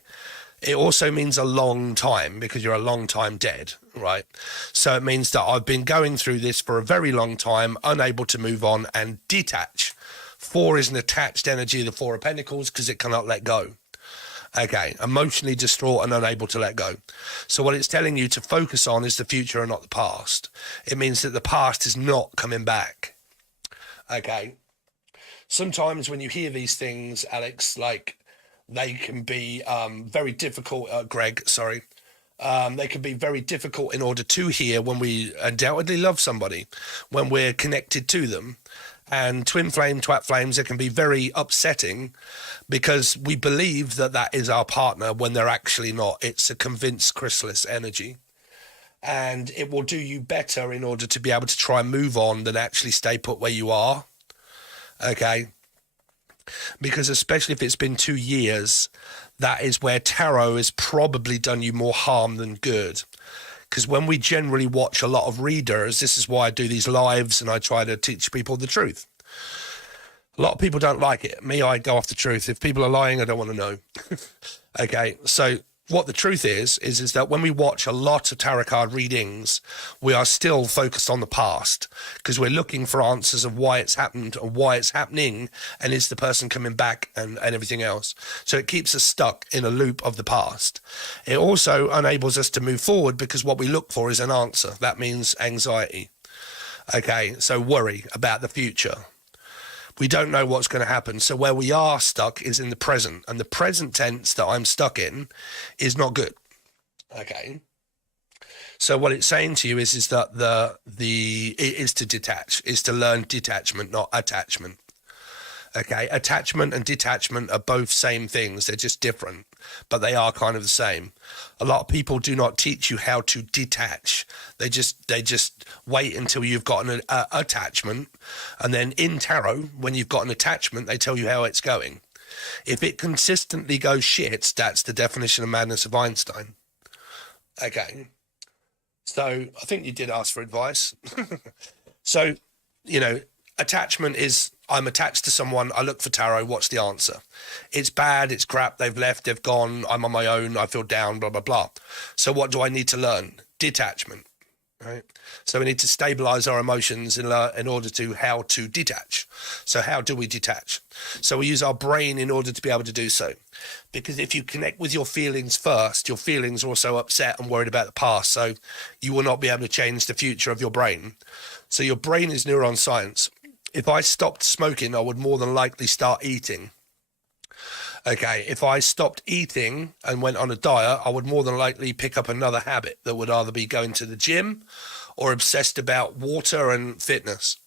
It also means a long time because you're a long time dead, right? So it means that I've been going through this for a very long time, unable to move on and detach. 4 is an attached energy of the 4 of Pentacles because it cannot let go. Okay, emotionally distraught and unable to let go. So what it's telling you to focus on is the future and not the past. It means that the past is not coming back. Okay. Sometimes when you hear these things, Alex, like they can be very difficult, Greg, sorry. They can be very difficult in order to hear when we undoubtedly love somebody, when we're connected to them. And twin flame, twat flames, it can be very upsetting because we believe that that is our partner when they're actually not. It's a convinced chrysalis energy. And it will do you better in order to be able to try and move on than actually stay put where you are. Okay? Because especially if it's been 2 years, that is where tarot has probably done you more harm than good. Because when we generally watch a lot of readers, this is why I do these lives and I try to teach people the truth. A lot of people don't like it. Me, I go off the truth. If people are lying, I don't want to know. Okay, so what the truth is that when we watch a lot of tarot card readings, we are still focused on the past because we're looking for answers of why it's happened and why it's happening, and is the person coming back and everything else. So it keeps us stuck in a loop of the past. It also enables us to move forward because what we look for is an answer. That means anxiety. Okay, so worry about the future. We don't know what's going to happen. So where we are stuck is in the present. And the present tense that I'm stuck in is not good. Okay. So what it's saying to you is that it is to detach, is to learn detachment, not attachment. Okay, attachment and detachment are both same things. They're just different, but they are kind of the same. A lot of people do not teach you how to detach. They just wait until you've got an attachment, and then in tarot, when you've got an attachment, they tell you how it's going. If it consistently goes shit, that's the definition of madness of Einstein. Okay, so I think you did ask for advice. So, attachment is, I'm attached to someone, I look for tarot, what's the answer? It's bad, it's crap, they've left, they've gone, I'm on my own, I feel down, blah, blah, blah. So what do I need to learn? Detachment, right? So we need to stabilize our emotions in order to how to detach. So how do we detach? So we use our brain in order to be able to do so. Because if you connect with your feelings first, your feelings are also upset and worried about the past. So you will not be able to change the future of your brain. So your brain is neuron science. If I stopped smoking, I would more than likely start eating. Okay, if I stopped eating and went on a diet, I would more than likely pick up another habit that would either be going to the gym or obsessed about water and fitness.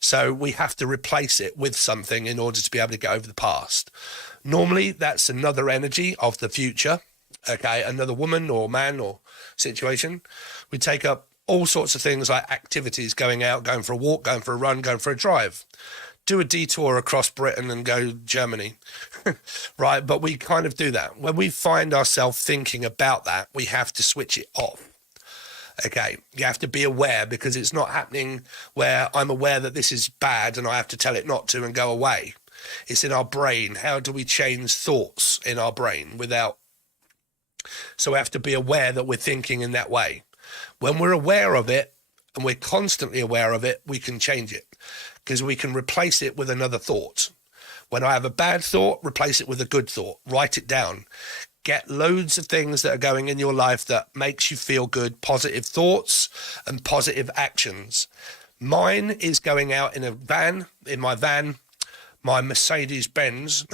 So we have to replace it with something in order to be able to get over the past. Normally, that's another energy of the future. Okay, another woman or man or situation. We take up all sorts of things like activities, going out, going for a walk, going for a run, going for a drive. Do a detour across Britain and go Germany, right? But we kind of do that. When we find ourselves thinking about that, we have to switch it off. Okay, you have to be aware, because it's not happening where I'm aware that this is bad and I have to tell it not to and go away. It's in our brain. How do we change thoughts in our brain without? So we have to be aware that we're thinking in that way. When we're aware of it, and we're constantly aware of it, we can change it, because we can replace it with another thought. When I have a bad thought, replace it with a good thought. Write it down. Get loads of things that are going in your life that makes you feel good, positive thoughts and positive actions. Mine is going out in my van, my Mercedes-Benz,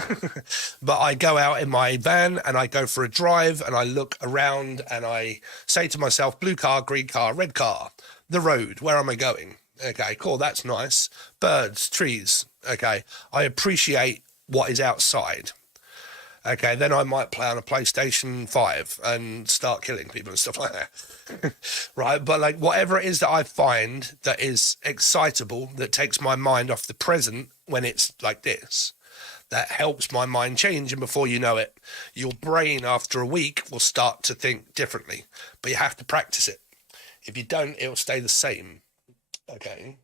but I go out in my van and I go for a drive and I look around and I say to myself, blue car, green car, red car, the road, where am I going? Okay, cool, that's nice. Birds, trees, okay. I appreciate what is outside. Okay, then I might play on a PlayStation 5 and start killing people and stuff like that. Right, but like whatever it is that I find that is excitable, that takes my mind off the present when it's like this, that helps my mind change, and before you know it, your brain after a week will start to think differently. But you have to practice it. If you don't, it'll stay the same. Okay.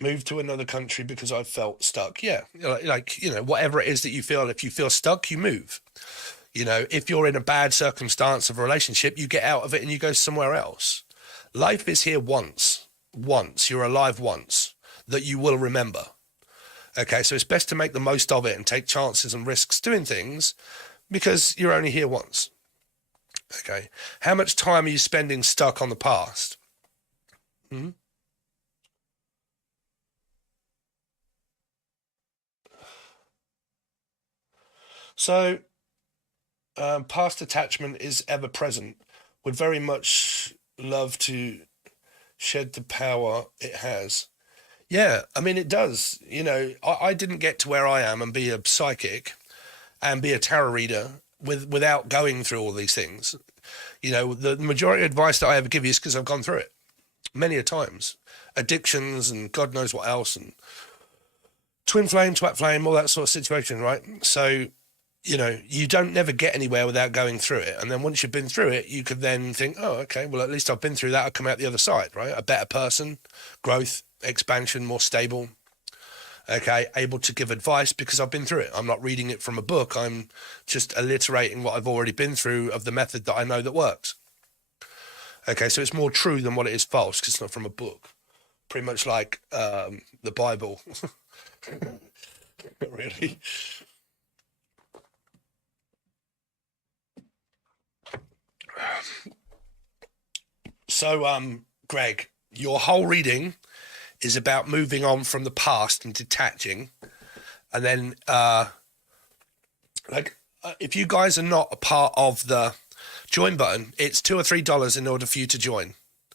Move to another country because I felt stuck. Yeah, whatever it is that you feel, if you feel stuck, you move. If you're in a bad circumstance of a relationship, you get out of it and you go somewhere else. Life is here once. You're alive once, that you will remember. Okay, so it's best to make the most of it and take chances and risks doing things, because you're only here once. Okay, how much time are you spending stuck on the past? Hmm? So, past attachment is ever present. Would very much love to shed the power it has. Yeah, I mean, it does. I didn't get to where I am and be a psychic and be a tarot reader without going through all these things. The majority of advice that I ever give you is because I've gone through it many a times. Addictions and God knows what else, and twin flame, twat flame, all that sort of situation, right? So, you don't never get anywhere without going through it. And then once you've been through it, you could then think, oh, okay, well, at least I've been through that. I'll come out the other side, right? A better person, growth, expansion, more stable. Okay, able to give advice because I've been through it. I'm not reading it from a book. I'm just alliterating what I've already been through of the method that I know that works. Okay, so it's more true than what it is false because it's not from a book. Pretty much like the Bible. Really. So, Greg, your whole reading is about moving on from the past and detaching. And then, if you guys are not a part of the join button, it's $2 or $3 in order for you to join.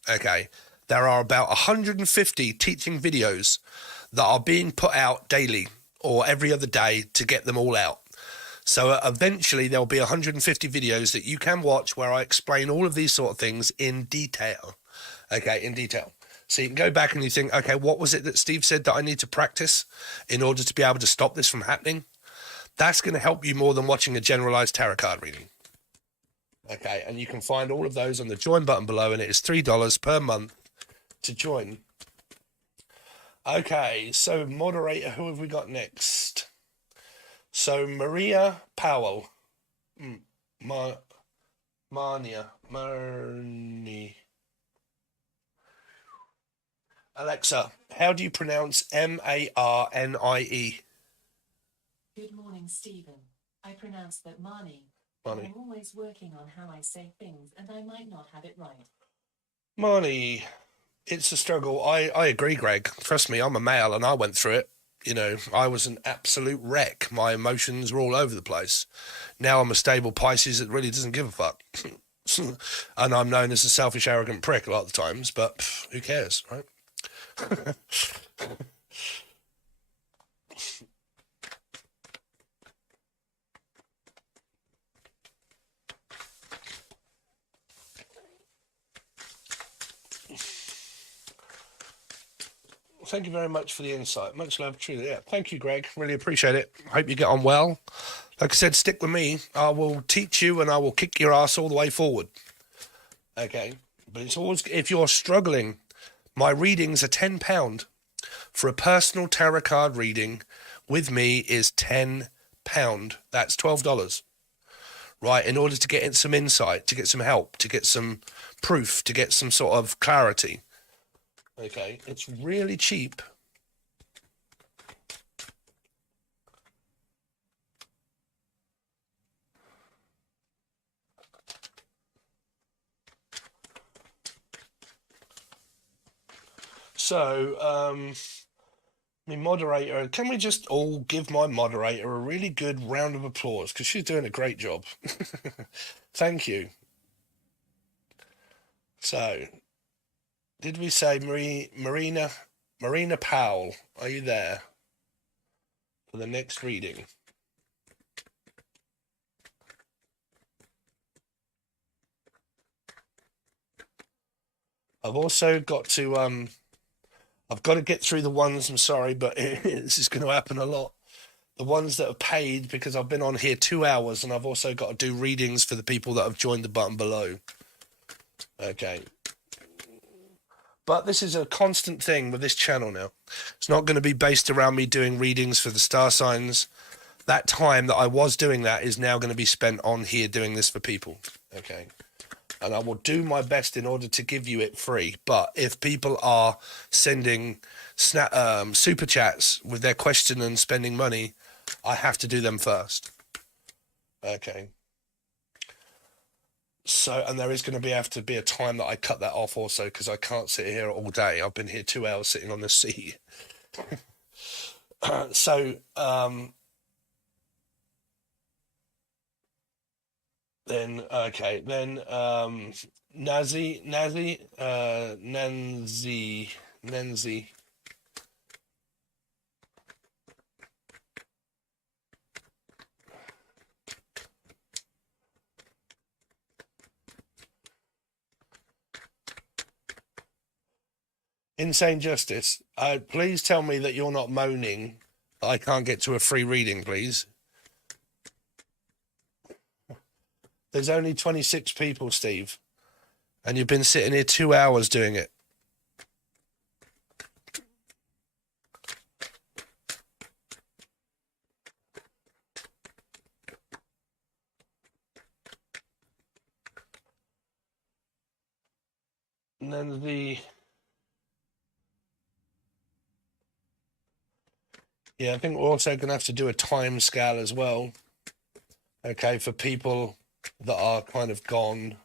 Okay. There are about 150 teaching videos that are being put out daily or every other day to get them all out. So eventually there'll be 150 videos that you can watch where I explain all of these sort of things in detail. Okay, in detail. So you can go back and you think, okay, what was it that Steve said that I need to practice in order to be able to stop this from happening? That's going to help you more than watching a generalized tarot card reading. Okay, and you can find all of those on the join button below, and it is $3 per month to join. Okay, so moderator, who have we got next? So Maria Powell. Marnie. Alexa, how do you pronounce Marnie? Good morning, Stephen. I pronounce that Marnie. Marnie. I'm always working on how I say things, and I might not have it right. Marnie, it's a struggle. I agree, Greg. Trust me, I'm a male and I went through it. You know, I was an absolute wreck. My emotions were all over the place. Now I'm a stable Pisces that really doesn't give a fuck. And I'm known as a selfish, arrogant prick a lot of the times, but who cares, right? Thank you very much for the insight. Much love, truly. Yeah, thank you, Greg. Really appreciate it. Hope you get on well. Like I said, stick with me. I will teach you and I will kick your ass all the way forward. Okay, but it's always, if you're struggling, my readings are £10. For a personal tarot card reading with me is £10. That's $12. Right, in order to get some insight, to get some help, to get some proof, to get some sort of clarity. Okay, it's really cheap. So, my moderator, can we just all give my moderator a really good round of applause? Because she's doing a great job. Thank you. So, did we say Marina Powell? Are you there for the next reading? I've also got to I've got to get through the ones, I'm sorry, but this is going to happen a lot. The ones that are paid, because I've been on here 2 hours and I've also got to do readings for the people that have joined the button below. Okay. But this is a constant thing with this channel now. It's not going to be based around me doing readings for the star signs. That time that I was doing that is now going to be spent on here doing this for people. Okay. And I will do my best in order to give you it free. But if people are sending super chats with their question and spending money, I have to do them first. Okay. So, and there is going to have to be a time that I cut that off also, because I can't sit here all day. I've been here 2 hours sitting on the seat. So, then, okay, then, Nancy. Insane Justice, please tell me that you're not moaning that I can't get to a free reading, please. There's only 26 people, Steve, and you've been sitting here 2 hours doing it. And then I think we're also going to have to do a time scale as well. Okay, for people that are kind of gone.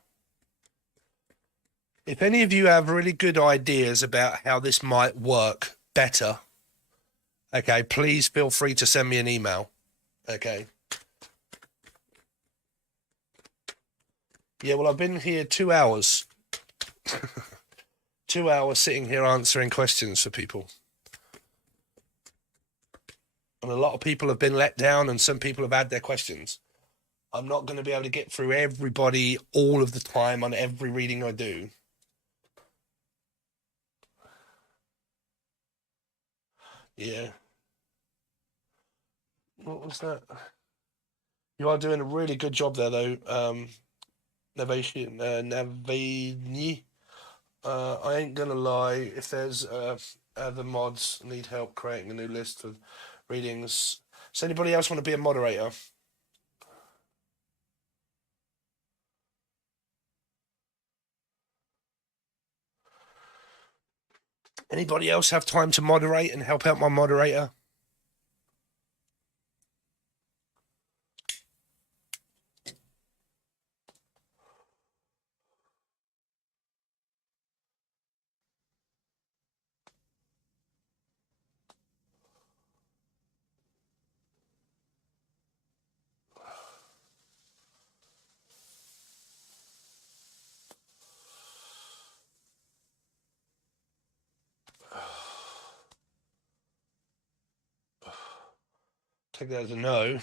If any of you have really good ideas about how this might work better, okay, please feel free to send me an email. Okay. Yeah, well, I've been here 2 hours. 2 hours sitting here answering questions for people. And a lot of people have been let down and some people have had their questions. I'm not going to be able to get through everybody all of the time on every reading I do. Yeah. What was that? You are doing a really good job there, though. Navini. I ain't gonna lie. If there's other mods need help creating a new list of readings, does anybody else want to be a moderator? Anybody else have time to moderate and help out my moderator? Take that as a no.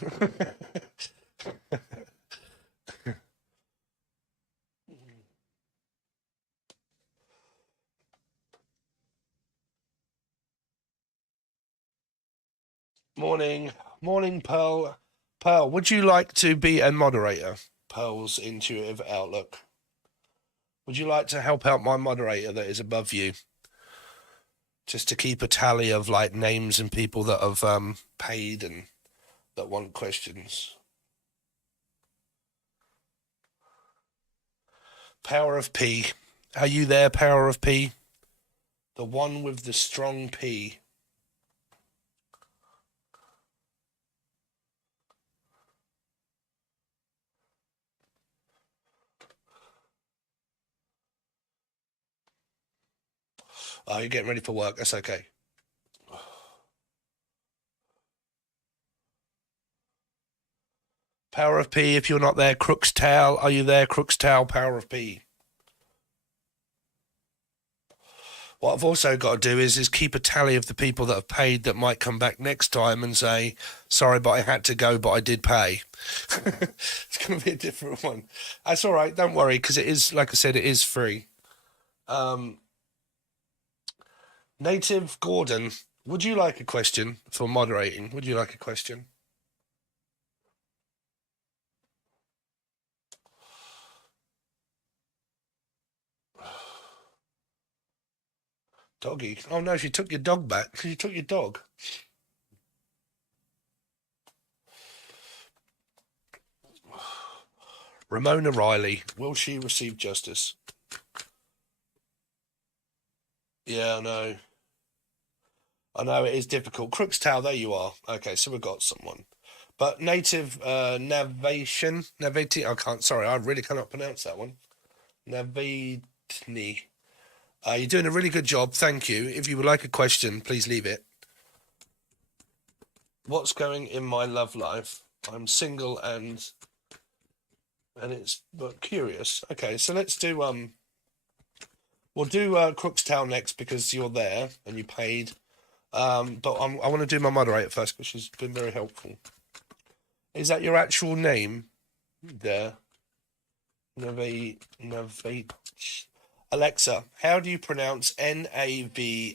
Morning, Pearl. Pearl, would you like to be a moderator? Pearl's intuitive outlook. Would you like to help out my moderator that is above you? Just to keep a tally of like names and people that have paid and that want questions. Power of P. Are you there, Power of P? The one with the strong P. Oh, you're getting ready for work. That's okay. Power of P, if you're not there. Crook's Towel, are you there? Crook's Towel, Power of P. What I've also got to do is keep a tally of the people that have paid that might come back next time and say, sorry, but I had to go, but I did pay. It's going to be a different one. That's all right. Don't worry, because it is, like I said, it is free. Native Gordon, would you like a question for moderating? Would you like a question? Doggy. Oh no, she took your dog back. She took your dog. Ramona Riley, will she receive justice? Yeah, I know. I know it is difficult. Crook's Towel, there you are. Okay, so we've got someone. But Native Navation, Navati, I can't, sorry, I really cannot pronounce that one. Navatni. You're doing a really good job. Thank you. If you would like a question, please leave it. What's going in my love life? I'm single and it's but curious. Okay, so let's do we'll do Crook's Towel next because you're there and you paid. But I want to do my moderator first because she's been very helpful. Is that your actual name? There. Navate. Alexa, how do you pronounce Navatnie?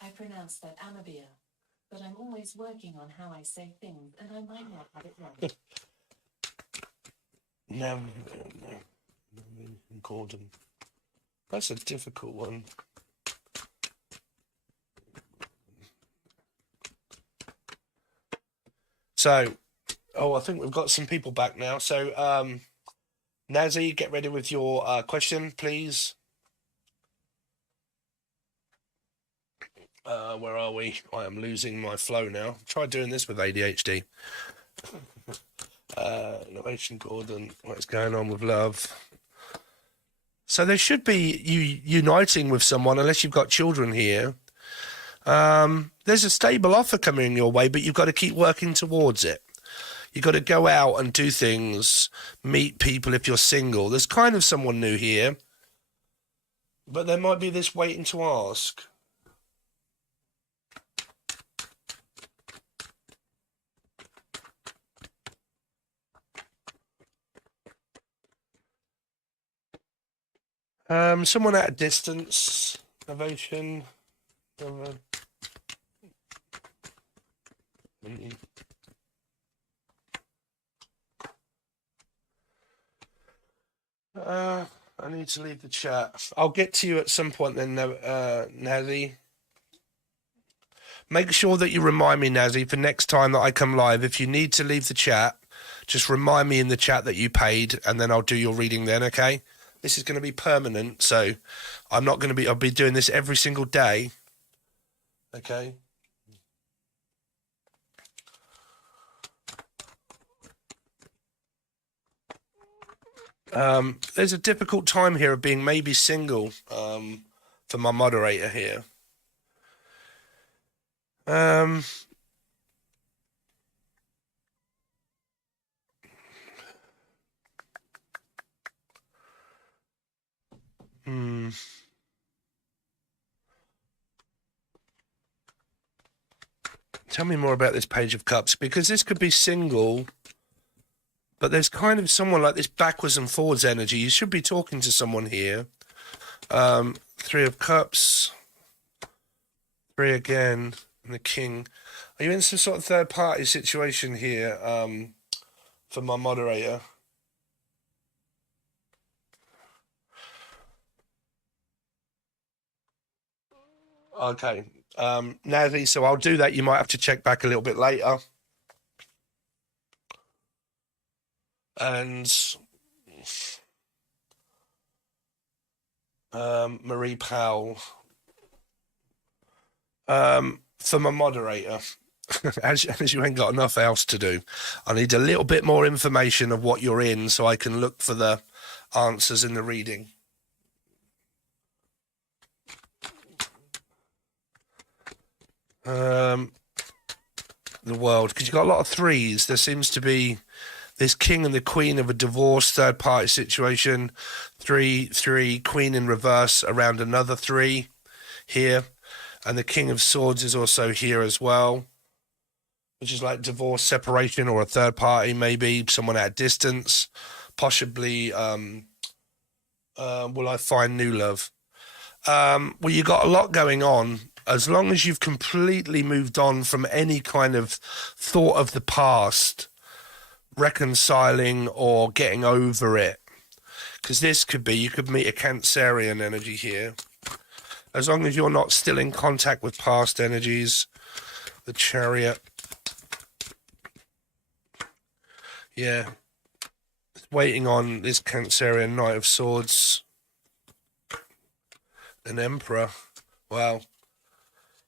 I pronounce that Amabia, but I'm always working on how I say things, and I might not have it right. Gordon. That's a difficult one. So, I think we've got some people back now. So, Nazi, get ready with your question, please. Where are we? I am losing my flow now. Try doing this with ADHD. Innovation Gordon, what's going on with love? So there should be you uniting with someone, unless you've got children here. There's a stable offer coming your way, but you've got to keep working towards it. You've got to go out and do things, meet people if you're single. There's kind of someone new here, but there might be this waiting to ask. Someone at a distance, innovation. I need to leave the chat. I'll get to you at some point then, Nazi. Make sure that you remind me, Nazi, for next time that I come live. If you need to leave the chat, just remind me in the chat that you paid, and then I'll do your reading then, okay? This is going to be permanent, so I'm not going to be... I'll be doing this every single day, okay? There's a difficult time here of being maybe single for my moderator here. Tell me more about this Page of Cups, because this could be single, but there's kind of someone like this backwards and forwards energy. You should be talking to someone here. Three of Cups, three again, and the King. Are you in some sort of third party situation here for my moderator? Okay. Nazi, so I'll do that. You might have to check back a little bit later. And Marie Powell for my moderator. as you ain't got enough else to do, I need a little bit more information of what you're in so I can look for the answers in the reading. The World, because you've got a lot of threes. There seems to be this King and the Queen of a divorce, third party situation. Three, Queen in reverse around another three here. And the King of Swords is also here as well, which is like divorce, separation, or a third party, maybe someone at a distance. Possibly, will I find new love? Well, you got a lot going on. As long as you've completely moved on from any kind of thought of the past, reconciling or getting over it, because this could be, you could meet a Cancerian energy here. As long as you're not still in contact with past energies, the Chariot. Yeah. Waiting on this Cancerian Knight of Swords. An Emperor. Wow.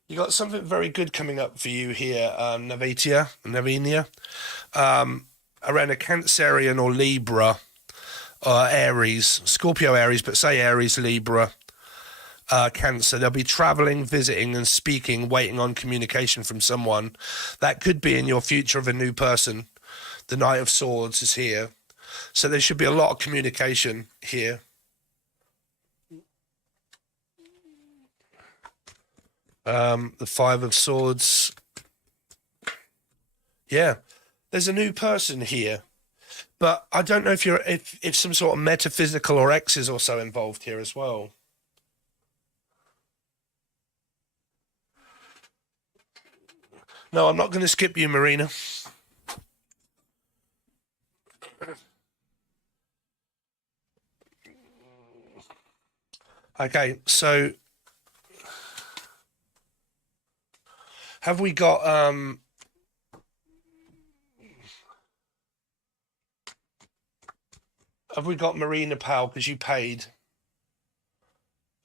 You got something very good coming up for you here, Navinia. Around a Cancerian or Libra, Aries, Scorpio, Aries, but say Aries, Libra, Cancer. They'll be traveling, visiting, and speaking, waiting on communication from someone. That could be in your future of a new person. The Knight of Swords is here. So there should be a lot of communication here. The Five of Swords. Yeah, there's a new person here, but I don't know if if some sort of metaphysical or X is also involved here as well. No, I'm not going to skip you, Marina. Okay, so have we got Have we got Marina Powell because you paid?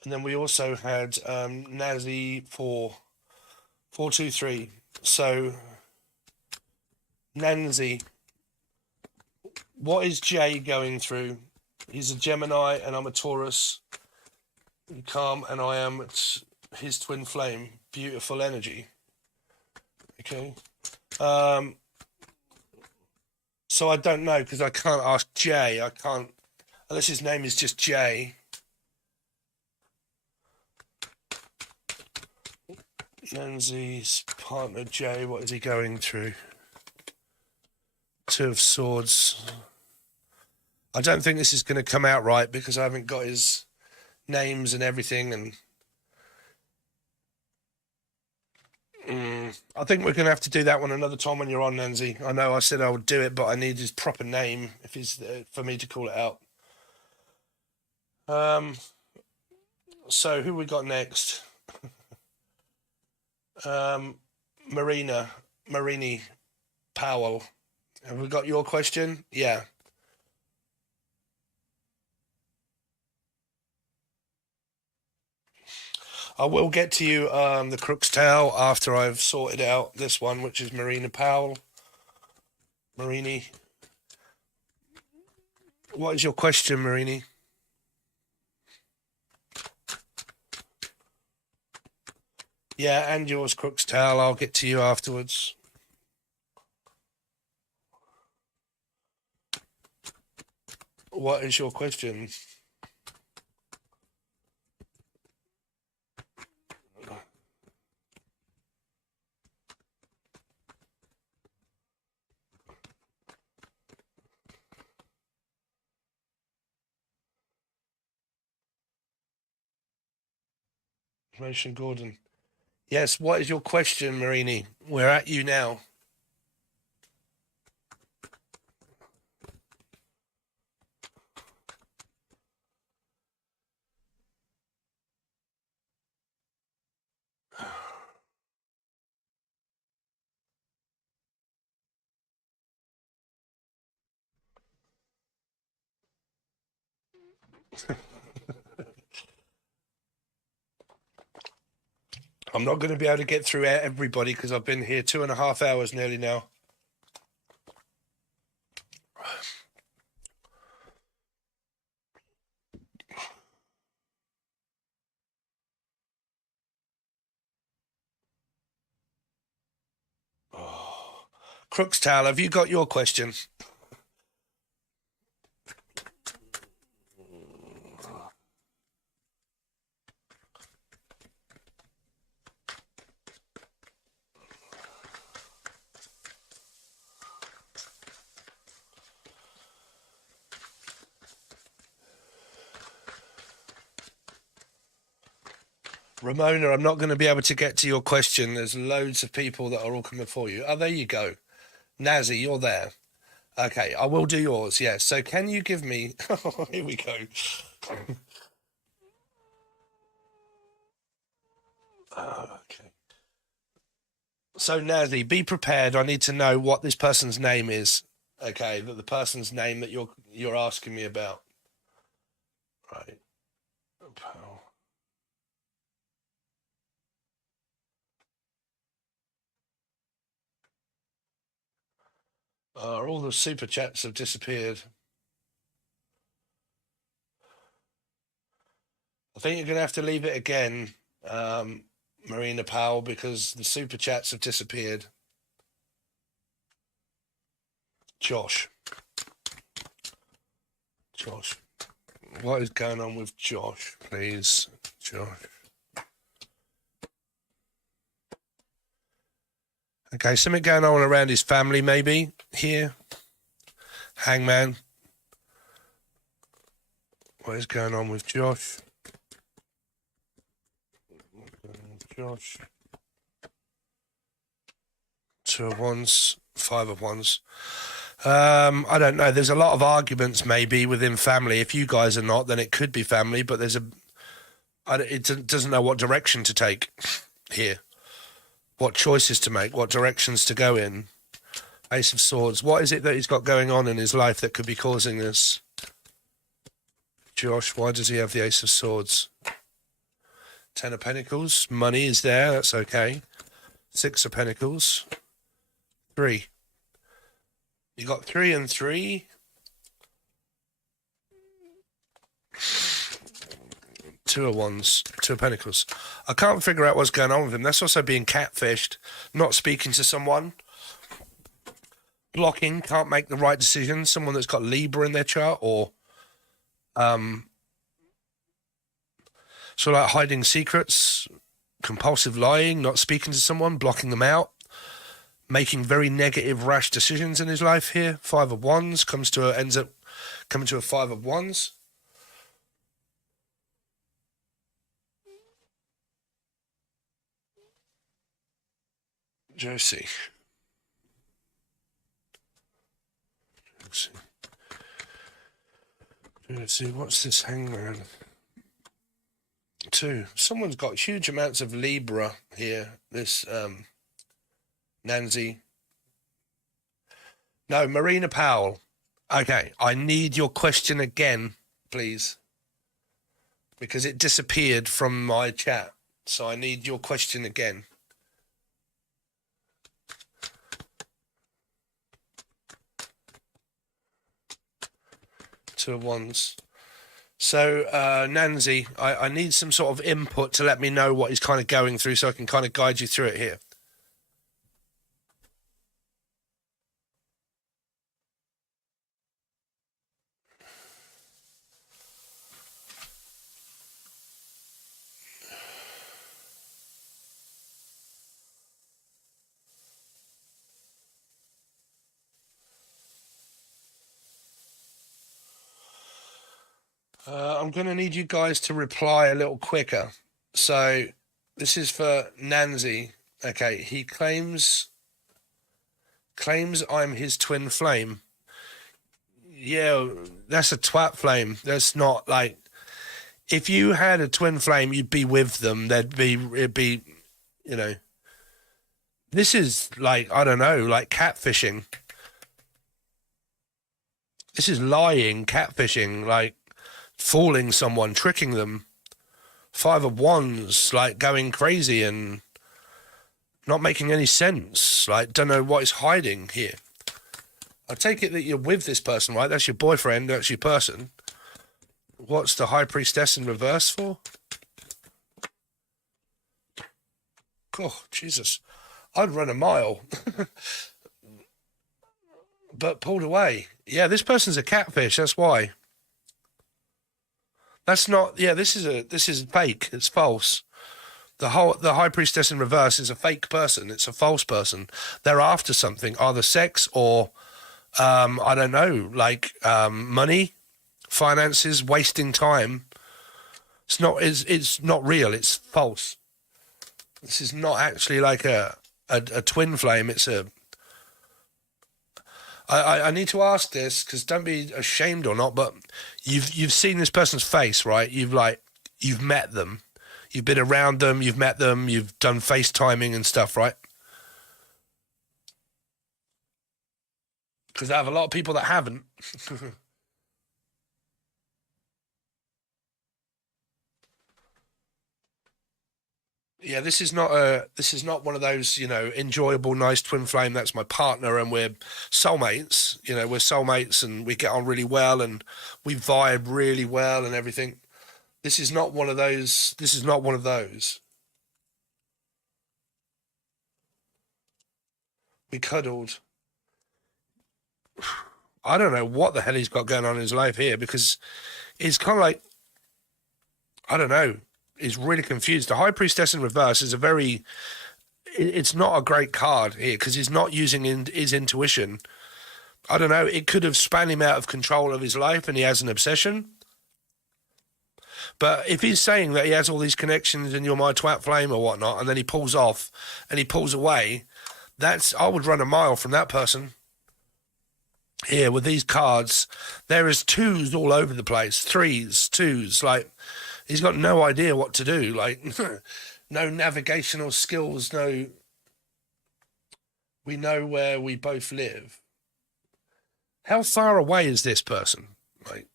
And then we also had Nazi for 423. So Nancy, what is Jay going through? He's a Gemini and I'm a Taurus. Calm, and I am his twin flame. Beautiful energy. Okay. So I don't know because I can't ask Jay. I can't, unless his name is just Jay. Nancy's partner Jay, what is he going through? Two of Swords. I don't think this is going to come out right because I haven't got his names and everything, and I think we're going to have to do that one another time when you're on, Nancy. I know I said I would do it, but I need his proper name if he's for me to call it out. So who we got next? Marini Powell. Have we got your question? Yeah. I will get to you the Crook's Tale after I've sorted out this one, which is Marina Powell. Marini. What is your question, Marini? Yeah, and yours, Crook's Tale. I'll get to you afterwards. What is your question? Motion Gordon. Yes, what is your question, Marini? We're at you now. I'm not going to be able to get through everybody because I've been here 2.5 hours nearly now. Oh. Crook's Tale, have you got your question? Ramona, I'm not going to be able to get to your question. There's loads of people that are all coming for you. Oh, there you go. Nazi, you're there. Okay, I will do yours, yes. So can you give me... Oh, here we go. Okay. So, Nazi, be prepared. I need to know what this person's name is. Okay, the person's name that you're asking me about. Right. All the super chats have disappeared. I think you're going to have to leave it again, Marina Powell, because the super chats have disappeared. Josh. What is going on with Josh, please? Josh. Okay, something going on around his family, maybe, here. Hangman. What is going on with Josh? Josh. 2 of Wands, 5 of Wands. I don't know. There's a lot of arguments maybe within family. If you guys are not, then it could be family, but it doesn't know what direction to take here. What choices to make, what directions to go in. Ace of Swords. What is it that he's got going on in his life that could be causing this? Josh, why does he have the Ace of Swords? 10 of Pentacles. Money is there. That's okay. 6 of Pentacles. 3. You got 3 and 3. 2 of Wands. 2 of Pentacles. I can't figure out what's going on with him. That's also being catfished. Not speaking to someone. Blocking. Can't make the right decision. Someone that's got Libra in their chart. Or so like hiding secrets, compulsive lying, not speaking to someone, blocking them out, making very negative, rash decisions in his life here. 5 of Wands ends up coming to a 5 of Wands. Josie. Josie, what's this hangman? 2. Someone's got huge amounts of Libra here. This Nancy. No, Marina Powell. Okay, I need your question again, please. Because it disappeared from my chat. So I need your question again. Two of Wands. So, Nancy, I need some sort of input to let me know what he's kind of going through so I can kind of guide you through it here. I'm going to need you guys to reply a little quicker. So this is for Nancy. Okay, he claims I'm his twin flame. Yeah, that's a twat flame. That's not like, if you had a twin flame, you'd be with them. It'd be, you know, this is like, I don't know, like catfishing. This is lying, catfishing, like, fooling someone, tricking them. 5 of Wands, like going crazy and not making any sense. Like, don't know what is hiding here. I take it that you're with this person, right? That's your boyfriend, that's your person. What's the High Priestess in reverse for? Oh, Jesus. I'd run a mile. But pulled away. Yeah, this person's a catfish, that's why. That's not, yeah, this is fake. It's false. The High Priestess in reverse is a fake person. It's a false person. They're after something, either sex or, I don't know, like money, finances, wasting time. It's not real. It's false. This is not actually like a twin flame. It's a. I need to ask this because don't be ashamed or not, but you've seen this person's face, right? You've met them, you've been around them, you've met them, you've done FaceTiming and stuff, right? Because I have a lot of people that haven't. Yeah, this is not one of those, enjoyable, nice twin flame. That's my partner, and we're soulmates. We're soulmates, and we get on really well, and we vibe really well, and everything. This is not one of those. This is not one of those. We cuddled. I don't know what the hell he's got going on in his life here because it's kind of like, I don't know. He's really confused. The High Priestess in reverse is it's not a great card here because he's not using his intuition. I don't know. It could have spun him out of control of his life and he has an obsession. But if he's saying that he has all these connections and you're my twat flame or whatnot, and then he pulls off and he pulls away, I would run a mile from that person. Here with these cards, there is 2s all over the place, 3s, 2s, like he's got no idea what to do, like no navigational skills, we know where we both live. How far away is this person? Like,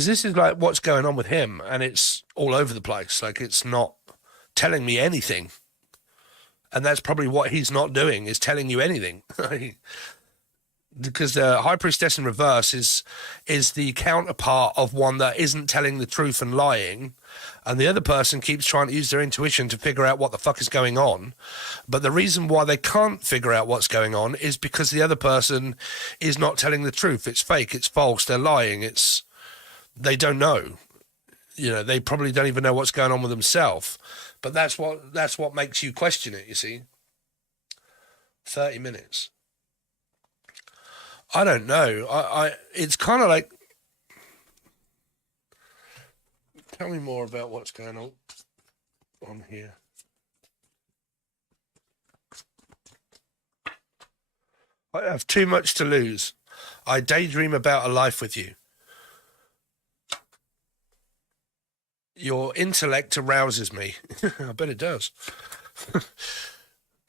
Because this is like what's going on with him, and it's all over the place. Like, it's not telling me anything. And that's probably what he's not doing, is telling you anything. Because the High Priestess in reverse is the counterpart of one that isn't telling the truth and lying, and the other person keeps trying to use their intuition to figure out what the fuck is going on. But the reason why they can't figure out what's going on is because the other person is not telling the truth. It's fake, it's false, they're lying, they don't know. You know, they probably don't even know what's going on with themselves. But that's what makes you question it, you see. 30 minutes. I don't know. It's kind of like, tell me more about what's going on here. I have too much to lose. I daydream about a life with you. Your intellect arouses me. I bet it does.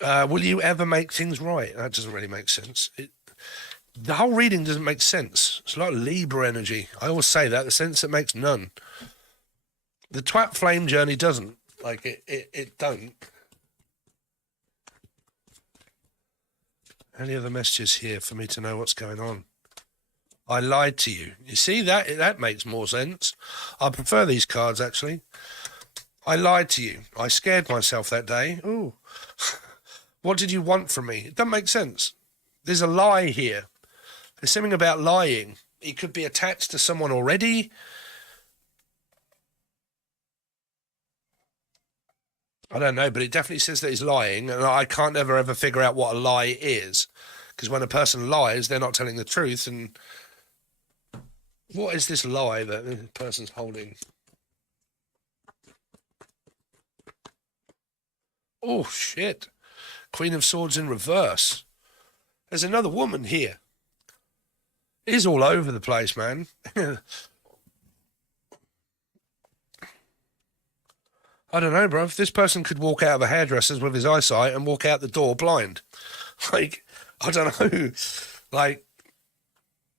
Will you ever make things right? That doesn't really make sense. The whole reading doesn't make sense. It's like Libra energy. I always say that, the sense that makes none. The twat flame journey doesn't. Like, it don't. Any other messages here for me to know what's going on? I lied to you. You see, that makes more sense. I prefer these cards, actually. I lied to you. I scared myself that day. Ooh. What did you want from me? It doesn't make sense. There's a lie here. There's something about lying. He could be attached to someone already. I don't know, but it definitely says that he's lying, and I can't ever figure out what a lie is. Because when a person lies, they're not telling the truth, and what is this lie that the person's holding? Oh, shit. Queen of Swords in reverse. There's another woman here. It is all over the place, man. I don't know, bro. If this person could walk out of a hairdresser's with his eyesight and walk out the door blind. Like, I don't know. Like,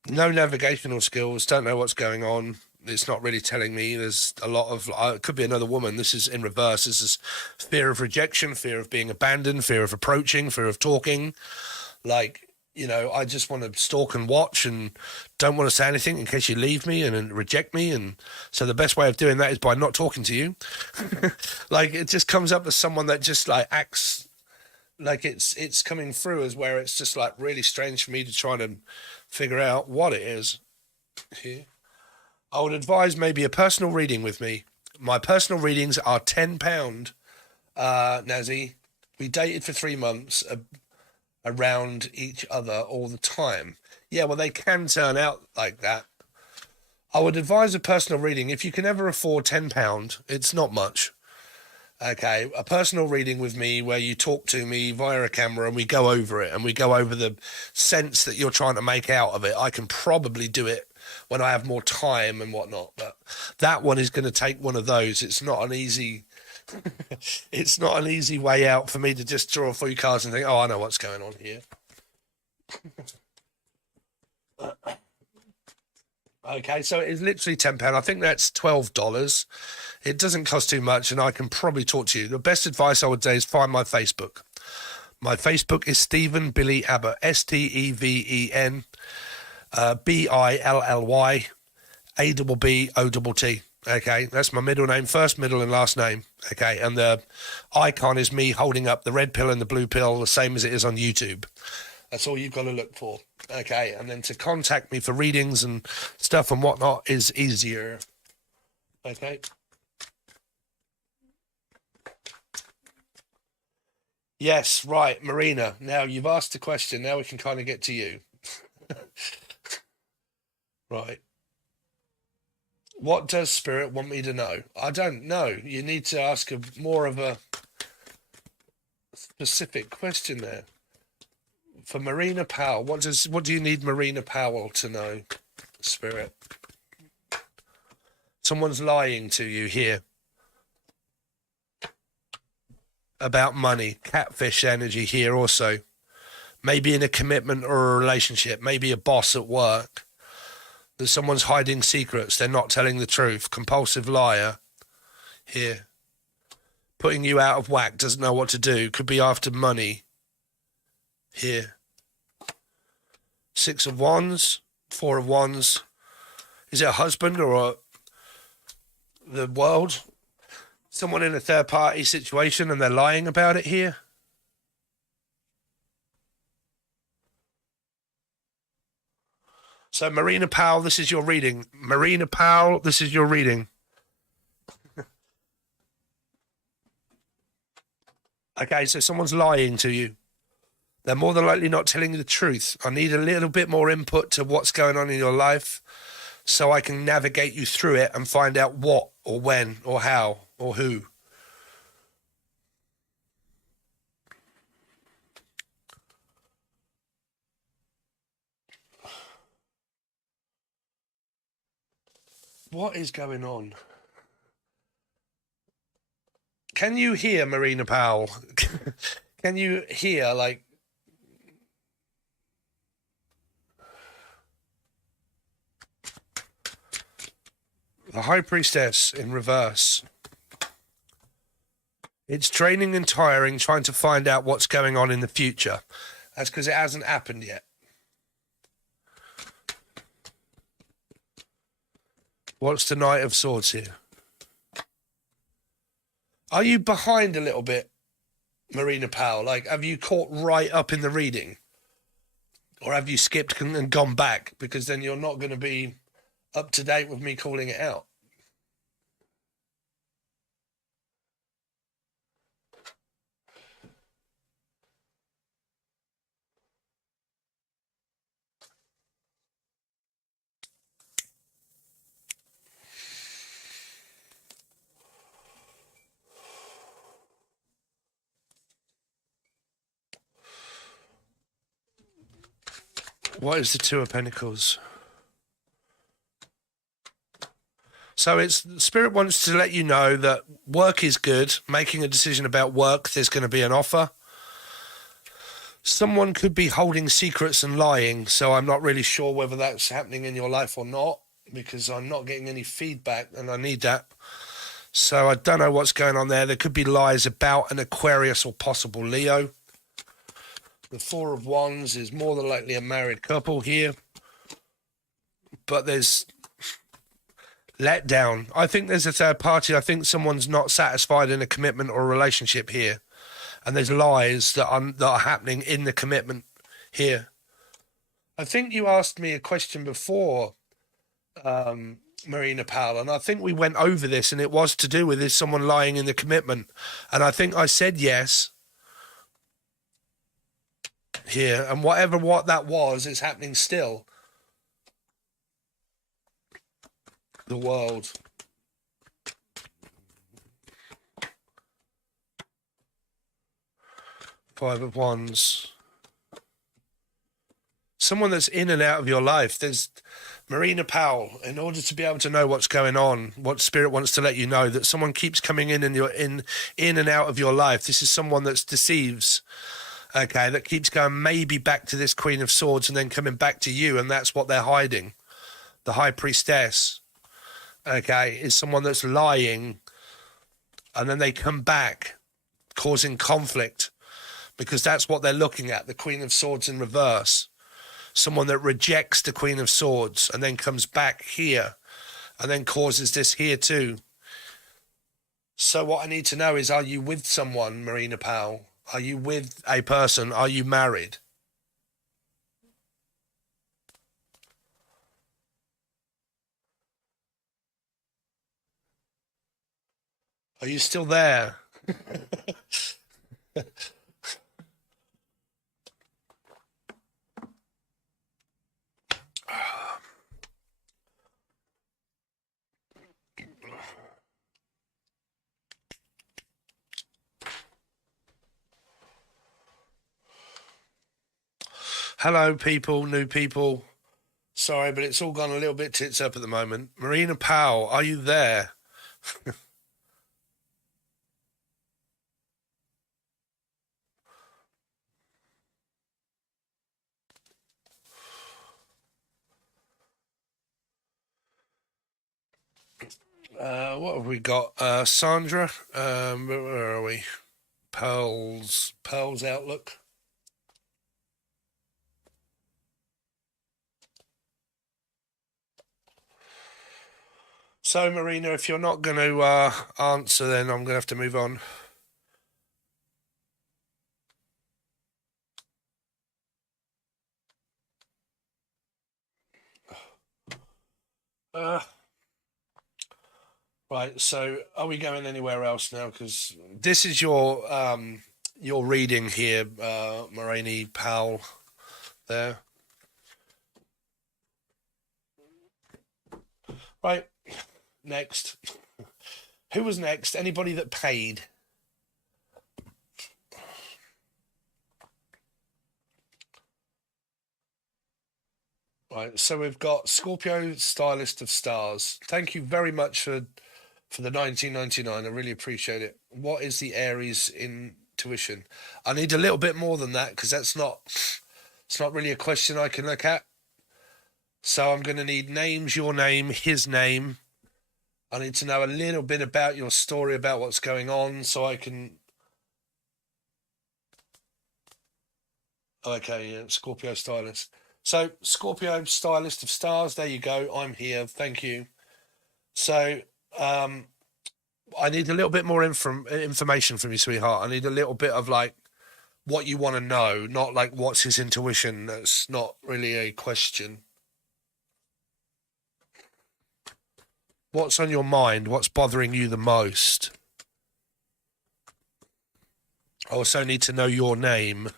no navigational skills, don't know what's going on. It's not really telling me. There's a lot of, it could be another woman. This is in reverse. This is fear of rejection, fear of being abandoned, fear of approaching, fear of talking. Like, you know, I just want to stalk and watch and don't want to say anything in case you leave me and reject me. And so the best way of doing that is by not talking to you. Like, it just comes up as someone that just like acts like it's coming through as where it's just like really strange for me to try to figure out what it is here. I would advise maybe a personal reading with me. My personal readings are £10, Nazi. We dated for 3 months around each other all the time. Yeah, well, they can turn out like that. I would advise a personal reading. If you can ever afford £10, it's not much. Okay, a personal reading with me where you talk to me via a camera and we go over it and we go over the sense that you're trying to make out of it. I can probably do it when I have more time and whatnot, but that one is going to take one of those. It's not an easy it's not an easy way out for me to just draw a few cards and think, oh, I know what's going on here. Okay, so it's literally £10. I think that's $12. It doesn't cost too much, and I can probably talk to you. The best advice I would say is find my Facebook. My Facebook is Stephen Billy Abbott, STEVEN BILLY ABBOTT. Okay, that's my middle name, first, middle, and last name. Okay, and the icon is me holding up the red pill and the blue pill, the same as it is on YouTube. That's all you've got to look for. Okay, and then to contact me for readings and stuff and whatnot is easier. Okay. Yes, right, Marina. Now, you've asked a question. Now we can kind of get to you. Right. What does Spirit want me to know? I don't know. You need to ask more of a specific question there. For Marina Powell, what do you need Marina Powell to know, Spirit? Someone's lying to you here about money. Catfish energy here also. Maybe in a commitment or a relationship. Maybe a boss at work. that someone's hiding secrets, they're not telling the truth. Compulsive liar here. Putting you out of whack, doesn't know what to do, could be after money here. 6 of Wands, 4 of Wands. Is it a husband or the world? Someone in a third party situation and they're lying about it here? So Marina Powell, this is your reading. Marina Powell, this is your reading. Okay, so someone's lying to you. They're more than likely not telling you the truth. I need a little bit more input to what's going on in your life so I can navigate you through it and find out what or when or how or who. What is going on? Can you hear Marina Powell? Can you hear, like... The High Priestess in reverse. It's draining and tiring trying to find out what's going on in the future. That's because it hasn't happened yet. What's the Knight of Swords here? Are you behind a little bit, Marina Powell? Like, have you caught right up in the reading? Or have you skipped and gone back? Because then you're not going to be up to date with me calling it out. What is the Two of Pentacles? So it's Spirit wants to let you know that work is good. Making a decision about work, there's going to be an offer. Someone could be holding secrets and lying, so I'm not really sure whether that's happening in your life or not, because I'm not getting any feedback and I need that. So I don't know what's going on there. There could be lies about an Aquarius or possible Leo. The Four of Wands is more than likely a married couple here. But there's letdown. I think there's a third party. I think someone's not satisfied in a commitment or a relationship here. And there's lies that are happening in the commitment here. I think you asked me a question before, Marina Powell, and I think we went over this, and it was to do with is someone lying in the commitment. And I think I said yes here, and what that was is happening still. The World. Five of Wands. Someone that's in and out of your life. There's Marina Powell. In order to be able to know what's going on, what Spirit wants to let you know, that someone keeps coming in and you're in and out of your life. This is someone that deceives. Okay, that keeps going maybe back to this Queen of Swords and then coming back to you, and that's what they're hiding. The High Priestess, okay, is someone that's lying, and then they come back, causing conflict, because that's what they're looking at, the Queen of Swords in reverse. Someone that rejects the Queen of Swords and then comes back here and then causes this here too. So what I need to know is, are you with someone, Marina Powell? Are you with a person? Are you married? Are you still there? Hello, people, new people. Sorry, but it's all gone a little bit tits up at the moment. Marina Powell, are you there? What have we got? Sandra. Where are we? Pearl's Outlook. So, Marina, if you're not going to answer, then I'm going to have to move on. Uh, right. So, are we going anywhere else now? Because this is your reading here, Marini Powell. There. Right. Next. Who was next? Anybody that paid? Right, so we've got Scorpio, Stylist of Stars. Thank you very much for the 1999. I really appreciate it. What is the Aries intuition? I need a little bit more than that because it's not really a question I can look at. So I'm going to need names, your name, his name. I need to know a little bit about your story, about what's going on, so I can. Okay, yeah, Scorpio Stylist. So, Scorpio Stylist of Stars, there you go. I'm here. Thank you. So, um, I need a little bit more information from you, sweetheart. I need a little bit of like what you want to know, not like what's his intuition. That's not really a question. What's on your mind? What's bothering you the most? I also need to know your name,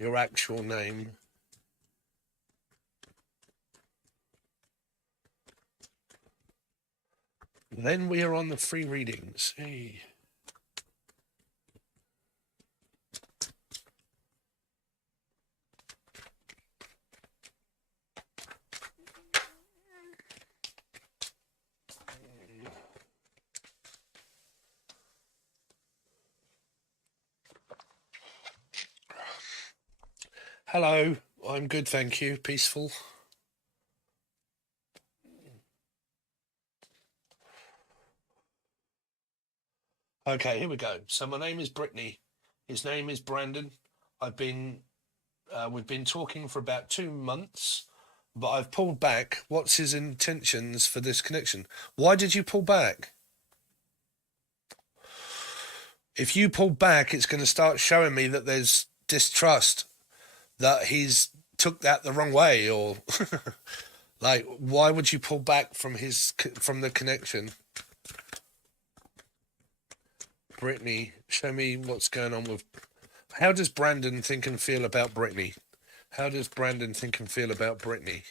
your actual name. Then we are on the free readings. Hey. Hello, I'm good, thank you. Peaceful. Okay, here we go. So my name is Brittany. His name is Brandon. I've been we've been talking for about 2 months, but I've pulled back. What's his intentions for this connection? Why did you pull back? If you pull back, it's going to start showing me that there's distrust, that he's took that the wrong way, or like, why would you pull back from from the connection? Brittany, show me what's going on with. How does Brandon think and feel about Brittany? How does Brandon think and feel about Brittany?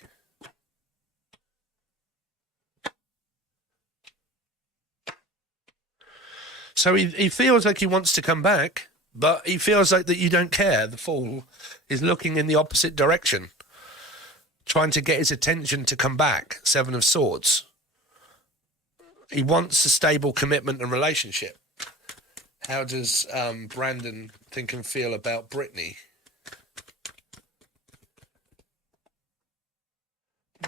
So he feels like he wants to come back, but he feels like that you don't care. The Fool is looking in the opposite direction, trying to get his attention to come back. Seven of Swords. He wants a stable commitment and relationship. How does Brandon think and feel about Brittany?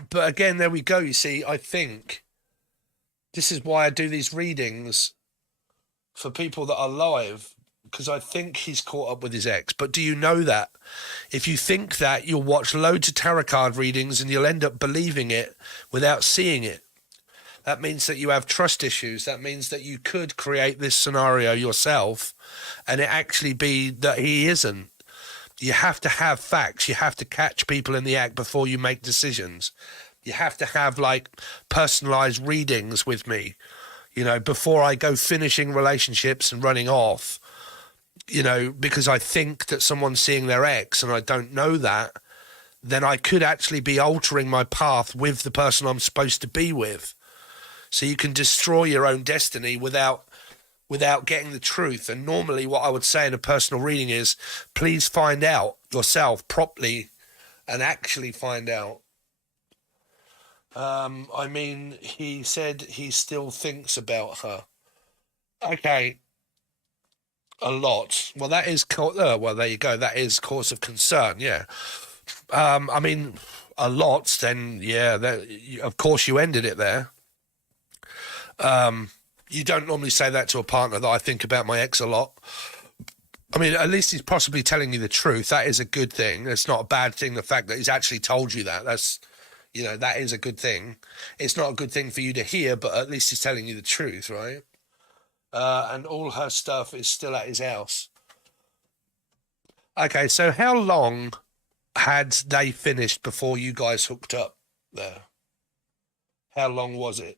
But again, there we go. You see, I think this is why I do these readings for people that are live, because I think he's caught up with his ex. But do you know that? If you think that, you'll watch loads of tarot card readings and you'll end up believing it without seeing it. That means that you have trust issues. That means that you could create this scenario yourself and it actually be that he isn't. You have to have facts. You have to catch people in the act before you make decisions. You have to have like personalized readings with me, before I go finishing relationships and running off, because I think that someone's seeing their ex and I don't know that, then I could actually be altering my path with the person I'm supposed to be with. So you can destroy your own destiny without getting the truth. And normally what I would say in a personal reading is, please find out yourself properly and actually find out. He said he still thinks about her. Okay. A lot. Well, that is, well, there you go. That is cause of concern. Yeah. A lot, then, yeah, of course you ended it there. You don't normally say that to a partner, that I think about my ex a lot. I mean, at least he's possibly telling you the truth. That is a good thing. It's not a bad thing, the fact that he's actually told you that. That's, that is a good thing. It's not a good thing for you to hear, but at least he's telling you the truth, right? And all her stuff is still at his house. Okay, so how long had they finished before you guys hooked up there? How long was it?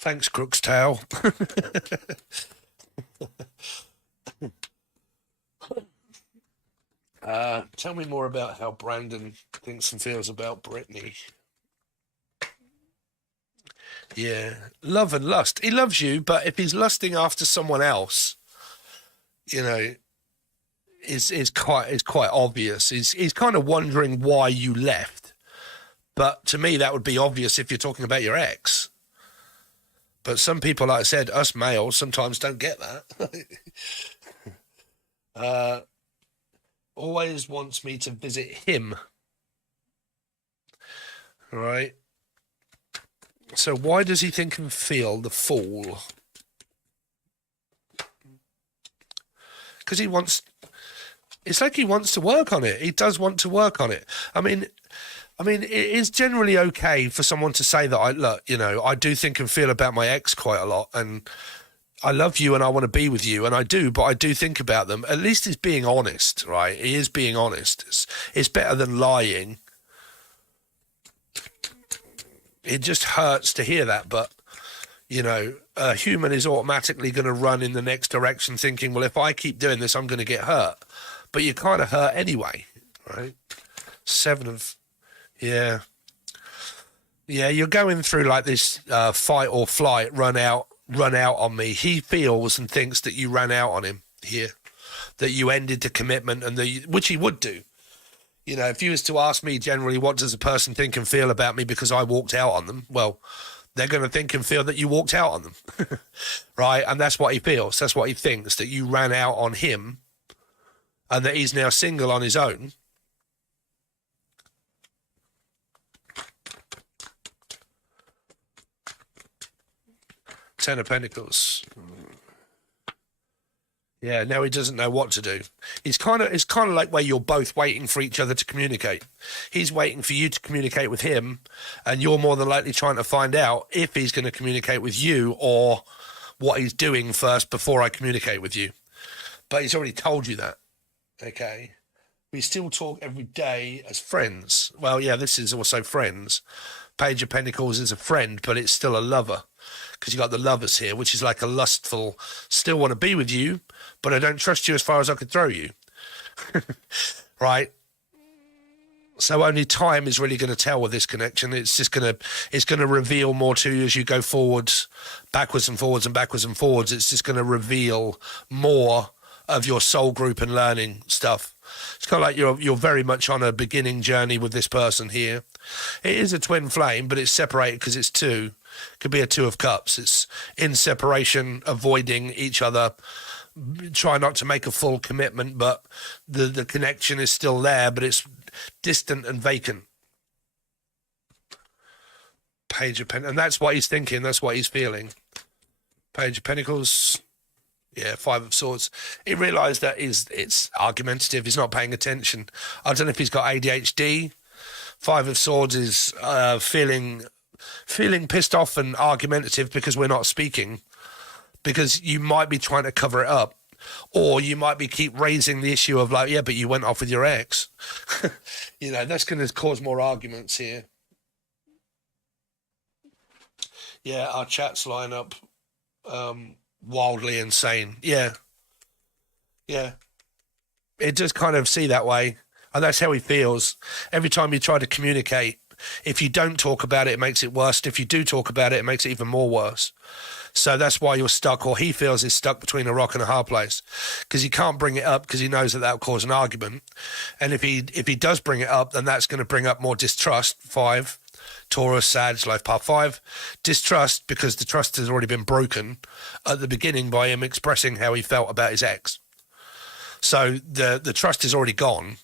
Thanks, Crook's Tail. Tell me more about how Brandon thinks and feels about Brittany. Yeah, love and lust. He loves you, but if he's lusting after someone else, is quite obvious. He's kind of wondering why you left. But to me, that would be obvious if you're talking about your ex. But some people, like I said, us males sometimes don't get that. Always wants me to visit him. Right? So why does he think and feel the fool? Because it's like he wants to work on it. He does want to work on it. I mean, it is generally okay for someone to say that I do think and feel about my ex quite a lot, and I love you and I want to be with you, and I do, but I do think about them. At least he's being honest, right? He is being honest. It's better than lying. It just hurts to hear that, but, a human is automatically going to run in the next direction thinking, well, if I keep doing this, I'm going to get hurt. But you're kind of hurt anyway, right? 7 of... Yeah. Yeah, you're going through like this fight or flight, run out on me. He feels and thinks that you ran out on him here, that you ended the commitment, which he would do. If you was to ask me generally, what does a person think and feel about me because I walked out on them? Well, they're going to think and feel that you walked out on them, right? And that's what he feels. That's what he thinks, that you ran out on him and that he's now single on his own. Ten of Pentacles. Yeah, now he doesn't know what to do. It's kind of like where you're both waiting for each other to communicate. He's waiting for you to communicate with him, and you're more than likely trying to find out if he's going to communicate with you or what he's doing first before I communicate with you. But he's already told you that. Okay. We still talk every day as friends. Well, yeah, this is also friends. Page of Pentacles is a friend, but it's still a lover. Because you got the lovers here, which is like a lustful, still want to be with you, but I don't trust you as far as I could throw you. Right? So only time is really going to tell with this connection. It's going to reveal more to you as you go forwards, backwards and forwards and backwards and forwards. It's just going to reveal more of your soul group and learning stuff. It's kind of like you're very much on a beginning journey with this person here. It is a twin flame, but it's separated because it's two. It could be a 2 of cups. It's in separation, avoiding each other. Try not to make a full commitment, but the connection is still there, but it's distant and vacant. Page of Pentacles. And that's what he's thinking. That's what he's feeling. Page of Pentacles. Yeah, 5 of Swords. He realised that it's argumentative. He's not paying attention. I don't know if he's got ADHD. 5 of Swords is feeling pissed off and argumentative because we're not speaking. Because you might be trying to cover it up. Or you might be keep raising the issue of like, yeah, but you went off with your ex. That's going to cause more arguments here. Yeah, our chats line up wildly insane. Yeah. It does kind of see that way. And that's how he feels. Every time you try to communicate, if you don't talk about it, it makes it worse. If you do talk about it, it makes it even more worse. So that's why you're stuck, or he feels he's stuck between a rock and a hard place, because he can't bring it up because he knows that will cause an argument. And if he does bring it up, then that's going to bring up more distrust. 5, Taurus, Sag, Life Path 5. Distrust, because the trust has already been broken at the beginning by him expressing how he felt about his ex. So the trust is already gone.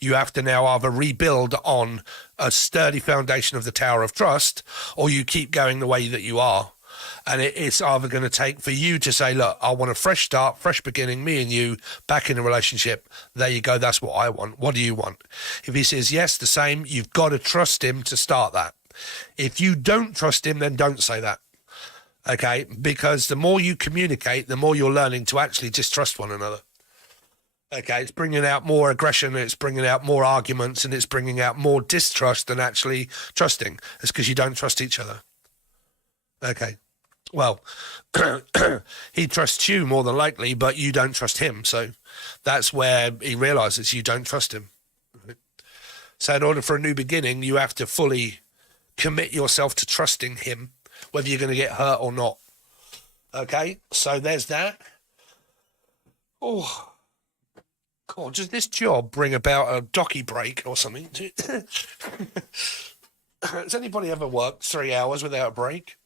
You have to now either rebuild on a sturdy foundation of the Tower of Trust, or you keep going the way that you are. And it's either going to take for you to say, look, I want a fresh start, fresh beginning, me and you back in a relationship. There you go. That's what I want. What do you want? If he says yes, the same, you've got to trust him to start that. If you don't trust him, then don't say that. Okay? Because the more you communicate, the more you're learning to actually distrust one another. Okay? It's bringing out more aggression, it's bringing out more arguments, and it's bringing out more distrust than actually trusting. It's because you don't trust each other. Okay? Well, he trusts you more than likely, but you don't trust him. So that's where he realizes you don't trust him. So in order for a new beginning, you have to fully commit yourself to trusting him, whether you're going to get hurt or not. Okay, so there's that. Oh, God, does this job bring about a docky break or something? Has anybody ever worked 3 hours without a break?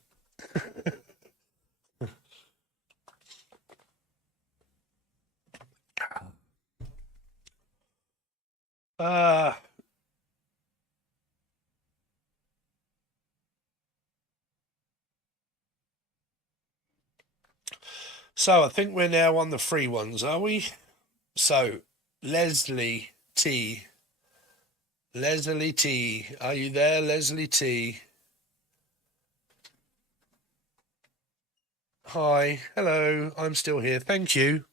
So I think we're now on the free ones, are we? So Leslie T. Leslie T. Are you there, Leslie T? Hi, hello, I'm still here. Thank you.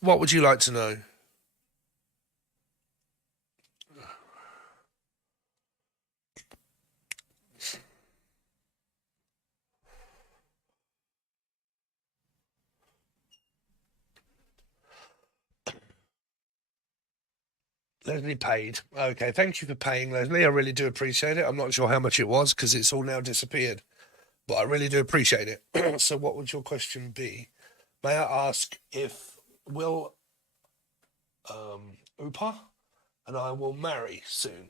What would you like to know? Leslie paid. Okay, thank you for paying, Leslie. I really do appreciate it. I'm not sure how much it was because it's all now disappeared, but I really do appreciate it. So what would your question be? May I ask if will Upa and I will marry soon?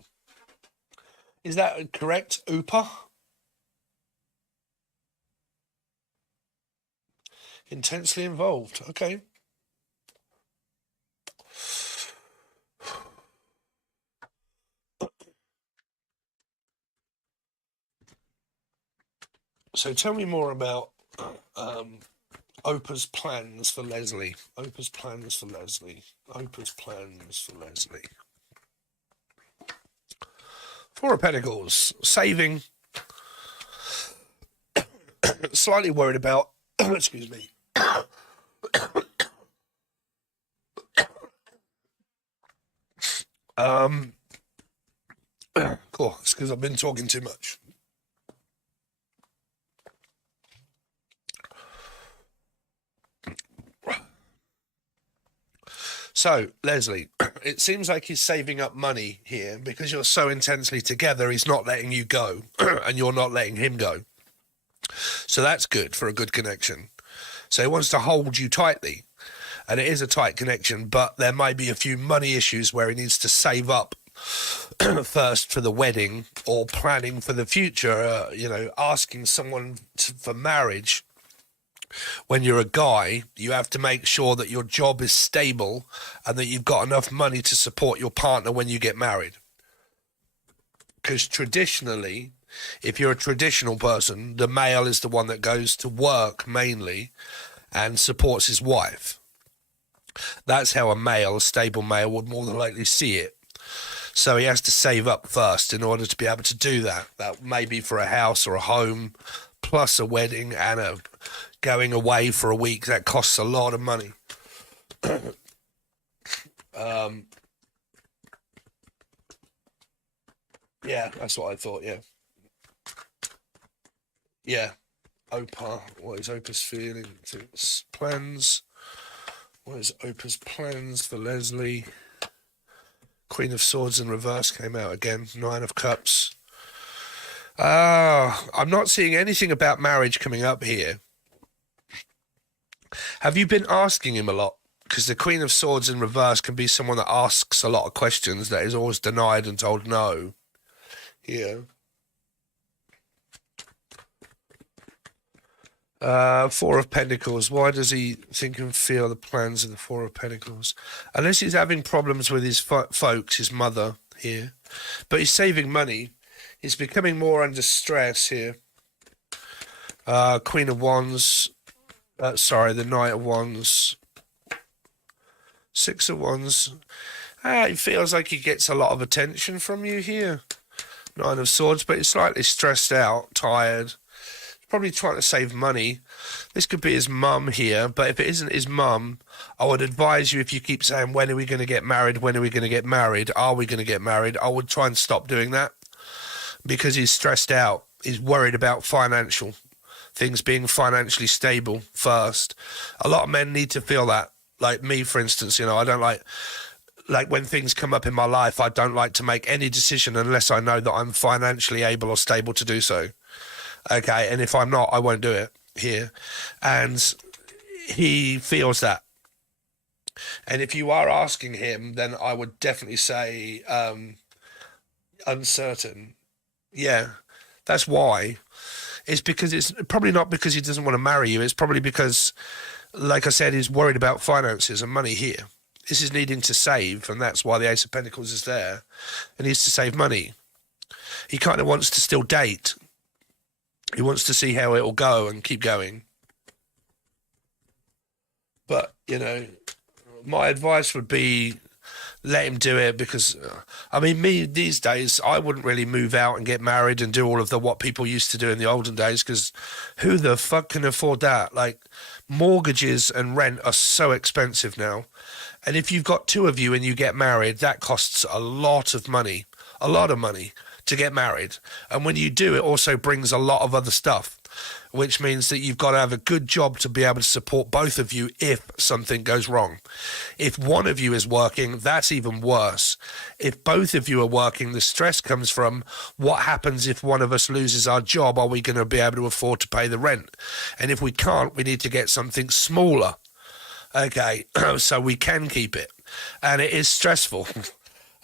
Is that correct, Upa? Intensely involved. Okay. So tell me more about Opa's plans for Leslie. Opa's plans for Leslie. Opa's plans for Leslie. Four of Pentacles. Saving. Slightly worried about. Excuse me. Cool. It's because I've been talking too much. So, Leslie, it seems like he's saving up money here because you're so intensely together, he's not letting you go and you're not letting him go. So that's good for a good connection. So he wants to hold you tightly, and it is a tight connection, but there might be a few money issues where he needs to save up first for the wedding or planning for the future, asking someone for marriage. When you're a guy, you have to make sure that your job is stable and that you've got enough money to support your partner when you get married. Because traditionally, if you're a traditional person, the male is the one that goes to work mainly and supports his wife. That's how a stable male would more than likely see it. So he has to save up first in order to be able to do that. That may be for a house or a home, plus a wedding and a going away for a week. That costs a lot of money. Yeah, that's what I thought, yeah. Yeah. Opa, what is Opa's feelings? Plans. What is Opa's plans for Leslie? Queen of Swords in reverse came out again. Nine of Cups. I'm not seeing anything about marriage coming up here. Have you been asking him a lot? Because the Queen of Swords in reverse can be someone that asks a lot of questions that is always denied and told no. Yeah. Four of Pentacles. Why does he think and feel the plans of the Four of Pentacles? Unless he's having problems with his folks, his mother here. But he's saving money. He's becoming more under stress here. Queen of Wands. Sorry, the Knight of Wands. Six of Wands. It feels like he gets a lot of attention from you here. Nine of Swords, but he's slightly stressed out, tired. Probably trying to save money. This could be his mum here, but if it isn't his mum, I would advise you, if you keep saying, when are we going to get married? When are we going to get married? Are we going to get married? I would try and stop doing that because he's stressed out. He's worried about financial things being financially stable first. A lot of men need to feel that. Like me, for instance, I don't like when things come up in my life, I don't like to make any decision unless I know that I'm financially able or stable to do so. Okay, and if I'm not, I won't do it here. And he feels that. And if you are asking him, then I would definitely say uncertain. Yeah, that's why. It's because it's probably not because he doesn't want to marry you. It's probably because, like I said, he's worried about finances and money here. This is needing to save, and that's why the Ace of Pentacles is there. He needs to save money. He kind of wants to still date. He wants to see how it'll go and keep going. But, my advice would be let him do it because, me these days, I wouldn't really move out and get married and do all of what people used to do in the olden days because who the fuck can afford that? Like, mortgages and rent are so expensive now. And if you've got two of you and you get married, that costs a lot of money to get married. And when you do, it also brings a lot of other stuff, which means that you've got to have a good job to be able to support both of you if something goes wrong. If one of you is working, that's even worse. If both of you are working, the stress comes from what happens if one of us loses our job? Are we going to be able to afford to pay the rent? And if we can't, we need to get something smaller. Okay, so we can keep it. And it is stressful.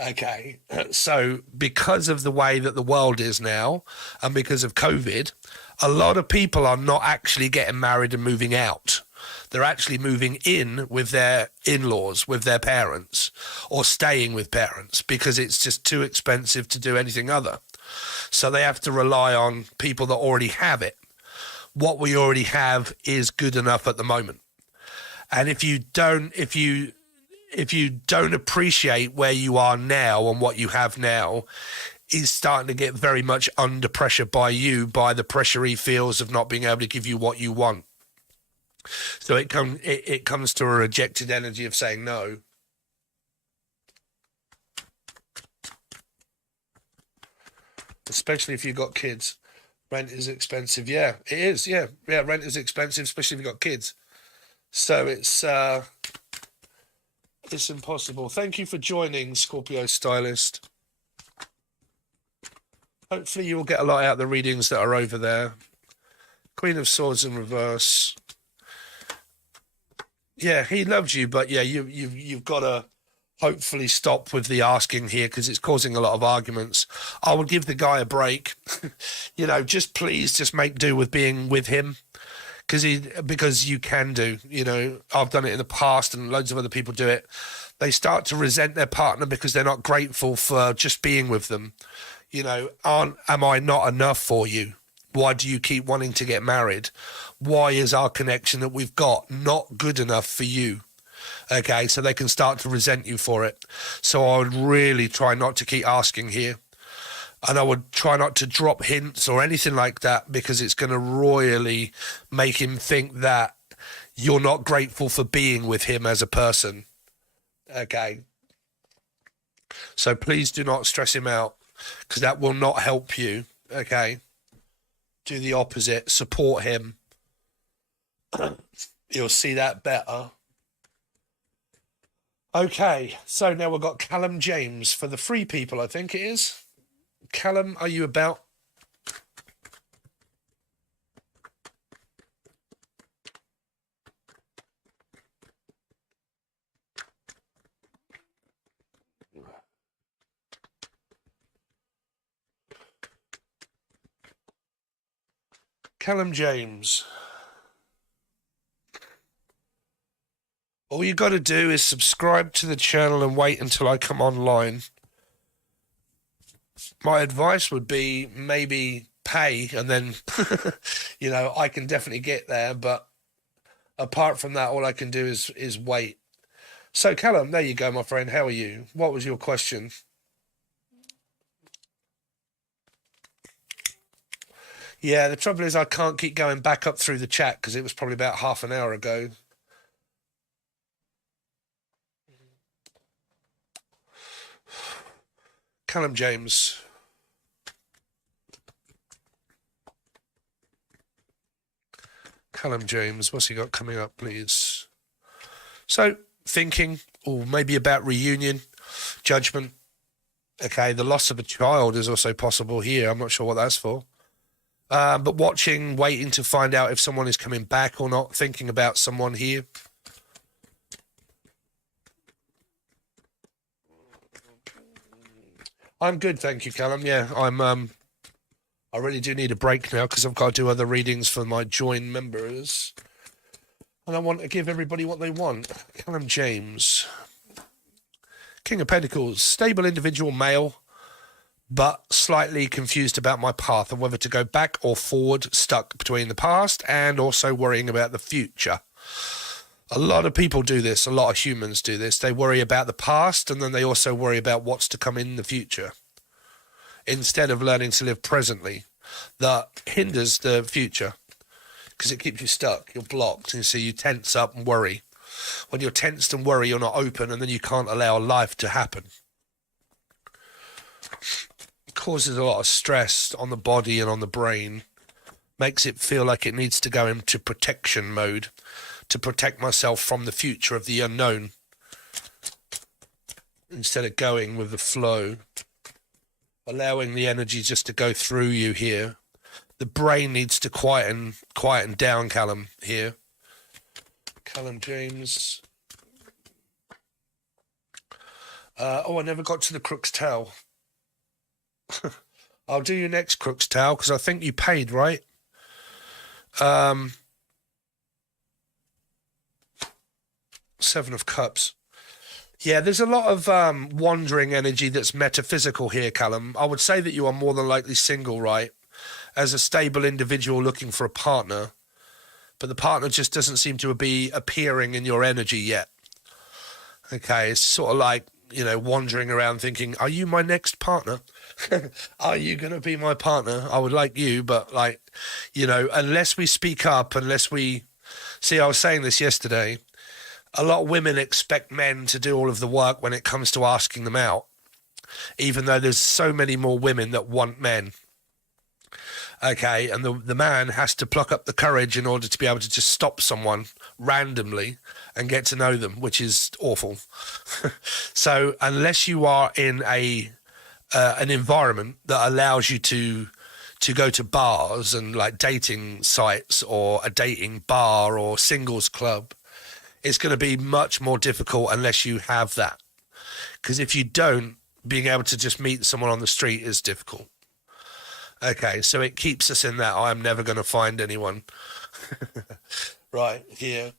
Okay, so because of the way that the world is now and because of COVID, a lot of people are not actually getting married and moving out. They're actually moving in with their in-laws, with their parents, or staying with parents because it's just too expensive to do anything other. So they have to rely on people that already have it. What we already have is good enough at the moment. And if you don't appreciate where you are now and what you have now, he's starting to get very much under pressure by you, by the pressure he feels of not being able to give you what you want. So it comes to a rejected energy of saying no. Especially if you've got kids. Rent is expensive. Yeah, it is. Yeah, rent is expensive, especially if you've got kids. So it's impossible. Thank you for joining, Scorpio Stylist. Hopefully you will get a lot out of the readings that are over there. Queen of Swords in reverse. Yeah, he loves you, but yeah, you've got to hopefully stop with the asking here because it's causing a lot of arguments. I would give the guy a break. Just make do with being with him. Because you can do, I've done it in the past and loads of other people do it. They start to resent their partner because they're not grateful for just being with them. Am I not enough for you? Why do you keep wanting to get married? Why is our connection that we've got not good enough for you? Okay, so they can start to resent you for it. So I would really try not to keep asking here. And I would try not to drop hints or anything like that because it's going to royally make him think that you're not grateful for being with him as a person. Okay. So please do not stress him out because that will not help you. Okay. Do the opposite. Support him. You'll see that better. Okay. So now we've got Callum James for the free people, I think it is. Callum, are you about? Callum James. All you got to do is subscribe to the channel and wait until I come online. My advice would be maybe pay and then, I can definitely get there. But apart from that, all I can do is wait. So, Callum, there you go, my friend. How are you? What was your question? Yeah, the trouble is I can't keep going back up through the chat because it was probably about half an hour ago. Callum James. Callum James, what's he got coming up, please? So, thinking, or maybe about reunion, judgment. Okay, the loss of a child is also possible here. I'm not sure what that's for. But watching, waiting to find out if someone is coming back or not, thinking about someone here. I'm good, thank you, Callum. Yeah, I really do need a break now because I've got to do other readings for my join members. And I want to give everybody what they want. Callum James. King of Pentacles, stable individual male, but slightly confused about my path and whether to go back or forward, stuck between the past and also worrying about the future. A lot of people do this. A lot of humans do this. They worry about the past and then they also worry about what's to come in the future instead of learning to live presently. That hinders the future because it keeps you stuck. You're blocked. And so you tense up and worry. When you're tensed and worry, you're not open and then you can't allow life to happen. Causes a lot of stress on the body and on the brain, makes it feel like it needs to go into protection mode to protect myself from the future of the unknown instead of going with the flow, allowing the energy just to go through you here. The brain needs to quieten down, Callum, here. Callum James. I never got to the Crook's Towel. I'll do your next Crook's Towel because I think you paid, right? Seven of Cups. Yeah, there's a lot of wandering energy that's metaphysical here, Callum. I would say that you are more than likely single, right? As a stable individual looking for a partner, but the partner just doesn't seem to be appearing in your energy yet. Okay, it's sort of like, wandering around thinking, are you my next partner? Are you going to be my partner? I would like you, but unless we speak up, unless we... See, I was saying this yesterday. A lot of women expect men to do all of the work when it comes to asking them out, even though there's so many more women that want men. Okay, and the man has to pluck up the courage in order to be able to just stop someone randomly and get to know them, which is awful. So unless you are in an environment that allows you to go to bars and like dating sites or a dating bar or singles club, it's going to be much more difficult unless you have that. Because if you don't, being able to just meet someone on the street is difficult. Okay, so it keeps us in that I'm never going to find anyone. Right, here.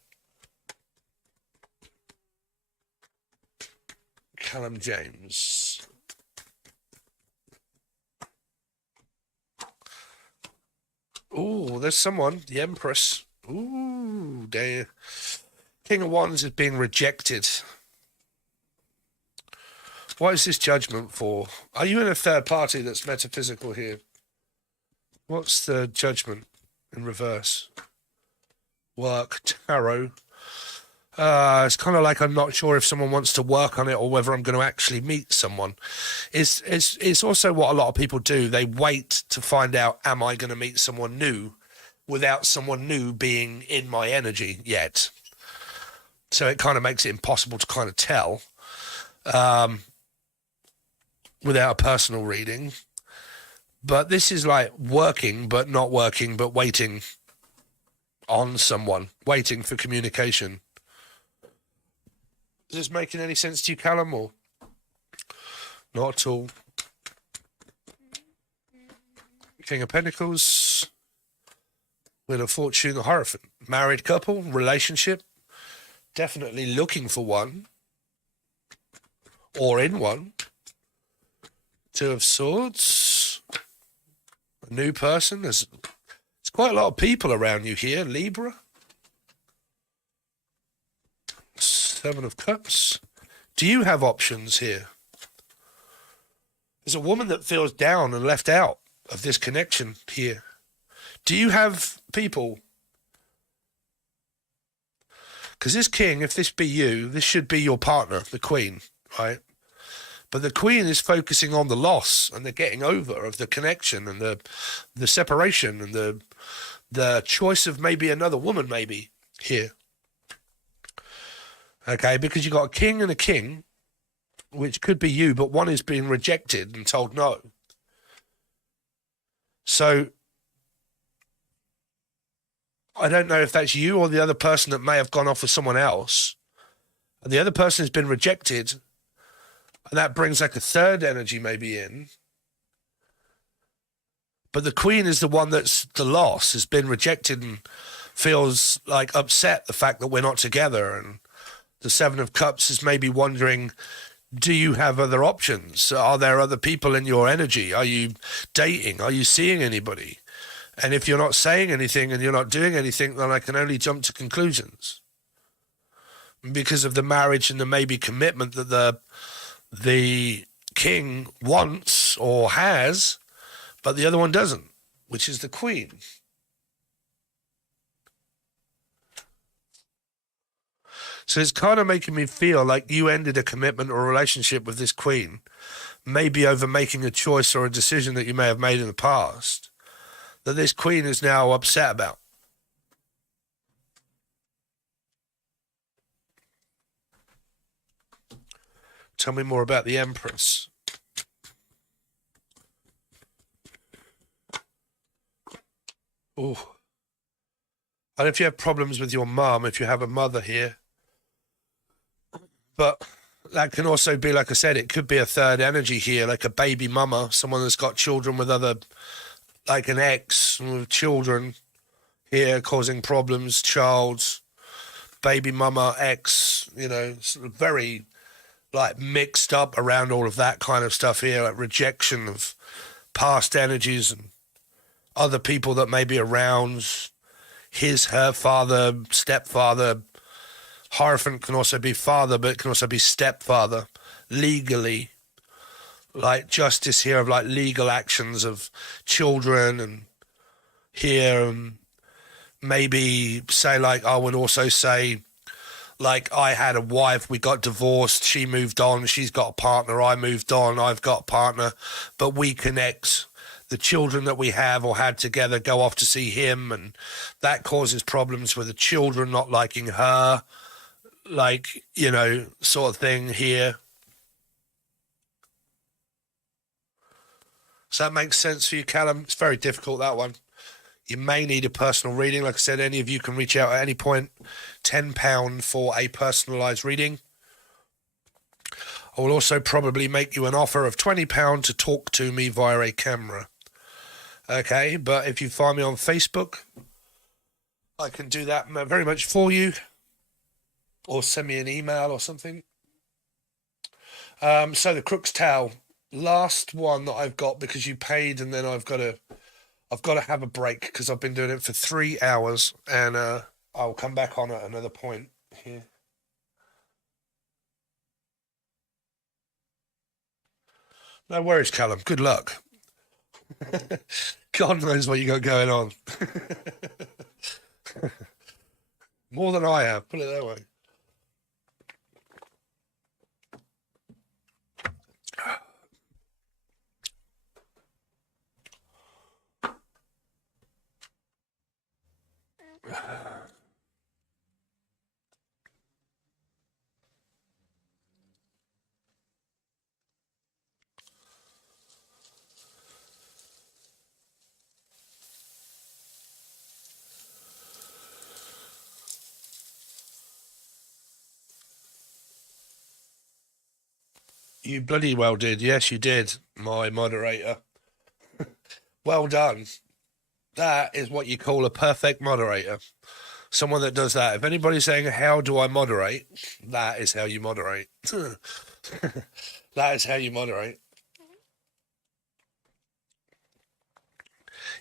Callum James. Ooh, there's someone. The Empress. Ooh, damn. King of Wands is being rejected. What is this judgment for? Are you in a third party that's metaphysical here? What's the judgment in reverse? Work, tarot. It's kind of like I'm not sure if someone wants to work on it or whether I'm going to actually meet someone. It's also what a lot of people do. They wait to find out, am I going to meet someone new without someone new being in my energy yet? So it kind of makes it impossible to kind of tell without a personal reading. But this is like working, but not working, but waiting on someone, waiting for communication. Is this making any sense to you, Callum, or not at all? King of Pentacles, Wheel of Fortune, the Hierophant. Married couple, relationship, definitely looking for one or in one. Two of Swords. A new person. There's quite a lot of people around you here, Libra. Seven of Cups. Do you have options here? There's a woman that feels down and left out of this connection here. Do you have people? Because this king, if this be you, this should be your partner, the queen, right? But the queen is focusing on the loss and the getting over of the connection and the separation and the choice of maybe another woman maybe here. Okay, because you've got a king and a king, which could be you, but one is being rejected and told no. So I don't know if that's you or the other person that may have gone off with someone else. And the other person has been rejected. And that brings like a third energy maybe in. But the queen is the one that's the loss, has been rejected and feels like upset the fact that we're not together. And the Seven of Cups is maybe wondering, do you have other options? Are there other people in your energy? Are you dating? Are you seeing anybody? And if you're not saying anything and you're not doing anything, then I can only jump to conclusions. Because of the marriage and the maybe commitment that the king wants or has, but the other one doesn't, which is the queen. So it's kind of making me feel like you ended a commitment or a relationship with this queen, maybe over making a choice or a decision that you may have made in the past, that this queen is now upset about. Tell me more about the Empress. Oh. And if you have problems with your mum, if you have a mother here, but that can also be, like I said, it could be a third energy here, like a baby mama, someone that's got children with other, like an ex with children here causing problems, child, baby mama, ex, you know, sort of very like mixed up around all of that kind of stuff here, like rejection of past energies and other people that may be around, his, her father, stepfather. Hierophant can also be father, but it can also be stepfather, legally. Like justice here of like legal actions of children, and here maybe say like I would also say like I had a wife, we got divorced, she moved on, she's got a partner, I moved on, I've got a partner, but we connect. The children that we have or had together go off to see him, and that causes problems with the children not liking her, like, you know, sort of thing here. Does that make sense for you, Callum? It's very difficult, that one. You may need a personal reading. Like I said, any of you can reach out at any point. £10 for a personalised reading. I will also probably make you an offer of £20 to talk to me via a camera. Okay, but if you find me on Facebook, I can do that very much for you. Or send me an email or something. So the Crook's Towel, last one that I've got, because you paid, and then I've got to have a break because I've been doing it for 3 hours, and I'll come back on at another point here. No worries, Callum. Good luck. God knows what you got going on. More than I have, put it that way. You bloody well did. Yes, you did, my moderator. Well done. That is what you call a perfect moderator. Someone that does that. If anybody's saying, how do I moderate? That is how you moderate. That is how you moderate.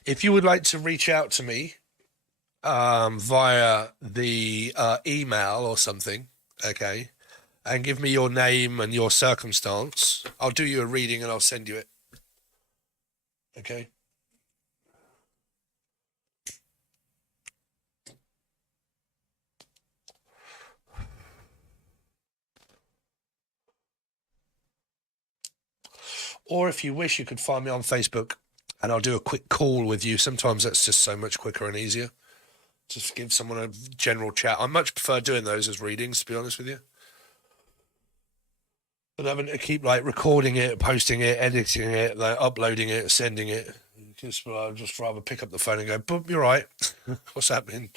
If you would like to reach out to me via the email or something, okay, and give me your name and your circumstance, I'll do you a reading and I'll send you it. Okay. Or if you wish, you could find me on Facebook and I'll do a quick call with you. Sometimes that's just so much quicker and easier. Just give someone a general chat. I much prefer doing those as readings, to be honest with you. But having to keep like recording it, posting it, editing it, like uploading it, sending it. I'd just rather pick up the phone and go, boom, you're right. What's happening?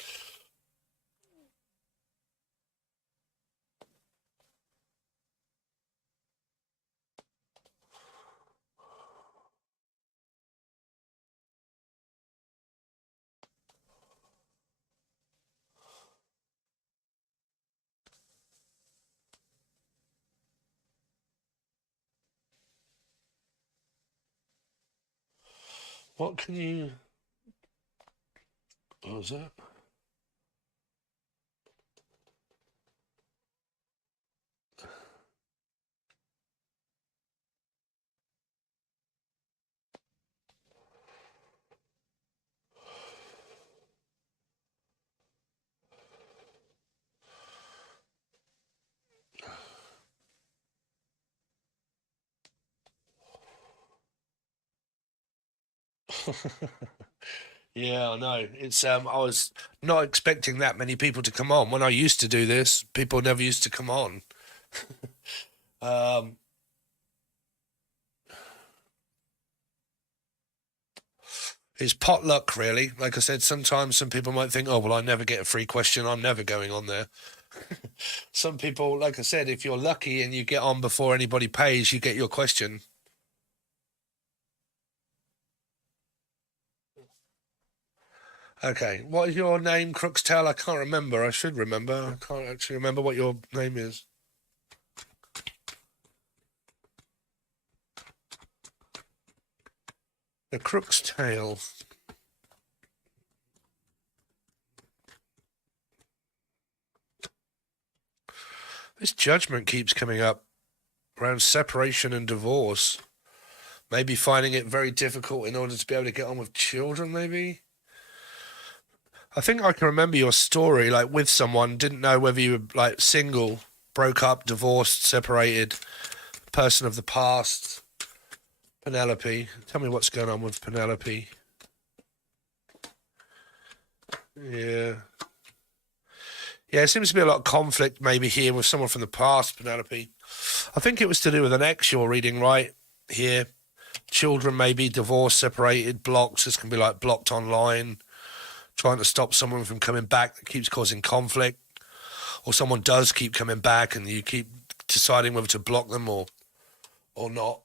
What can you... What was that? Yeah, I know. It's I was not expecting that many people to come on. When I used to do this, people never used to come on. Um, it's potluck, really. Like I said, sometimes some people might think, oh, well, I never get a free question. I'm never going on there. Some people, like I said, if you're lucky and you get on before anybody pays, you get your question. Okay, what is your name, Crookstail? I can't remember. I should remember. I can't actually remember what your name is. The Crookstail. This judgment keeps coming up around separation and divorce. Maybe finding it very difficult in order to be able to get on with children, maybe? I think I can remember your story, like with someone, didn't know whether you were like single, broke up, divorced, separated, person of the past. Penelope. Tell me what's going on with Penelope. Yeah. Yeah, it seems to be a lot of conflict maybe here with someone from the past, Penelope. I think it was to do with an ex you're reading, right? Here. Children maybe, divorced, separated, blocked. This can be like blocked online. Trying to stop someone from coming back that keeps causing conflict. Or someone does keep coming back and you keep deciding whether to block them or not.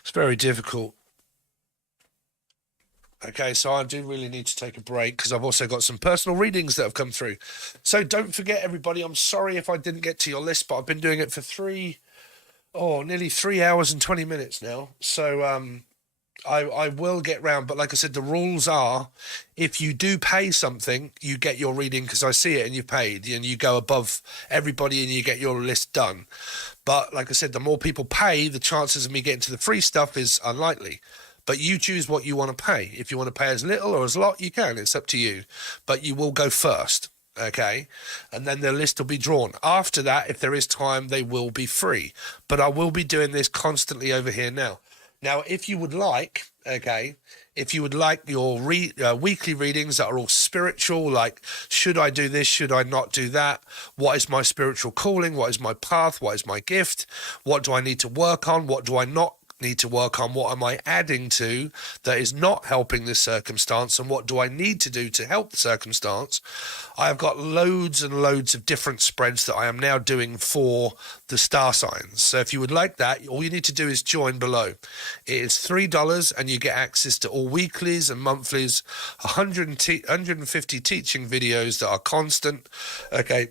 It's very difficult. Okay, so I do really need to take a break because I've also got some personal readings that have come through. So don't forget, everybody, I'm sorry if I didn't get to your list, but I've been doing it for nearly 3 hours and 20 minutes now. So I will get round, but like I said, the rules are if you do pay something, you get your reading because I see it and you've paid and you go above everybody and you get your list done. But like I said, the more people pay, the chances of me getting to the free stuff is unlikely. But you choose what you want to pay. If you want to pay as little or as lot, you can. It's up to you. But you will go first, okay? And then the list will be drawn. After that, if there is time, they will be free. But I will be doing this constantly over here now. Now, if you would like, okay, if you would like your weekly readings that are all spiritual, like should I do this, should I not do that? What is my spiritual calling? What is my path? What is my gift? What do I need to work on? What do I not need to work on? What am I adding to that is not helping this circumstance? And what do I need to do to help the circumstance? I have got loads and loads of different spreads that I am now doing for the star signs. So if you would like that, all you need to do is join below. It is $3 and you get access to all weeklies and monthlies, 150 teaching videos that are constant. Okay.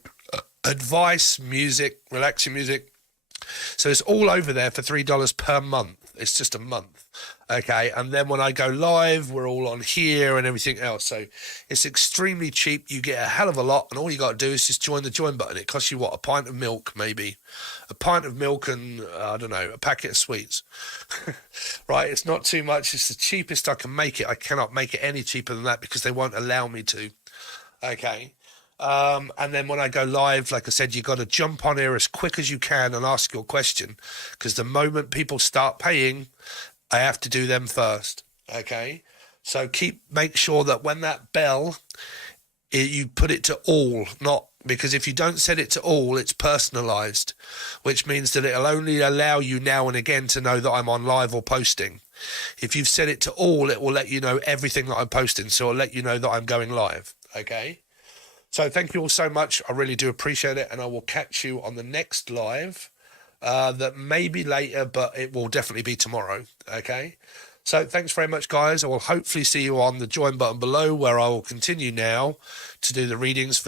Advice, music, relaxing music. So it's all over there for $3 per month. It's just a month. Okay. And then when I go live, we're all on here and everything else. So it's extremely cheap. You get a hell of a lot. And all you got to do is just join the join button. It costs you what? A pint of milk, maybe. A pint of milk and, I don't know, a packet of sweets. Right. It's not too much. It's the cheapest I can make it. I cannot make it any cheaper than that because they won't allow me to. Okay. And then when I go live, like I said, you got to jump on here as quick as you can and ask your question, because the moment people start paying, I have to do them first. Okay. So make sure that when that bell, you put it to all, not because if you don't set it to all, it's personalized, which means that it'll only allow you now and again to know that I'm on live or posting. If you've set it to all, it will let you know everything that I'm posting. So it'll let you know that I'm going live. Okay. So thank you all so much. I really do appreciate it. And I will catch you on the next live that may be later, but it will definitely be tomorrow. Okay. So thanks very much, guys. I will hopefully see you on the join button below, where I will continue now to do the readings for